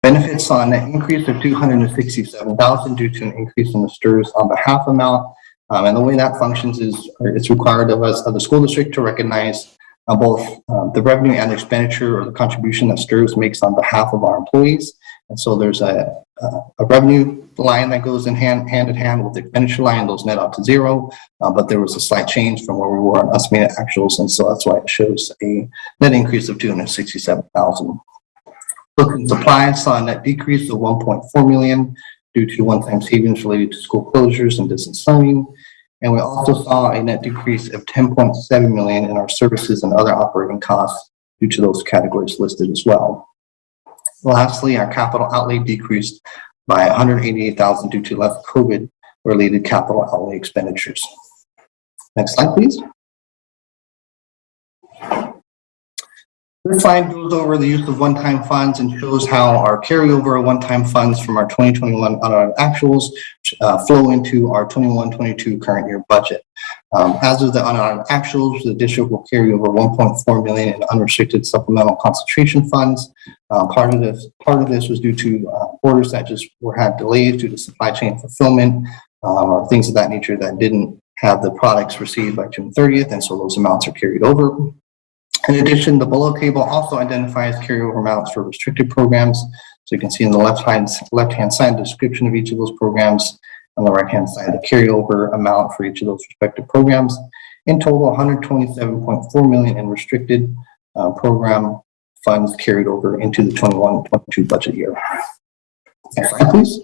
Benefits saw a net increase of $267,000 due to an increase in the STRS on behalf amount. And the way that functions is it's required of us, of the school district, to recognize both the revenue and the expenditure or the contribution that STRS makes on behalf of our employees. And so there's a revenue line that goes in hand in hand with the expenditure line. Those net out to zero, but there was a slight change from where we were on estimated actuals, and so that's why it shows a net increase of $267,000. Books supplies saw a net decrease of $1.4 million due to one-time savings related to school closures and distance learning. And we also saw a net decrease of $10.7 million in our services and other operating costs due to those categories listed as well. Lastly, our capital outlay decreased by $188,000 due to less COVID-related capital outlay expenditures. Next slide, please. This slide goes over the use of one-time funds and shows how our carryover one-time funds from our 2021 unaudited actuals flow into our 21-22 current year budget. As of the unaudited actuals, the district will carry over $1.4 million in unrestricted supplemental concentration funds. Part of this was due to orders that just had delays due to supply chain fulfillment or things of that nature that didn't have the products received by June 30th, and so those amounts are carried over. In addition, the below table also identifies carryover amounts for restricted programs. So you can see in the left-hand side description of each of those programs, on the right-hand side the carryover amount for each of those respective programs. In total, $127.4 million in restricted program funds carried over into the 21-22 budget year. Next slide, please.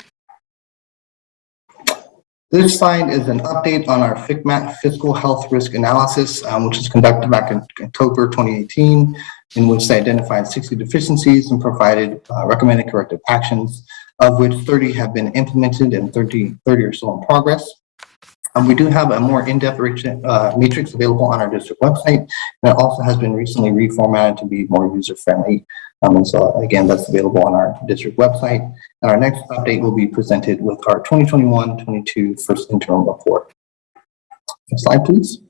This slide is an update on our FICMAT fiscal health risk analysis, which was conducted back in October 2018, in which they identified 60 deficiencies and provided recommended corrective actions, of which 30 have been implemented and 30 are still in progress. We do have a more in-depth matrix available on our district website, and it also has been recently reformatted to be more user-friendly. And so again, that's available on our district website. And our next update will be presented with our 2021-22 first interim report. Next slide, please.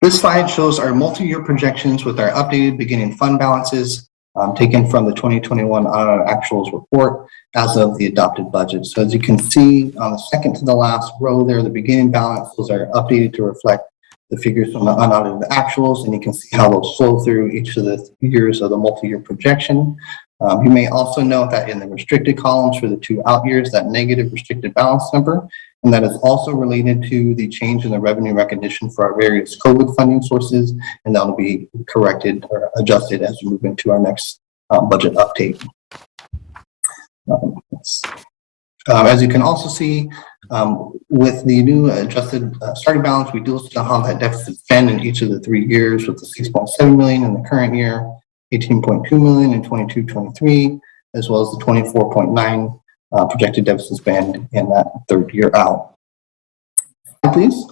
This slide shows our multi-year projections with our updated beginning fund balances taken from the 2021 actuals report as of the adopted budget. So as you can see on the second to the last row there, the beginning balances are updated to reflect the figures from the unaudited actuals, and you can see how those flow through each of the years of the multi-year projection. You may also note that in the restricted columns for the 2 out years, that negative restricted balance number, and that is also related to the change in the revenue recognition for our various COVID funding sources, and that will be corrected or adjusted as we move into our next budget update. As you can also see, with the new adjusted starting balance, we do still have that deficit spend in each of the 3 years, with the $6.7 million in the current year, $18.2 million in 22-23, as well as the $24.9 projected deficit spend in that 3rd year out. Please.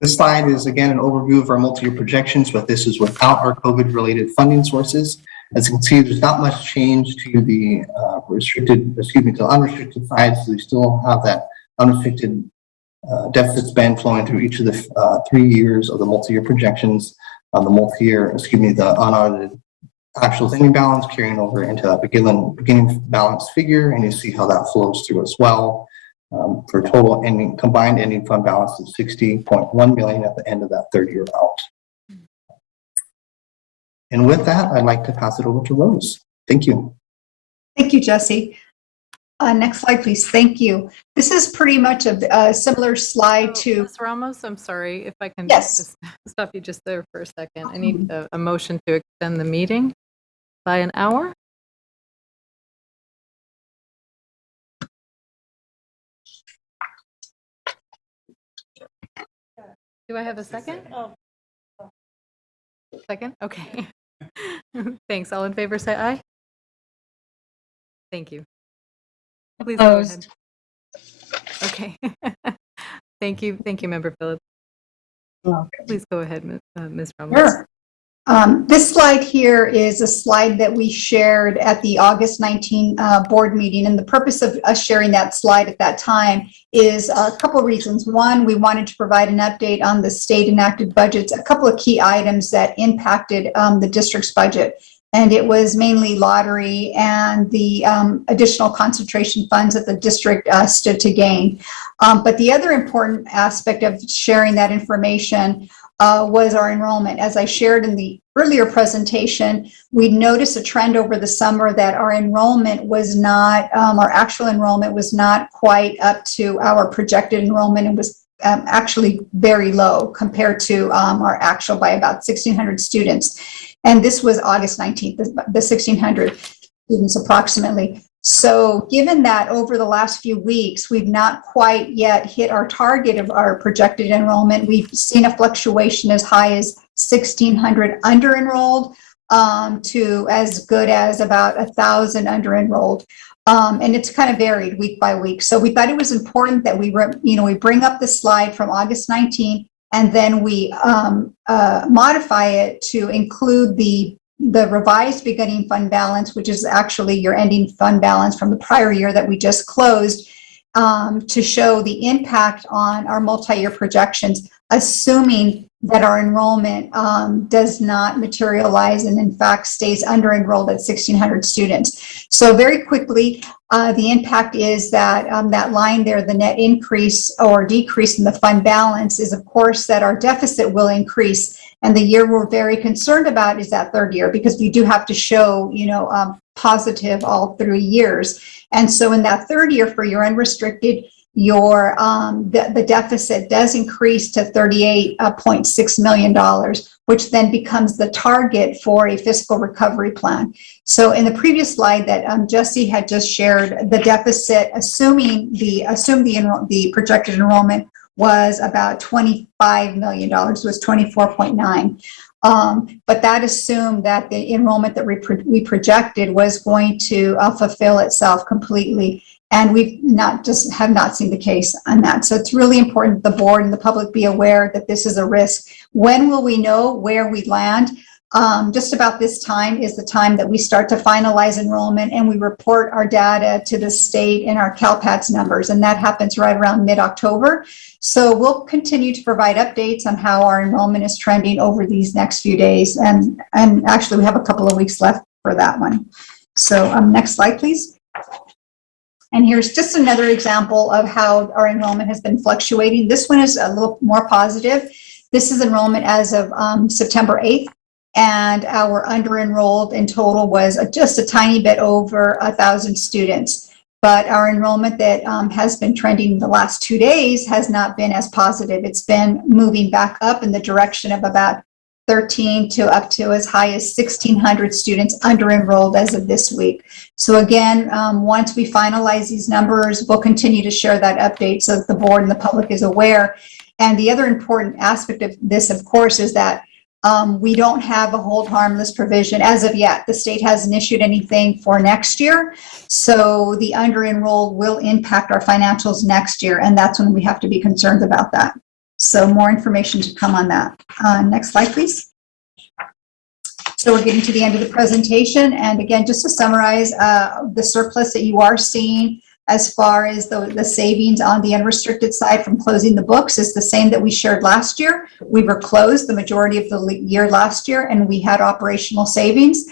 This slide is again an overview of our multi-year projections, but this is without our COVID-related funding sources. As you can see, there's not much change to the unrestricted side, so we still have that unrestricted deficit spend flowing through each of the 3 years of the multi-year projections. The unaudited actual ending balance carrying over into that beginning balance figure, and you see how that flows through as well. For total combined ending fund balance of $60.1 million at the end of that 3rd year out. And with that, I'd like to pass it over to Rose. Thank you. Thank you, Jesse. Next slide, please. Thank you. This is pretty much a similar slide to Ms. Ramos, I'm sorry if I can Yes. just stop you just there for a second. I need a motion to extend the meeting by an hour. Do I have a second? Second? Okay. Thanks. All in favor, say aye. Thank you. Please go ahead. Okay. Thank you. Thank you, Member Phillips. Please go ahead, Ms. Ramos. Sure. This slide here is a slide that we shared at the August 19 board meeting, and the purpose of us sharing that slide at that time is a couple of reasons. One, we wanted to provide an update on the state enacted budgets, a couple of key items that impacted the district's budget, and it was mainly lottery and the additional concentration funds that the district stood to gain. But the other important aspect of sharing that information was our enrollment. As I shared in the earlier presentation, we noticed a trend over the summer that our enrollment was not, our actual enrollment was not quite up to our projected enrollment. It was actually very low compared to our actual by about 1,600 students. And this was August 19th, the 1,600 students approximately. So given that over the last few weeks, we've not quite yet hit our target of our projected enrollment, we've seen a fluctuation as high as 1,600 under-enrolled to as good as about 1,000 under-enrolled. And it's kind of varied week by week. So we thought it was important that we bring up the slide from August 19th, and then we modify it to include the revised beginning fund balance, which is actually your ending fund balance from the prior year that we just closed, to show the impact on our multi-year projections, assuming that our enrollment does not materialize and in fact stays under enrolled at 1,600 students. So very quickly, the impact is that that line there, the net increase or decrease in the fund balance is of course that our deficit will increase. And the year we're very concerned about is that 3rd year, because we do have to show, positive all 3 years. And so in that 3rd year for your unrestricted, the deficit does increase to $38.6 million, which then becomes the target for a fiscal recovery plan. So in the previous slide that Jesse had just shared, the deficit, assuming the projected enrollment was about $25 million, was 24.9. But that assumed that the enrollment that we projected was going to fulfill itself completely. And we've have not seen the case on that. So it's really important the board and the public be aware that this is a risk. When will we know where we land? Just about this time is the time that we start to finalize enrollment and we report our data to the state and our CalPATS numbers. And that happens right around mid-October. So we'll continue to provide updates on how our enrollment is trending over these next few days. And actually we have a couple of weeks left for that one. So next slide, please. And here's just another example of how our enrollment has been fluctuating. This one is a little more positive. This is enrollment as of September 8th. And our under-enrolled in total was just a tiny bit over 1,000 students. But our enrollment that has been trending the last 2 days has not been as positive. It's been moving back up in the direction of about 13 to up to as high as 1,600 students under-enrolled as of this week. So again, once we finalize these numbers, we'll continue to share that update so that the board and the public is aware. And the other important aspect of this, of course, is that we don't have a hold harmless provision as of yet. The state hasn't issued anything for next year. So the under-enrolled will impact our financials next year. And that's when we have to be concerned about that. So more information to come on that. Next slide, please. So we're getting to the end of the presentation. And again, just to summarize, the surplus that you are seeing as far as the savings on the unrestricted side from closing the books is the same that we shared last year. We were closed the majority of the year last year and we had operational savings.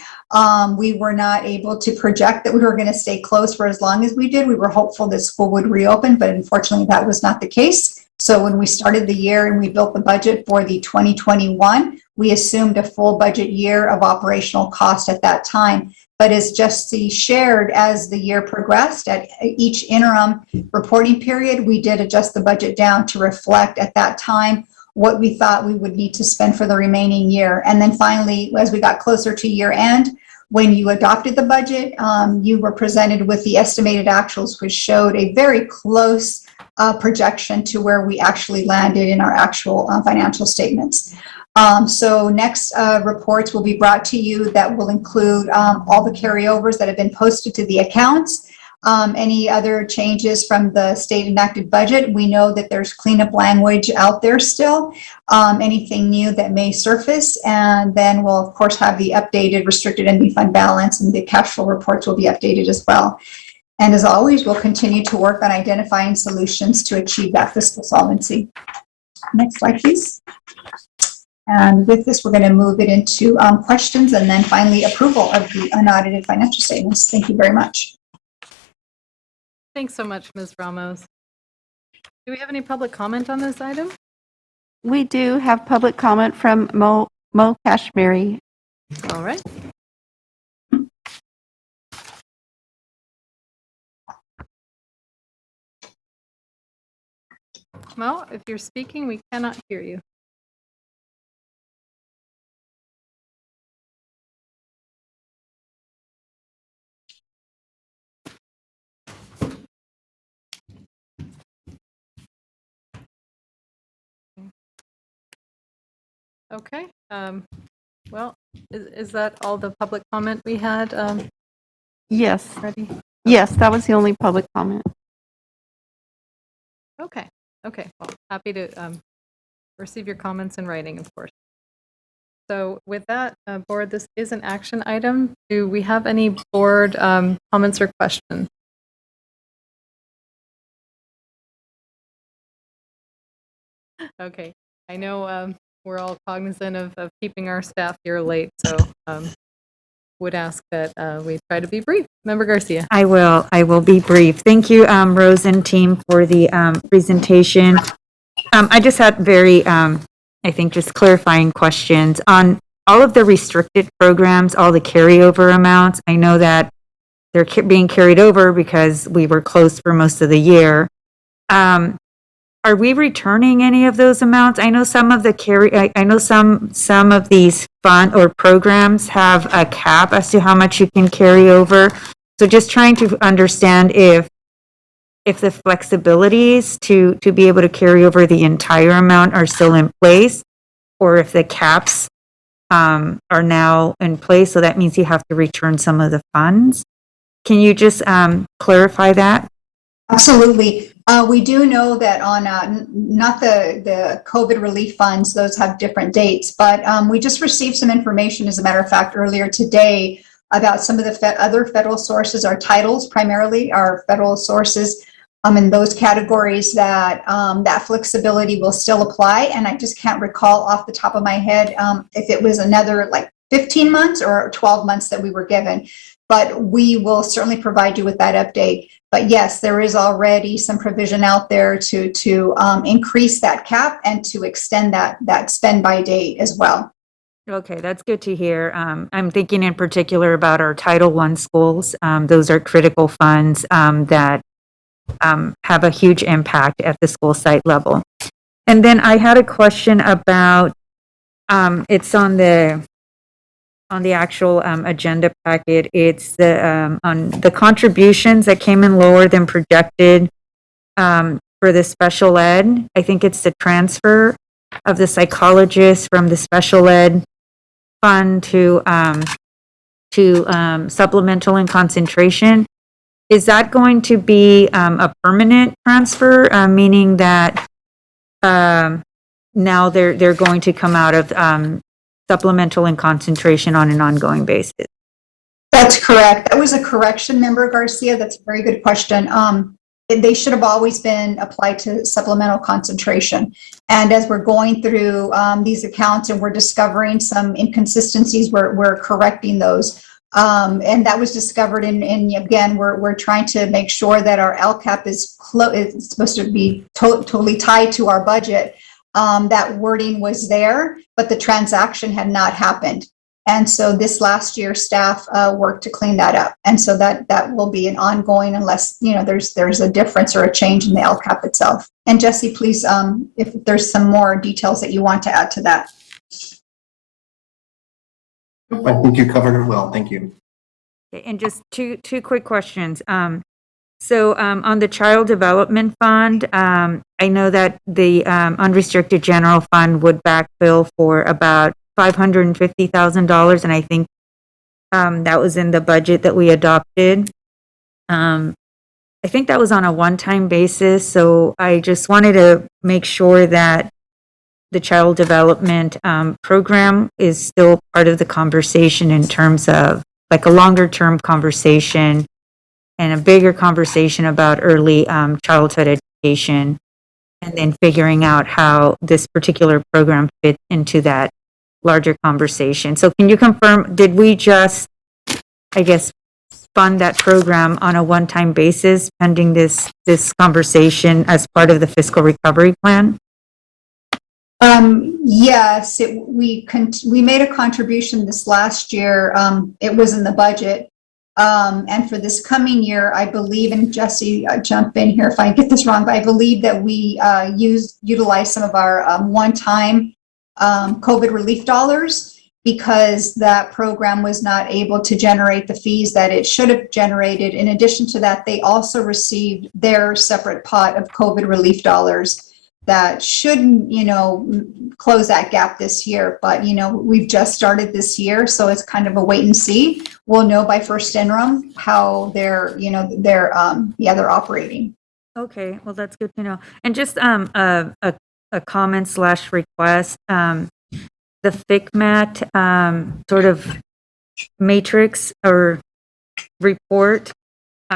We were not able to project that we were going to stay closed for as long as we did. We were hopeful that school would reopen, but unfortunately that was not the case. So when we started the year and we built the budget for the 2021, we assumed a full budget year of operational cost at that time. But as Jesse shared, as the year progressed at each interim reporting period, we did adjust the budget down to reflect at that time what we thought we would need to spend for the remaining year. And then finally, as we got closer to year end, when you adopted the budget, you were presented with the estimated actuals, which showed a very close projection to where we actually landed in our actual financial statements. So next reports will be brought to you that will include all the carryovers that have been posted to the accounts. Any other changes from the state enacted budget. We know that there's cleanup language out there still. Anything new that may surface. And then we'll of course have the updated restricted ending fund balance and the cash flow reports will be updated as well. And as always, we'll continue to work on identifying solutions to achieve that fiscal solvency. Next slide, please. And with this, we're going to move it into questions and then finally approval of the unaudited financial statements. Thank you very much. Thanks so much, Ms. Ramos. Do we have any public comment on this item? We do have public comment from Mo Kashmiri. All right. Mo, if you're speaking, we cannot hear you. Okay. Well, is that all the public comment we had? Yes. Ready? Yes, that was the only public comment. Okay. Okay. Well, happy to receive your comments in writing, of course. So with that, board, this is an action item. Do we have any board comments or questions? Okay. I know we're all cognizant of keeping our staff here late, so would ask that we try to be brief. Member Garcia. I will be brief. Thank you, Rose and team, for the presentation. I just had very, I think, just clarifying questions on all of the restricted programs, all the carryover amounts. I know that they're being carried over because we were closed for most of the year. are we returning any of those amounts? I know some of the I know some of these fund or programs have a cap as to how much you can carry over. So just trying to understand if the flexibilities to be able to carry over the entire amount are still in place, or if the caps are now in place, so that means you have to return some of the funds. Can you just clarify that? Absolutely. We do know that on not the COVID relief funds, those have different dates, but we just received some information, as a matter of fact, earlier today about some of the other federal sources. Our titles primarily are federal sources in those categories that that flexibility will still apply. And I just can't recall off the top of my head if it was another like 15 months or 12 months that we were given, but we will certainly provide you with that update. But yes, there is already some provision out there to increase that cap and to extend that spend by date as well. Okay, that's good to hear. I'm thinking in particular about our Title I schools. Those are critical funds that have a huge impact at the school site level. And then I had a question about, it's on the actual agenda packet. It's the on the contributions that came in lower than projected for the special ed. I think it's the transfer of the psychologist from the special ed fund to supplemental and concentration. Is that going to be a permanent transfer, meaning that now they're going to come out of supplemental and concentration on an ongoing basis? That's correct. That was a correction, Member Garcia. That's a very good question. They should have always been applied to supplemental concentration. And as we're going through these accounts and we're discovering some inconsistencies, we're correcting those. And that was discovered and again, we're trying to make sure that our LCAP is supposed to be totally tied to our budget. That wording was there, but the transaction had not happened. And so this last year, staff worked to clean that up. And so that will be an ongoing unless, there's a difference or a change in the LCAP itself. And Jesse, please, if there's some more details that you want to add to that. I think you covered it well. Thank you. Okay, and just two quick questions. So on the Child Development Fund, I know that the unrestricted general fund would backfill for about $550,000, and I think that was in the budget that we adopted. I think that was on a one-time basis, so I just wanted to make sure that the child development program is still part of the conversation in terms of like a longer-term conversation and a bigger conversation about early childhood education, and then figuring out how this particular program fits into that larger conversation. So can you confirm, did we just, I guess, fund that program on a one-time basis pending this conversation as part of the fiscal recovery plan? Yes, we made a contribution this last year. It was in the budget. And for this coming year, I believe, and Jesse, jump in here if I get this wrong, but I believe that we utilized some of our one-time COVID relief dollars because that program was not able to generate the fees that it should have generated. In addition to that, they also received their separate pot of COVID relief dollars that shouldn't, close that gap this year. But, we've just started this year, so it's kind of a wait and see. We'll know by first interim how they're operating. Okay, well, that's good to know. And just a comment / request, the FICMAT sort of matrix or report,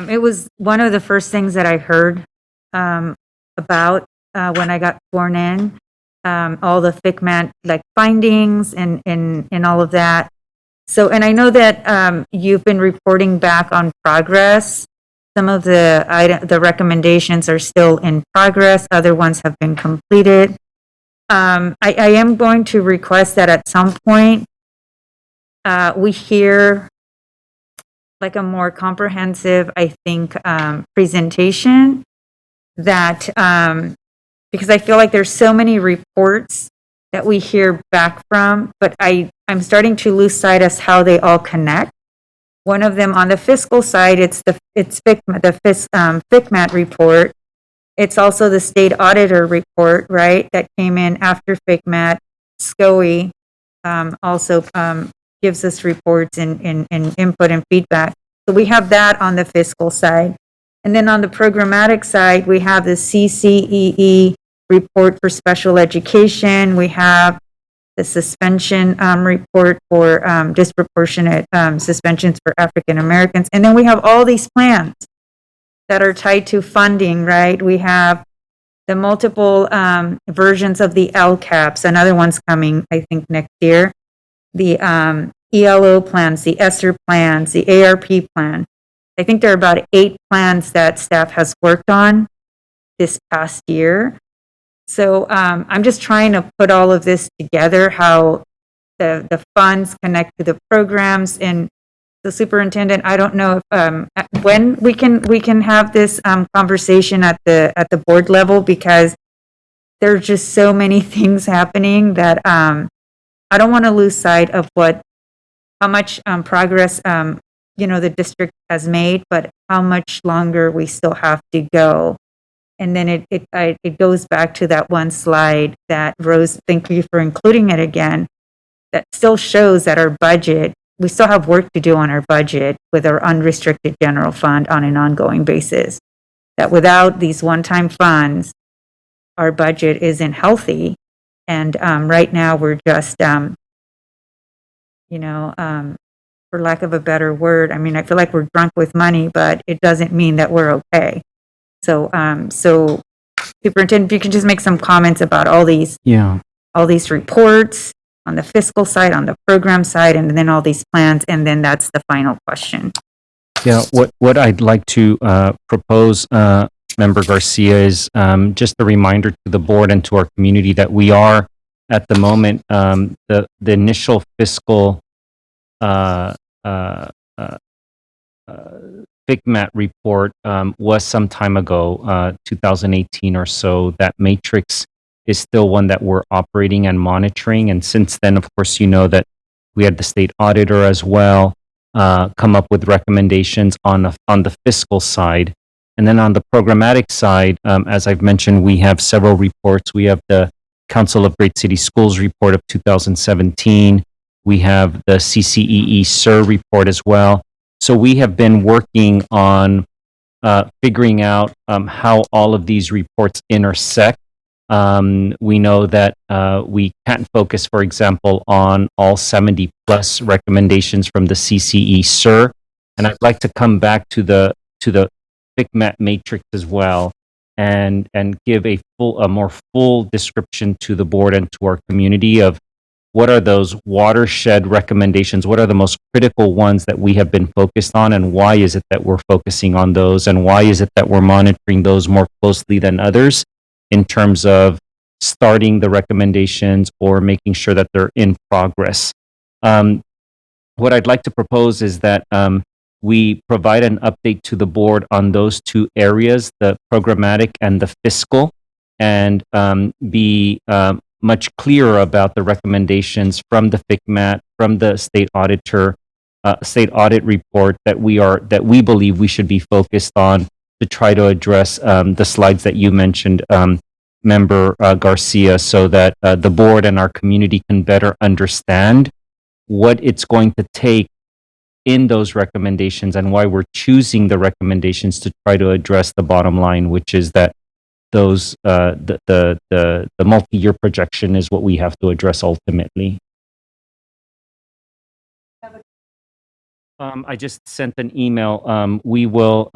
it was one of the first things that I heard about when I got sworn in, all the FICMAT like findings and all of that. So, and I know that you've been reporting back on progress. Some of the recommendations are still in progress. Other ones have been completed. I am going to request that at some point we hear like a more comprehensive, I think, presentation that, because I feel like there's so many reports that we hear back from, but I'm starting to lose sight as how they all connect. One of them on the fiscal side, it's FICMAT, FICMAT report. It's also the state auditor report, right, that came in after FICMAT. SCOE also gives us reports and input and feedback. So we have that on the fiscal side. And then on the programmatic side, we have the CCEE report for special education. We have the suspension report for disproportionate suspensions for African Americans. And then we have all these plans that are tied to funding, right? We have the multiple versions of the LCAPs, another one's coming, I think, next year. The ELO plans, the ESSER plans, the ARP plan. I think there are about 8 plans that staff has worked on this past year. So I'm just trying to put all of this together, how the funds connect to the programs. And the superintendent, I don't know if when we can have this conversation at the board level, because there's just so many things happening that I don't want to lose sight of how much progress the district has made, but how much longer we still have to go. And then it goes back to that one slide that Rose, thank you for including it again, that still shows that our budget, we still have work to do on our budget with our unrestricted general fund on an ongoing basis. That without these one-time funds, our budget isn't healthy. And right now we're just, for lack of a better word, I mean, I feel like we're drunk with money, but it doesn't mean that we're okay. So, Superintendent, if you can just make some comments about all these reports on the fiscal side, on the program side, and then all these plans, and then that's the final question. Yeah, what I'd like to propose, Member Garcia, is just a reminder to the board and to our community that we are, at the moment, the initial fiscal FICMAT report was some time ago, 2018 or so. That matrix is still one that we're operating and monitoring. And since then, of course, you know that we had the state auditor as well come up with recommendations on the fiscal side. And then on the programmatic side, as I've mentioned, we have several reports. We have the Council of Great City Schools report of 2017. We have the CCEE SIR report as well. So we have been working on figuring out how all of these reports intersect. We know that we can't focus, for example, on all 70 plus recommendations from the CCE SIR. And I'd like to come back to the FICMAT matrix as well and give a more full description to the board and to our community of what are those watershed recommendations, what are the most critical ones that we have been focused on, and why is it that we're focusing on those, and why is it that we're monitoring those more closely than others in terms of starting the recommendations or making sure that they're in progress. What I'd like to propose is that we provide an update to the board on those 2 areas, the programmatic and the fiscal, and be much clearer about the recommendations from the FICMAT, from the state auditor, state audit report that we believe we should be focused on to try to address the slides that you mentioned, Member Garcia, so that the board and our community can better understand what it's going to take in those recommendations and why we're choosing the recommendations to try to address the bottom line, which is that those the multi-year projection is what we have to address ultimately. I just sent an email. We will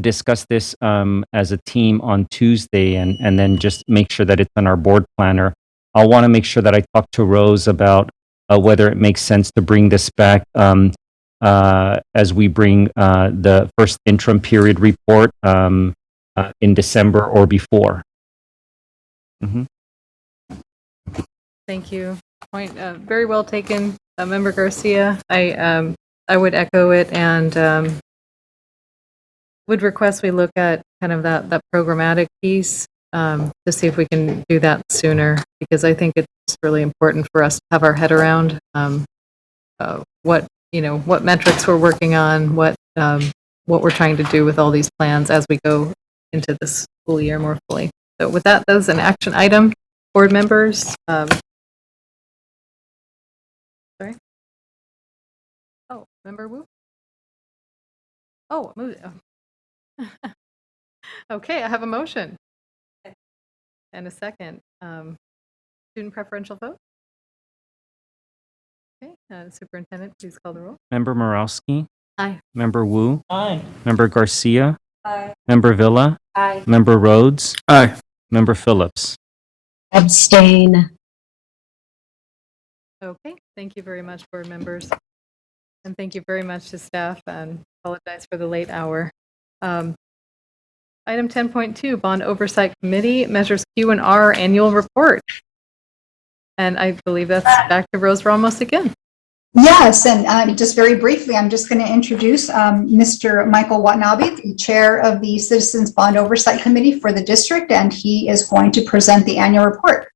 discuss this as a team on Tuesday and then just make sure that it's on our board planner. I'll want to make sure that I talk to Rose about whether it makes sense to bring this back as we bring the first interim period report in December or before. Mm-hmm. Thank you. Point very well taken, Member Garcia. I would echo it, and would request we look at kind of that programmatic piece to see if we can do that sooner, because I think it's really important for us to have our head around what metrics we're working on, what we're trying to do with all these plans as we go into this school year more fully. So with that, that's an action item. Board members. Sorry. Oh, member Wu. Oh, move it. Okay, I have a motion and a second. Student preferential vote. Okay, Superintendent, please call the roll. Member Morowski. Aye. Member Wu. Aye. Member Garcia. Aye. Member Villa. Aye. Member Rhodes. Aye. Member Phillips. Abstain. Okay, thank you very much, board members. And thank you very much to staff, and apologize for the late hour. Item 10.2, Bond Oversight Committee, Measures Q and R Annual Report. And I believe that's back to Rose Ramos again. Yes, and just very briefly, I'm just going to introduce Mr. Michael Watanabe, the chair of the Citizens Bond Oversight Committee for the district, and he is going to present the annual report.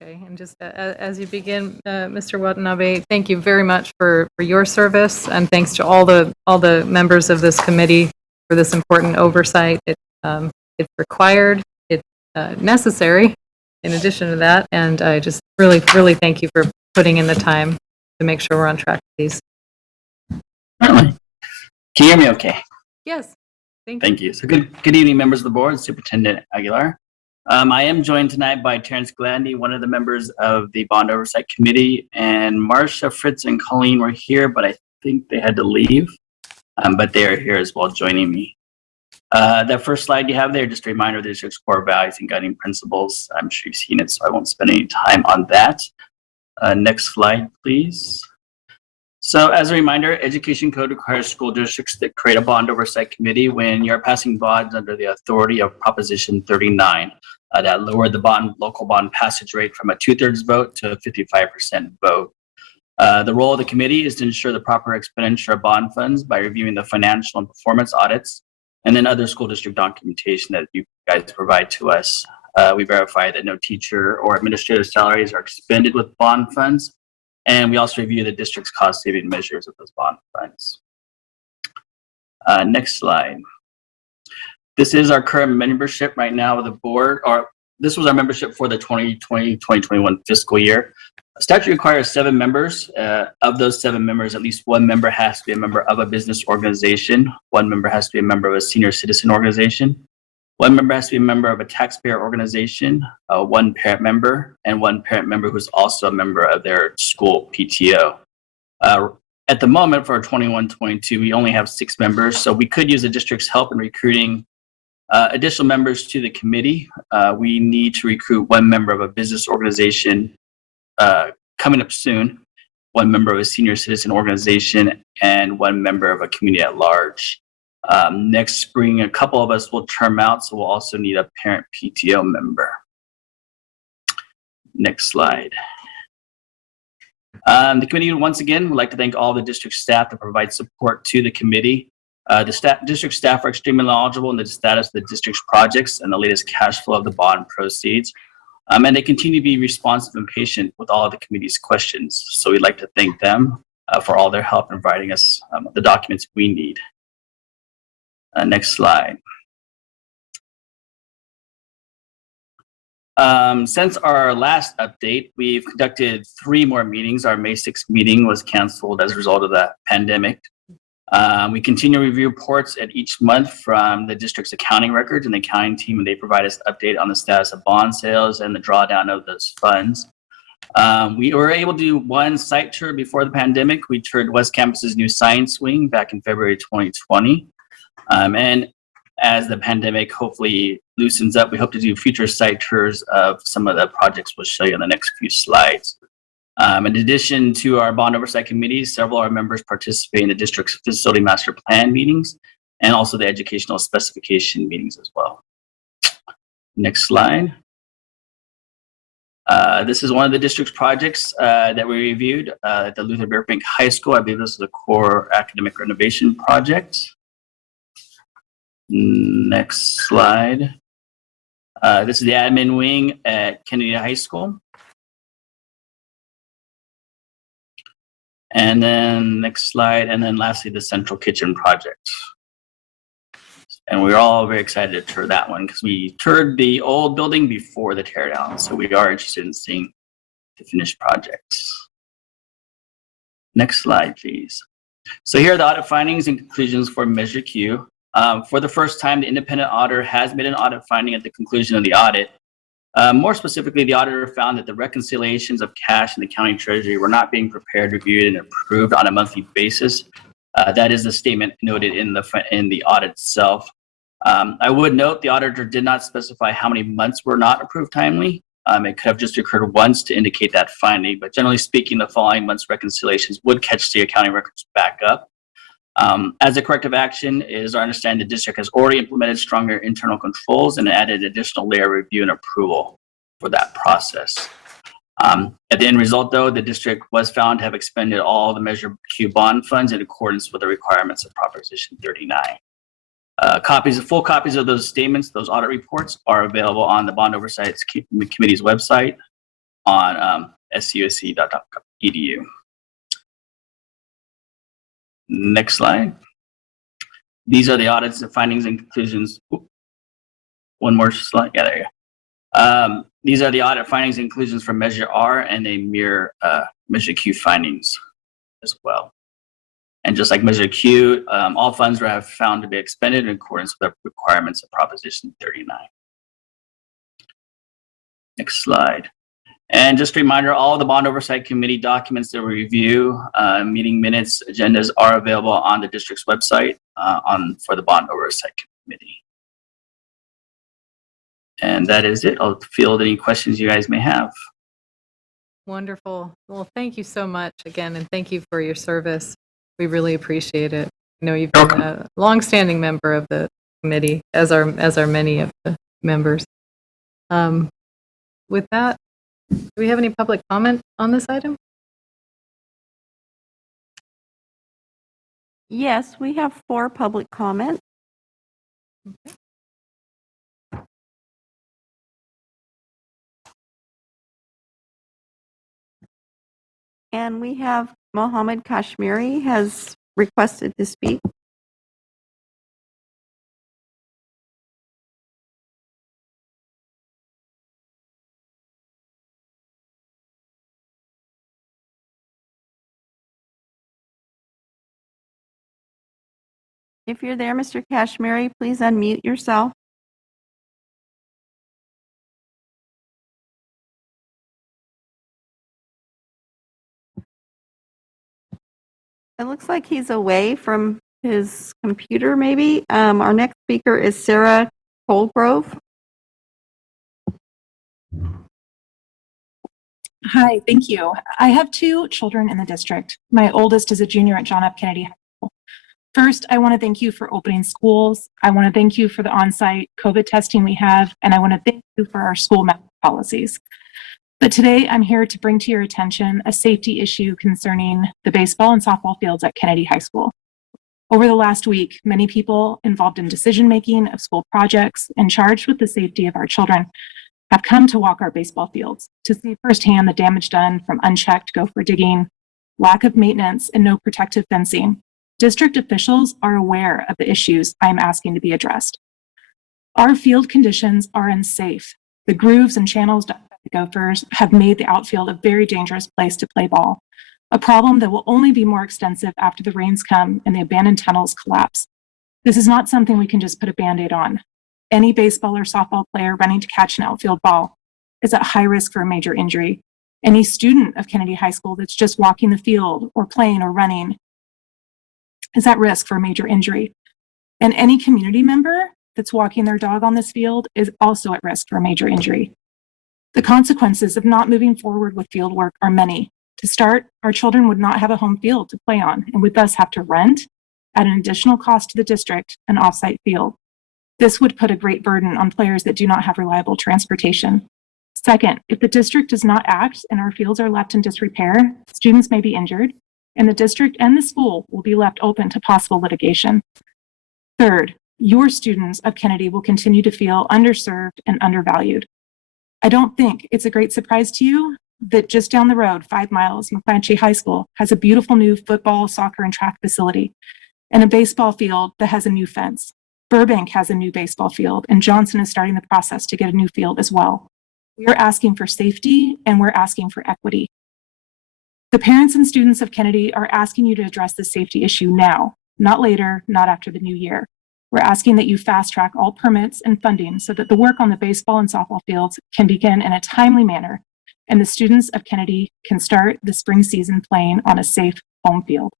Okay, and just as you begin, Mr. Watanabe, thank you very much for your service, and thanks to all the members of this committee for this important oversight. It's required, it's necessary in addition to that, and I just really thank you for putting in the time to make sure we're on track with these. Certainly. Can you hear me okay? Yes, Thank you. So good evening, members of the board, Superintendent Aguilar. I am joined tonight by Terrence Glandy, one of the members of the Bond Oversight Committee, and Marcia, Fritz, and Colleen were here, but I think they had to leave, but they are here as well joining me. That first slide you have there, just a reminder of the district's core values and guiding principles. I'm sure you've seen it, so I won't spend any time on that. Next slide, please. So as a reminder, Education Code requires school districts that create a bond oversight committee when you're passing bonds under the authority of Proposition 39. That lowered the local bond passage rate from a 2/3 vote to a 55% vote. The role of the committee is to ensure the proper expenditure of bond funds by reviewing the financial and performance audits and then other school district documentation that you guys provide to us. We verify that no teacher or administrative salaries are expended with bond funds. And we also review the district's cost-saving measures of those bond funds. Next slide. This is our current membership right now with the board, or this was our membership for the 2020-2021 fiscal year. Statute requires 7 members. Of those 7 members, at least 1 member has to be a member of a business organization. 1 member has to be a member of a senior citizen organization. 1 member has to be a member of a taxpayer organization, 1 parent member, and 1 parent member who's also a member of their school PTO. At the moment for our 21-22, we only have 6 members, so we could use the district's help in recruiting additional members to the committee. We need to recruit 1 member of a business organization coming up soon, 1 member of a senior citizen organization, and 1 member of a community at large. Next spring, a couple of us will term out, so we'll also need a parent PTO member. Next slide. The committee, once again, would like to thank all the district staff that provide support to the committee. The district staff are extremely knowledgeable in the status of the district's projects and the latest cash flow of the bond proceeds. And they continue to be responsive and patient with all of the committee's questions. So we'd like to thank them for all their help in providing us the documents we need. Next slide. Since our last update, we've conducted 3 more meetings. Our May 6th meeting was canceled as a result of the pandemic. We continue to review reports at each month from the district's accounting records and the accounting team, and they provide us an update on the status of bond sales and the drawdown of those funds. We were able to do 1 site tour before the pandemic. We toured West Campus's new science wing back in February 2020. And as the pandemic hopefully loosens up, we hope to do future site tours of some of the projects we'll show you in the next few slides. In addition to our bond oversight committee, several of our members participate in the district's facility master plan meetings and also the educational specification meetings as well. Next slide. This is one of the district's projects that we reviewed at the Luther Burbank High School. I believe this is a core academic renovation project. Next slide. This is the admin wing at Kennedy High School. And then next slide, and then lastly, the central kitchen project. And we're all very excited to tour that one because we toured the old building before the teardown. So we are interested in seeing the finished projects. Next slide, please. So here are the audit findings and conclusions for Measure Q. For the first time, the independent auditor has made an audit finding at the conclusion of the audit. More specifically, the auditor found that the reconciliations of cash in the county treasury were not being prepared, reviewed, and approved on a monthly basis. That is the statement noted in the audit itself. I would note the auditor did not specify how many months were not approved timely. It could have just occurred once to indicate that finding, but generally speaking, the following month's reconciliations would catch the accounting records back up. As a corrective action, it is our understanding the district has already implemented stronger internal controls and added additional layer review and approval for that process. At the end result, though, the district was found to have expended all the Measure Q bond funds in accordance with the requirements of Proposition 39. Full copies of those statements, those audit reports, are available on the Bond Oversight Committee's website on susc.edu. Next slide. These are the audits, the findings and conclusions. One more slide. Yeah, there you go. These are the audit findings and conclusions for Measure R, and they mirror Measure Q findings as well. And just like Measure Q, all funds were found to be expended in accordance with the requirements of Proposition 39. Next slide. And just a reminder, all the Bond Oversight Committee documents that we review, meeting minutes, agendas are available on the district's website for the Bond Oversight Committee. And that is it. I'll field any questions you guys may have. Wonderful. Well, thank you so much again, and thank you for your service. We really appreciate it. I know you've been a longstanding member of the committee, as are many of the members. With that, do we have any public comment on this item? Yes, we have 4 public comments. Okay. And we have Mohammed Kashmiri has requested to speak. If you're there, Mr. Kashmiri, please unmute yourself. It looks like he's away from his computer, maybe. Our next speaker is Sarah Colgrove. Hi, thank you. I have 2 children in the district. My oldest is a junior at John F. Kennedy High School. First, I want to thank you for opening schools. I want to thank you for the on-site COVID testing we have, and I want to thank you for our school mask policies. But today, I'm here to bring to your attention a safety issue concerning the baseball and softball fields at Kennedy High School. Over the last week, many people involved in decision-making of school projects and charged with the safety of our children have come to walk our baseball fields to see firsthand the damage done from unchecked gopher digging, lack of maintenance, and no protective fencing. District officials are aware of the issues I am asking to be addressed. Our field conditions are unsafe. The grooves and channels dug by the gophers have made the outfield a very dangerous place to play ball, a problem that will only be more extensive after the rains come and the abandoned tunnels collapse. This is not something we can just put a Band-Aid on. Any baseball or softball player running to catch an outfield ball is at high risk for a major injury. Any student of Kennedy High School that's just walking the field or playing or running is at risk for a major injury. And any community member that's walking their dog on this field is also at risk for a major injury. The consequences of not moving forward with field work are many. To start, our children would not have a home field to play on and would thus have to rent, at an additional cost to the district, an off-site field. This would put a great burden on players that do not have reliable transportation. Second, if the district does not act and our fields are left in disrepair, students may be injured, and the district and the school will be left open to possible litigation. Third, your students of Kennedy will continue to feel underserved and undervalued. I don't think it's a great surprise to you that just down the road, 5 miles, McClatchy High School has a beautiful new football, soccer, and track facility, and a baseball field that has a new fence. Burbank has a new baseball field, and Johnson is starting the process to get a new field as well. We are asking for safety, and we're asking for equity. The parents and students of Kennedy are asking you to address the safety issue now, not later, not after the new year. We're asking that you fast track all permits and funding so that the work on the baseball and softball fields can begin in a timely manner and the students of Kennedy can start the spring season playing on a safe home field.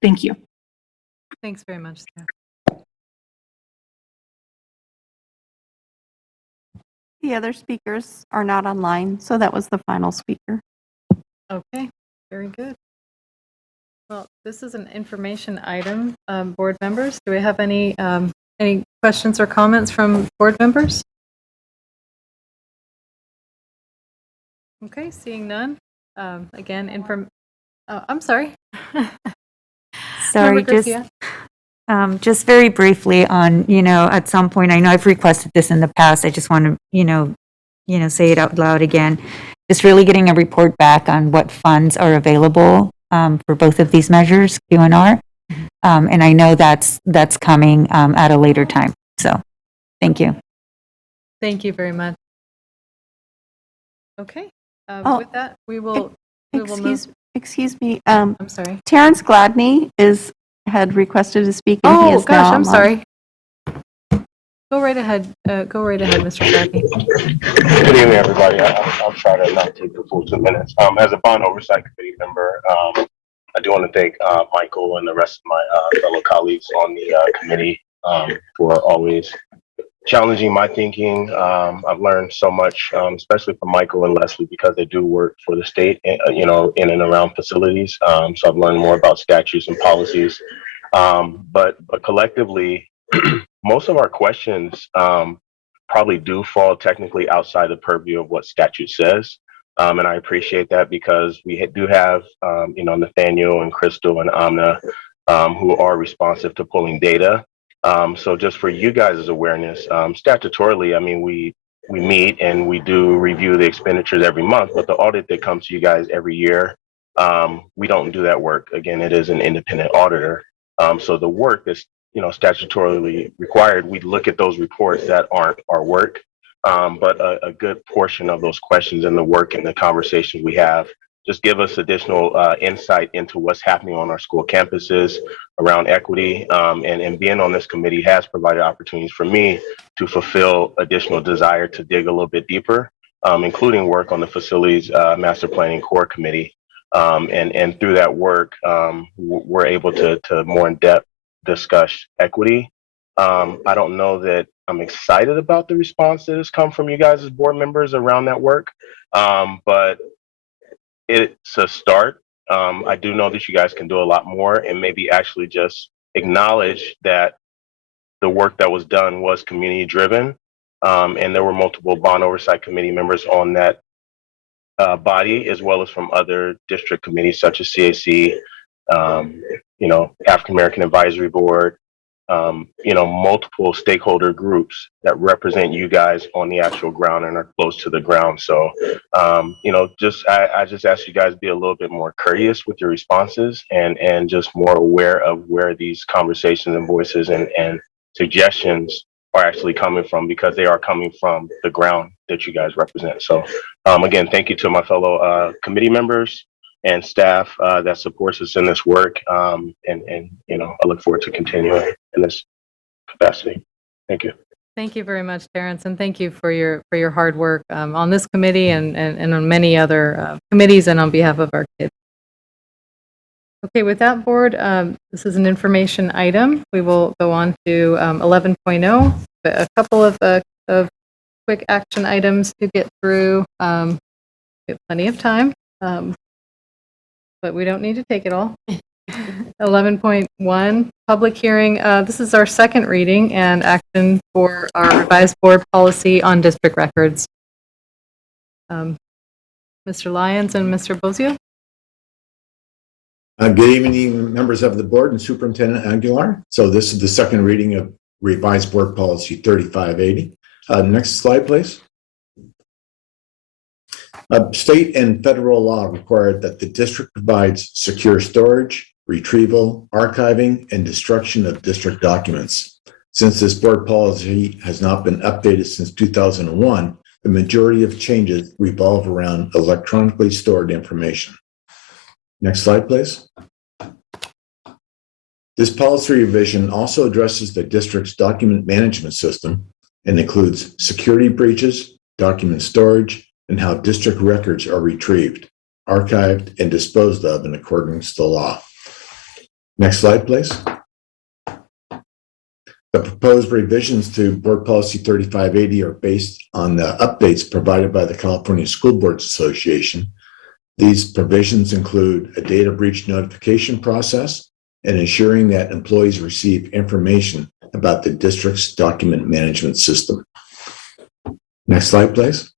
Thank you. Thanks very much, Sarah. The other speakers are not online, so that was the final speaker. Okay, very good. Well, this is an information item. Board members, do we have any questions or comments from board members? Okay, seeing none. Again, I'm sorry. Sorry, Member Garcia? just very briefly on, at some point, I know I've requested this in the past. I just want to, say it out loud again. Just really getting a report back on what funds are available for both of these measures, Q&R. And I know that's coming at a later time. So, thank you. Thank you very much. Okay, with that, we will move. Excuse me. I'm sorry. Terrence Gladney had requested to speak. And he Oh is gosh, now I'm online. sorry. Go right ahead. Mr. Gladney. Good evening, everybody. I'll try to not take the full 2 minutes. As a bond oversight committee member, I do want to thank Michael and the rest of my fellow colleagues on the committee for always challenging my thinking. I've learned so much, especially from Michael and Leslie, because they do work for the state, in and around facilities. So I've learned more about statutes and policies. But collectively, most of our questions probably do fall technically outside the purview of what statute says. And I appreciate that because we do have, Nathaniel and Crystal and Amna who are responsive to pulling data. So just for you guys' awareness, statutorily, I mean, we meet and we do review the expenditures every month, but the audit that comes to you guys every year, we don't do that work. Again, it is an independent auditor. So the work that's statutorily required, we look at those reports that aren't our work. But a good portion of those questions and the work and the conversations we have just give us additional insight into what's happening on our school campuses around equity. And being on this committee has provided opportunities for me to fulfill additional desire to dig a little bit deeper, including work on the facilities master planning core committee. And through that work, we're able to more in depth discuss equity. I don't know that I'm excited about the response that has come from you guys as board members around that work, but it's a start. I do know that you guys can do a lot more and maybe actually just acknowledge that the work that was done was community driven. And there were multiple bond oversight committee members on that body, as well as from other district committees such as CAC, African American Advisory Board, multiple stakeholder groups that represent you guys on the actual ground and are close to the ground. So, I just ask you guys to be a little bit more courteous with your responses and just more aware of where these conversations and voices and suggestions are actually coming from, because they are coming from the ground that you guys represent. So, again, thank you to my fellow committee members and staff that supports us in this work. And I look forward to continuing in this capacity. Thank you. Thank you very much, Terrence, and thank you for your hard work on this committee and on many other committees and on behalf of our kids. Okay, with that, board, this is an information item. We will go on to 11.0, a couple of quick action items to get through. We have plenty of time, but we don't need to take it all. 11.1, public hearing. This is our second reading and action for our revised board policy on district records. Mr. Lyons and Mr. Bozio. Good evening, members of the board and Superintendent Aguilar. So this is the second reading of revised board policy 3580. Next slide, please. State and federal law require that the district provides secure storage, retrieval, archiving, and destruction of district documents. Since this board policy has not been updated since 2001, the majority of changes revolve around electronically stored information. Next slide, please. This policy revision also addresses the district's document management system and includes security breaches, document storage, and how district records are retrieved, archived, and disposed of in accordance to law. Next slide, please. The proposed revisions to Board Policy 3580 are based on the updates provided by the California School Boards Association. These provisions include a data breach notification process and ensuring that employees receive information about the district's document management system. Next slide, please.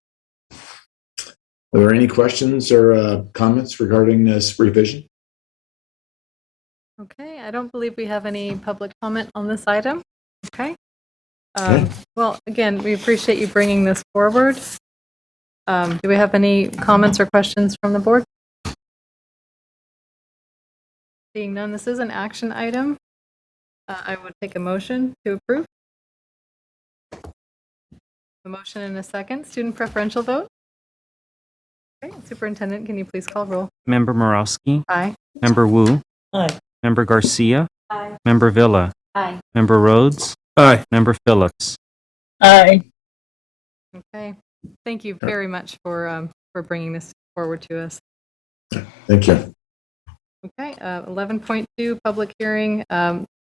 Are there any questions or comments regarding this revision? Okay, I don't believe we have any public comment on this item. Okay. Okay. Well, again, we appreciate you bringing this forward. Do we have any comments or questions from the board? Seeing none, this is an action item. I would take a motion to approve. A motion and a second. Student preferential vote. Okay, Superintendent, can you please call roll? Member Morowski. Aye. Member Wu. Aye. Member Garcia. Aye. Member Villa. Aye. Member Rhodes. Aye. Member Phillips. Aye. Okay. Thank you very much for bringing this forward to us. Thank you. Okay, 11.2, public hearing,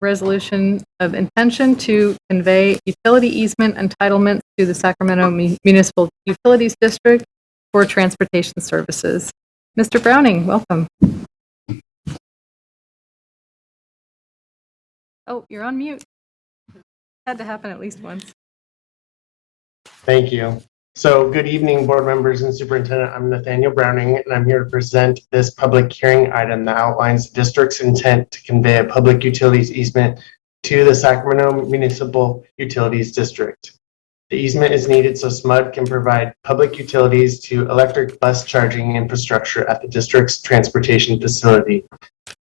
resolution of intention to convey utility easement entitlements to the Sacramento Municipal Utilities District for transportation services. Mr. Browning, welcome. Oh, you're on mute. Had to happen at least once. Thank you. So good evening, board members and superintendent. I'm Nathaniel Browning, and I'm here to present this public hearing item that outlines the district's intent to convey a public utilities easement to the Sacramento Municipal Utilities District. The easement is needed so SMUD can provide public utilities to electric bus charging infrastructure at the district's transportation facility.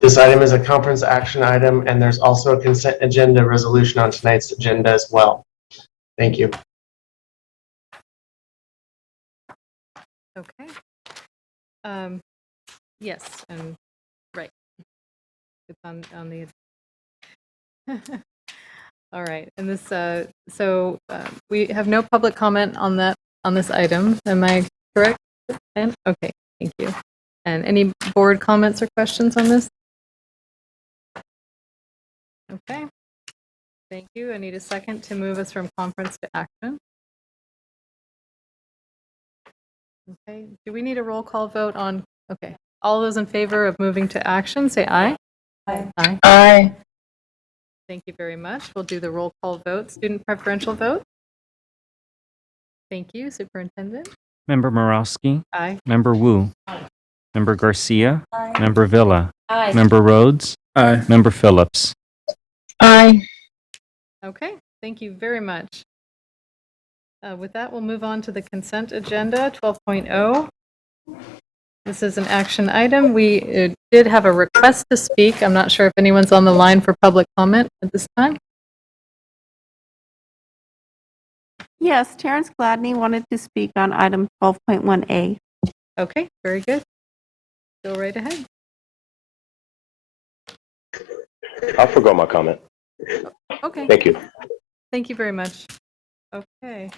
This item is a conference action item, and there's also a consent agenda resolution on tonight's agenda as well. Thank you. Okay. Yes, and right. It's on the. All right, and this. We have no public comment on this item. Am I correct? And okay, thank you. And any board comments or questions on this? Okay. Thank you. I need a second to move us from conference to action. Okay, do we need a roll call vote on, okay, all those in favor of moving to action, say aye. Aye. Aye. Aye. Thank you very much. We'll do the roll call vote. Student preferential vote. Thank you, Superintendent. Member Morowski. Aye. Member Wu. Aye. Member Garcia. Aye. Member Villa. Aye. Member Rhodes. Aye. Member Phillips. Aye. Okay, thank you very much. With that, we'll move on to the consent agenda, 12.0. This is an action item. We did have a request to speak. I'm not sure if anyone's on the line for public comment at this time. Yes, Terrence Gladney wanted to speak on item 12.1A. Okay, very good. Go right ahead. I forgot my comment. Okay. Thank you. Thank you very much. Okay.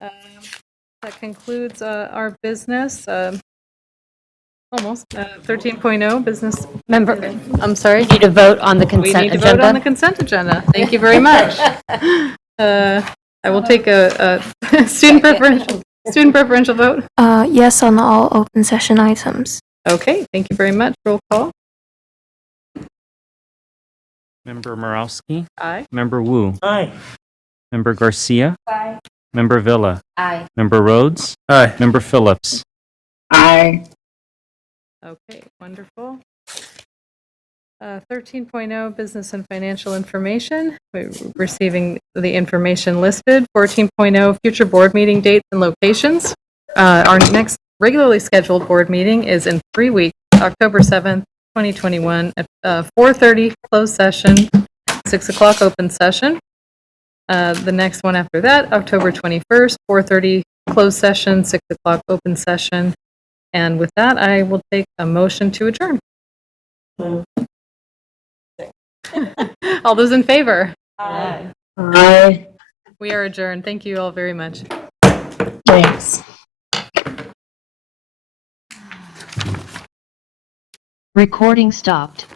That concludes our business. Almost. 13.0 business. Member, I'm sorry. we need to vote on the consent We need to agenda. vote on the consent agenda. Thank you very much. I will take a student preferential vote. Yes on all open session items. Okay, thank you very much. Roll call. Member Morowski. Aye. Member Wu. Aye. Member Garcia. Aye. Member Villa. Aye. Member Rhodes. Aye. Member Phillips. Aye. Okay, wonderful. 13.0 business and financial information. We're receiving the information listed. 14.0 future board meeting dates and locations. Our next regularly scheduled board meeting is in 3 weeks, October 7th, 2021 at 4:30 closed session, 6 o'clock open session. The next one after that, October 21st, 4:30 closed session, 6 o'clock open session. And with that, I will take a motion to adjourn. All those in favor? Aye. We are adjourned. Thank you all very much. Thanks. Recording stopped.